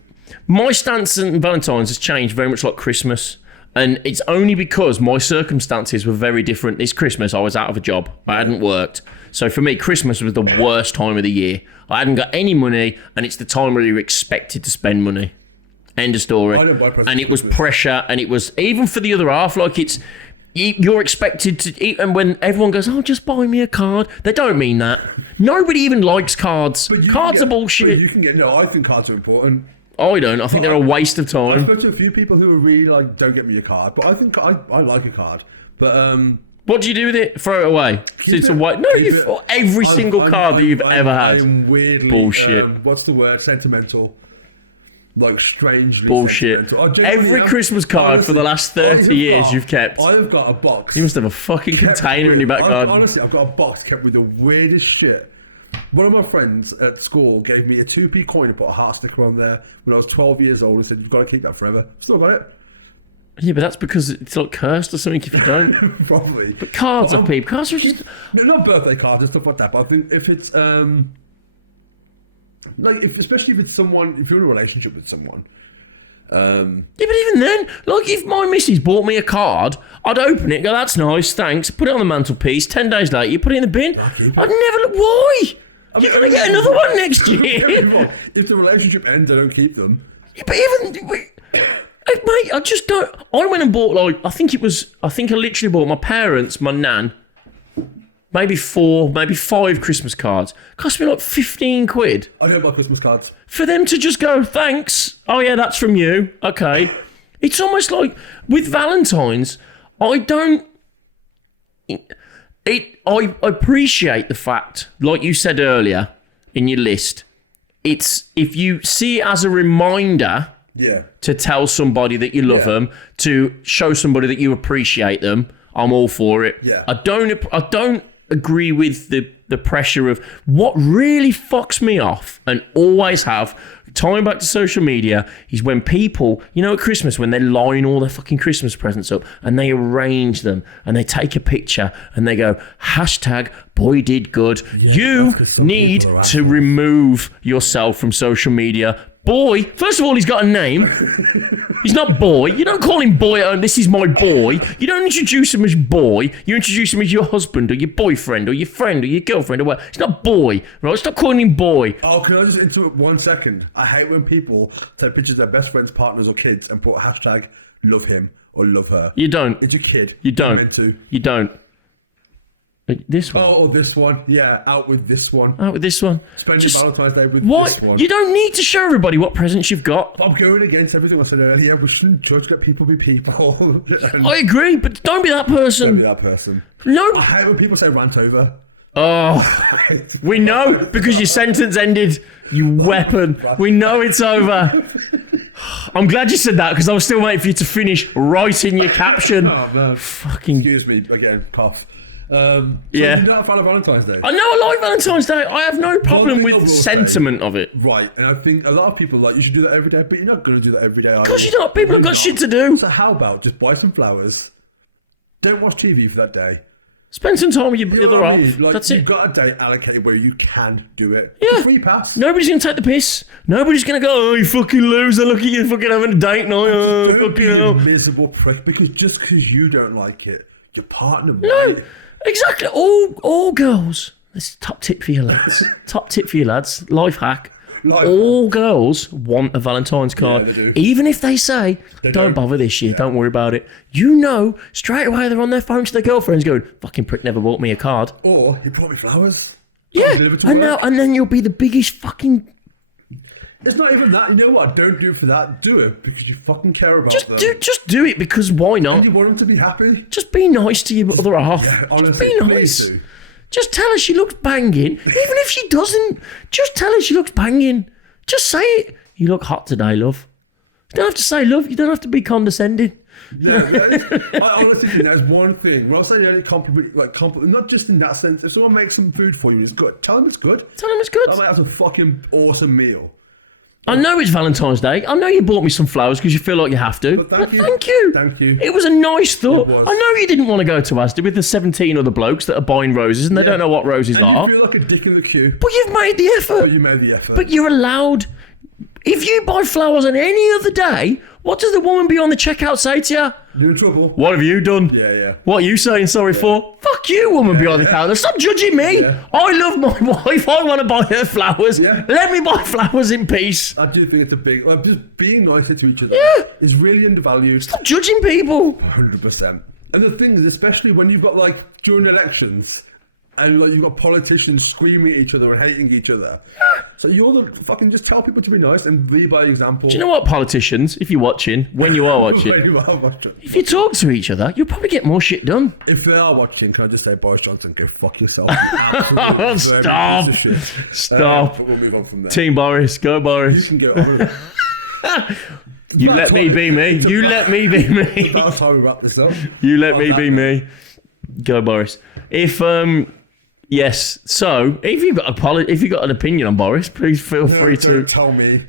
my stance on Valentine's has changed very much like Christmas, and it's only because my circumstances were very different. This Christmas, I was out of a job. I hadn't worked, so for me, Christmas was the worst time of the year. I hadn't got any money, and it's the time where you're expected to spend money. End of story. I don't buy presents and it for was Christmas. pressure, and it was even for the other half. Like you're expected to eat, and when everyone goes, "Oh, just buy me a card," they don't mean that. Nobody even likes cards. Cards are bullshit. But you can get. No, I think cards are important. I don't. I think they're a waste of time. I've spoken to a few people who are really like, don't get me a card, but I think I like a card. But what do you do with it? Throw it away. keep it. Every single card that you've ever had. I am weirdly Bullshit. What's the word? Sentimental. Like strangely Bullshit. sentimental. I genuinely Every am. Christmas card for the last 30 years you've kept. I have got a box. You must have a fucking kept container in your back garden. Honestly, I've got a box kept with the weirdest shit. One of my friends at school gave me a 2p coin and put a heart sticker on there when I was 12 years old and said, "You've got to keep that forever." Still got it. Yeah, but that's because it's like cursed or something if you don't. Probably. But cards are people. Cards are just... No, not birthday cards and stuff like that, but I think if it's especially if it's someone, if you're in a relationship with someone. Yeah, but even then, like if my missus bought me a card, I'd open it and go, "That's nice, thanks." Put it on the mantelpiece. 10 days later, you put it in the bin. I'll keep it. I'd never look. Why? I mean, You're gonna get another one next Don't year. get me wrong. If the relationship ends, I don't keep them. Yeah, but even, mate, I just don't. I went and bought I think I literally bought my parents, my nan, maybe 4, maybe 5 Christmas cards. Cost me like 15 quid I don't buy Christmas cards. for them to just go, "Thanks. Oh yeah, that's from you. Okay." It's almost like with Valentine's, I don't. I appreciate the fact, like you said earlier in your list, it's if you see it as a reminder Yeah. to tell somebody that you love Yeah. them, to show somebody that you appreciate them, I'm all for it. Yeah. I don't agree with the pressure of what really fucks me off and always have. Tying back to social media is when people, at Christmas, when they line all their fucking Christmas presents up and they arrange them and they take a picture and they go, #boy did good. Yeah, You that's 'cause some need people are to assholes. remove yourself from social media. Boy, first of all, he's got a name. He's not Boy. You don't call him Boy. "Oh, this is my boy." You don't introduce him as Boy. You introduce him as your husband or your boyfriend or your friend or your girlfriend or what. It's not Boy, right? Stop calling him Boy. Oh, can I just interrupt 1 second? I hate when people take pictures of their best friends, partners, or kids and put #love him or love her. You don't. It's your kid. You don't. You're meant to. You don't. This one. Oh, or this one. Yeah, out with this one. Out with this one. Spend your Valentine's Day with What? this one. You don't need to show everybody what presents you've got. I'm going against everything I said earlier. We shouldn't judge, let people be people. And I agree, but don't be that person. don't be that person. No. I hate when people say rant over. Oh, we know because your sentence ended. You weapon. We know it's over. I'm glad you said that because I was still waiting for you to finish writing your caption. Oh, man. Fucking. Excuse me, again, cough. So Yeah. you're not a fan of Valentine's Day? I know I like Valentine's Day. I have no problem thing I with the will say- sentiment of it. Right, and I think a lot of people are like, you should do that every day, but you're not going to do that every day, are you? Because you're not. People have got shit to do. So how about just buy some flowers, don't watch TV for that day. Spend some time with your You know brother what I off. mean? Like, That's you've it. got a day allocated where you can do it. It's Yeah. a free pass. Nobody's going to take the piss. Nobody's going to go, "Oh, you fucking loser. Look at you fucking having a date night." Oh, Just don't be fucking a hell." miserable prick because you don't like it, your partner might. Exactly. All girls. This is top tip for you lads. Top tip for you lads. Life hack. Life All girls want a Valentine's card. Yeah, they do. Even if they say, They don't don't. bother this year, Yeah. don't worry about it. You know, straight away they're on their phone to their girlfriends going, "Fucking prick never bought me a card." Or he brought me flowers. Got delivered to and, work. and then you'll be the biggest fucking... It's not even that. You know what? Don't do it for that. Do it because you fucking care about them. Just do it because why not? And you want them to be happy. Just be nice to your other half. Yeah, Just honestly, be please nice. do. Just tell her she looks banging. Even if she doesn't, just tell her she looks banging. Just say it. "You look hot today, love." You don't have to say love. You don't have to be condescending. Yeah, I honestly think that's one thing. When I was saying earlier, compliment, not just in that sense. If someone makes some food for you and it's good, tell them it's good. Tell them it's good. I mean, that's a fucking awesome meal. I know it's Valentine's Day. I know you bought me some flowers because you feel like you have to. But thank you. Thank you. Thank you. It was a nice thought. It was. I know you didn't want to go to Asda with the 17 other blokes that are buying roses and they Yeah. don't know what roses And are. you feel like a dick in the queue, But you've made the effort. but you made the effort. But you're allowed. If you buy flowers on any other day, what does the woman beyond the checkout say to you? You're in trouble. What have you done? Yeah. What are you saying sorry for? Fuck you, woman behind the yeah. counter. Stop judging me. Yeah. I love my wife. I want to buy her flowers. Yeah. Let me buy flowers in peace. I do think it's a big, just being nicer to each other is really undervalued. Stop judging people. 100%. And the thing is, especially when you've got like during elections and like you've got politicians screaming at each other and hating each other. So you're the fucking just tell people to be nice and lead by example. Do you know what, politicians, if you're watching, when you are watching, When you are watching. if you talk to each other, you'll probably get more shit done. If they are watching, can I just say, Boris Johnson, go fuck yourself, you absolute vermin Stop. piece of shit. Stop. But we'll move on from there. Team Boris, go Boris. You can go. I'm gonna, You let me be me. You let me be It's me. about time we wrap this up. You let On me that be note. me. Go Boris. If yes, so if you've got an opinion on Boris, please feel No, free don't to tell me.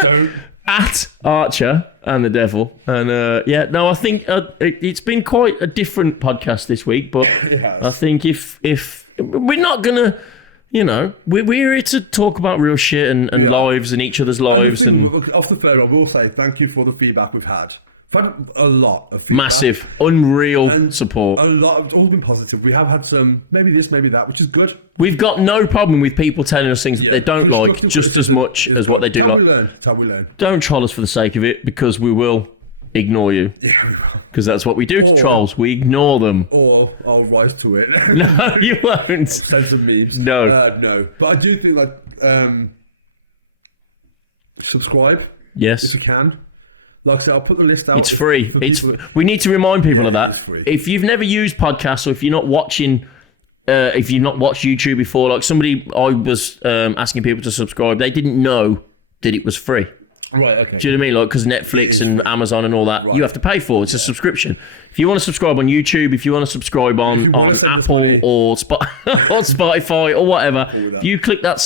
Don't. at Archer and the Devil. And I think it's been quite a different podcast this week, but It has. I think if we're not gonna, we're here to talk about real shit and Yeah. lives and each other's And the lives. thing, And off the phone, I will say thank you for the feedback we've had. We've had a lot of feedback. massive, unreal And support. A lot. It's all been positive. We have had some, maybe this, maybe that, which is good. We've got no problem with people telling us things that they don't like Constructive just as criticism much is as what good. they do It's how we like. learn. It's how we learn. Don't troll us for the sake of it, because we will ignore you. Yeah, we will. Because that's what we do Or- to trolls. We ignore them. Or I'll rise to it. No, you won't. Send some memes. No. No. But I do think subscribe Yes. if you can. Like I said, I'll put the list out. It's free. For It's, people that, we need to remind people Yeah, of that. it is free. If you've never used podcasts, or if you're not watching, if you've not watched YouTube before, like I was asking people to subscribe, they didn't know that it was free. right, okay. Do you know what I mean? Like, because It Netflix is and free. Amazon and all that, Right. you have to pay for. It's a subscription. If you want to subscribe on YouTube, if you want to subscribe on, If you want on to send us Apple money. or, or Spotify or whatever, Cool with that. you click that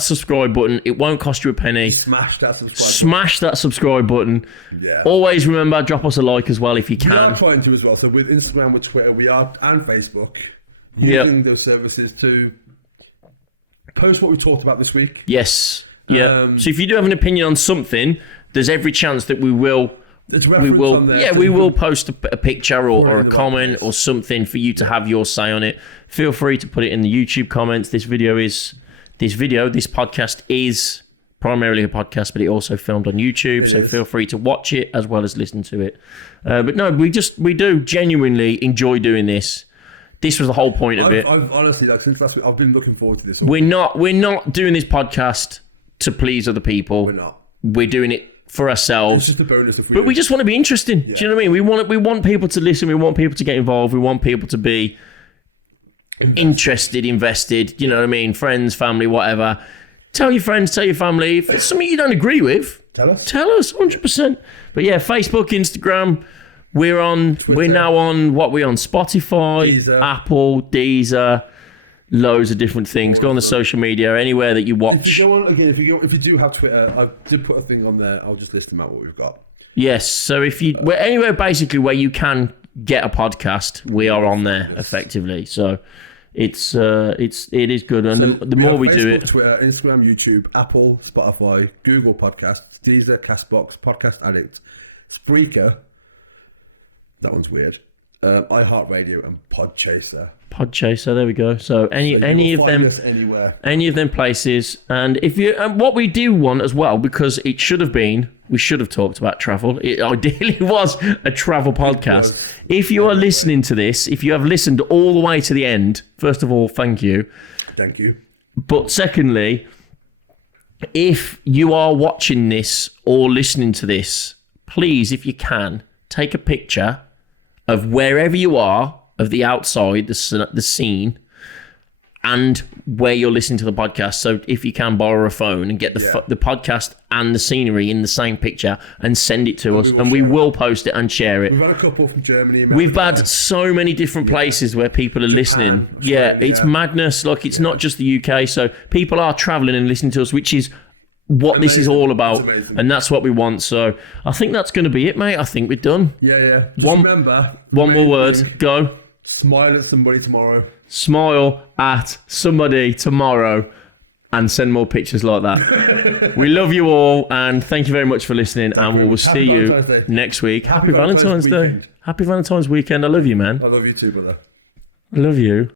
subscribe button. It won't cost you a penny. Smash that subscribe Smash that subscribe button. Yeah. Always remember, drop us a like as well if you can. We are trying to as well. So with Instagram, with Twitter, and Facebook, using those services to post what we talked about this week. Yes. Yeah. So if you do have an opinion on something, there's every chance that we will. There's reference on there. Yeah, so we you will can- post a picture Put it or in a the right comment place. or something for you to have your say on it. Feel free to put it in the YouTube comments. This podcast is primarily a podcast, but it also filmed on YouTube. It So is. feel free to watch it as well as listen to it. But no, we do genuinely enjoy doing this. This was the whole point of it. I've honestly, like since last week, I've been looking forward to this. all We're not doing this podcast to please other people. We're not. We're doing it for ourselves. It's just a bonus if we. But do. we just want to be interesting. Do you know what I mean? We want people to listen. We want people to get involved. We want people to be interested, invested. You know what I mean? Friends, family, whatever. Tell your friends, tell your family. If it's something you don't agree with, Tell us. 100%. But yeah, Facebook, Instagram. We're on. Twitter. We're now on. What we on? Spotify, Deezer. Apple, Deezer. Loads of different things. All Go of on the them. social media, anywhere that you watch. If you go on again, if you do have Twitter, I did put a thing on there. I'll just list them out what we've got. Yes. So if you anywhere basically where you can get a podcast, we are on there find us. effectively. So it is good, and So the we more have we Facebook, do it, Twitter, Instagram, YouTube, Apple, Spotify, Google Podcasts, Deezer, Castbox, Podcast Addict, Spreaker. That one's weird. iHeartRadio and Podchaser. Podchaser. There we go. So So you any will of find them. us anywhere. Any of them places, and if you and what we do want as well, because we should have talked about travel. It ideally was a travel podcast. was. If you are Anyway. listening to this, if you have listened all the way to the end, first of all, thank you. Thank you. But secondly, if you are watching this or listening to this, please, if you can, take a picture of wherever you are, of the outside, the scene, and where you're listening to the podcast. So if you can borrow a phone and get the podcast and the scenery in the same picture and send it to us, and we share it. will post it and share it. We've had a couple from Germany, America. We've had so many different places where people are Japan, listening. Yeah, Australia. it's madness. Like, it's not just the UK. So people are traveling and listening to us, which is what this is Amazing. all about. It's amazing. And that's what we want. So I think that's going to be it, mate. I think we're done. Yeah. Just One- remember, the One more main word. thing, Go. smile at somebody tomorrow. Smile at somebody tomorrow and send more pictures like that. We love you all, and thank you very much for listening. Thank you and very we will much. Happy see you Valentine's Day. next week. Happy Valentine's Day. weekend. Happy Valentine's weekend. I love you, man. I love you too, brother. I love you.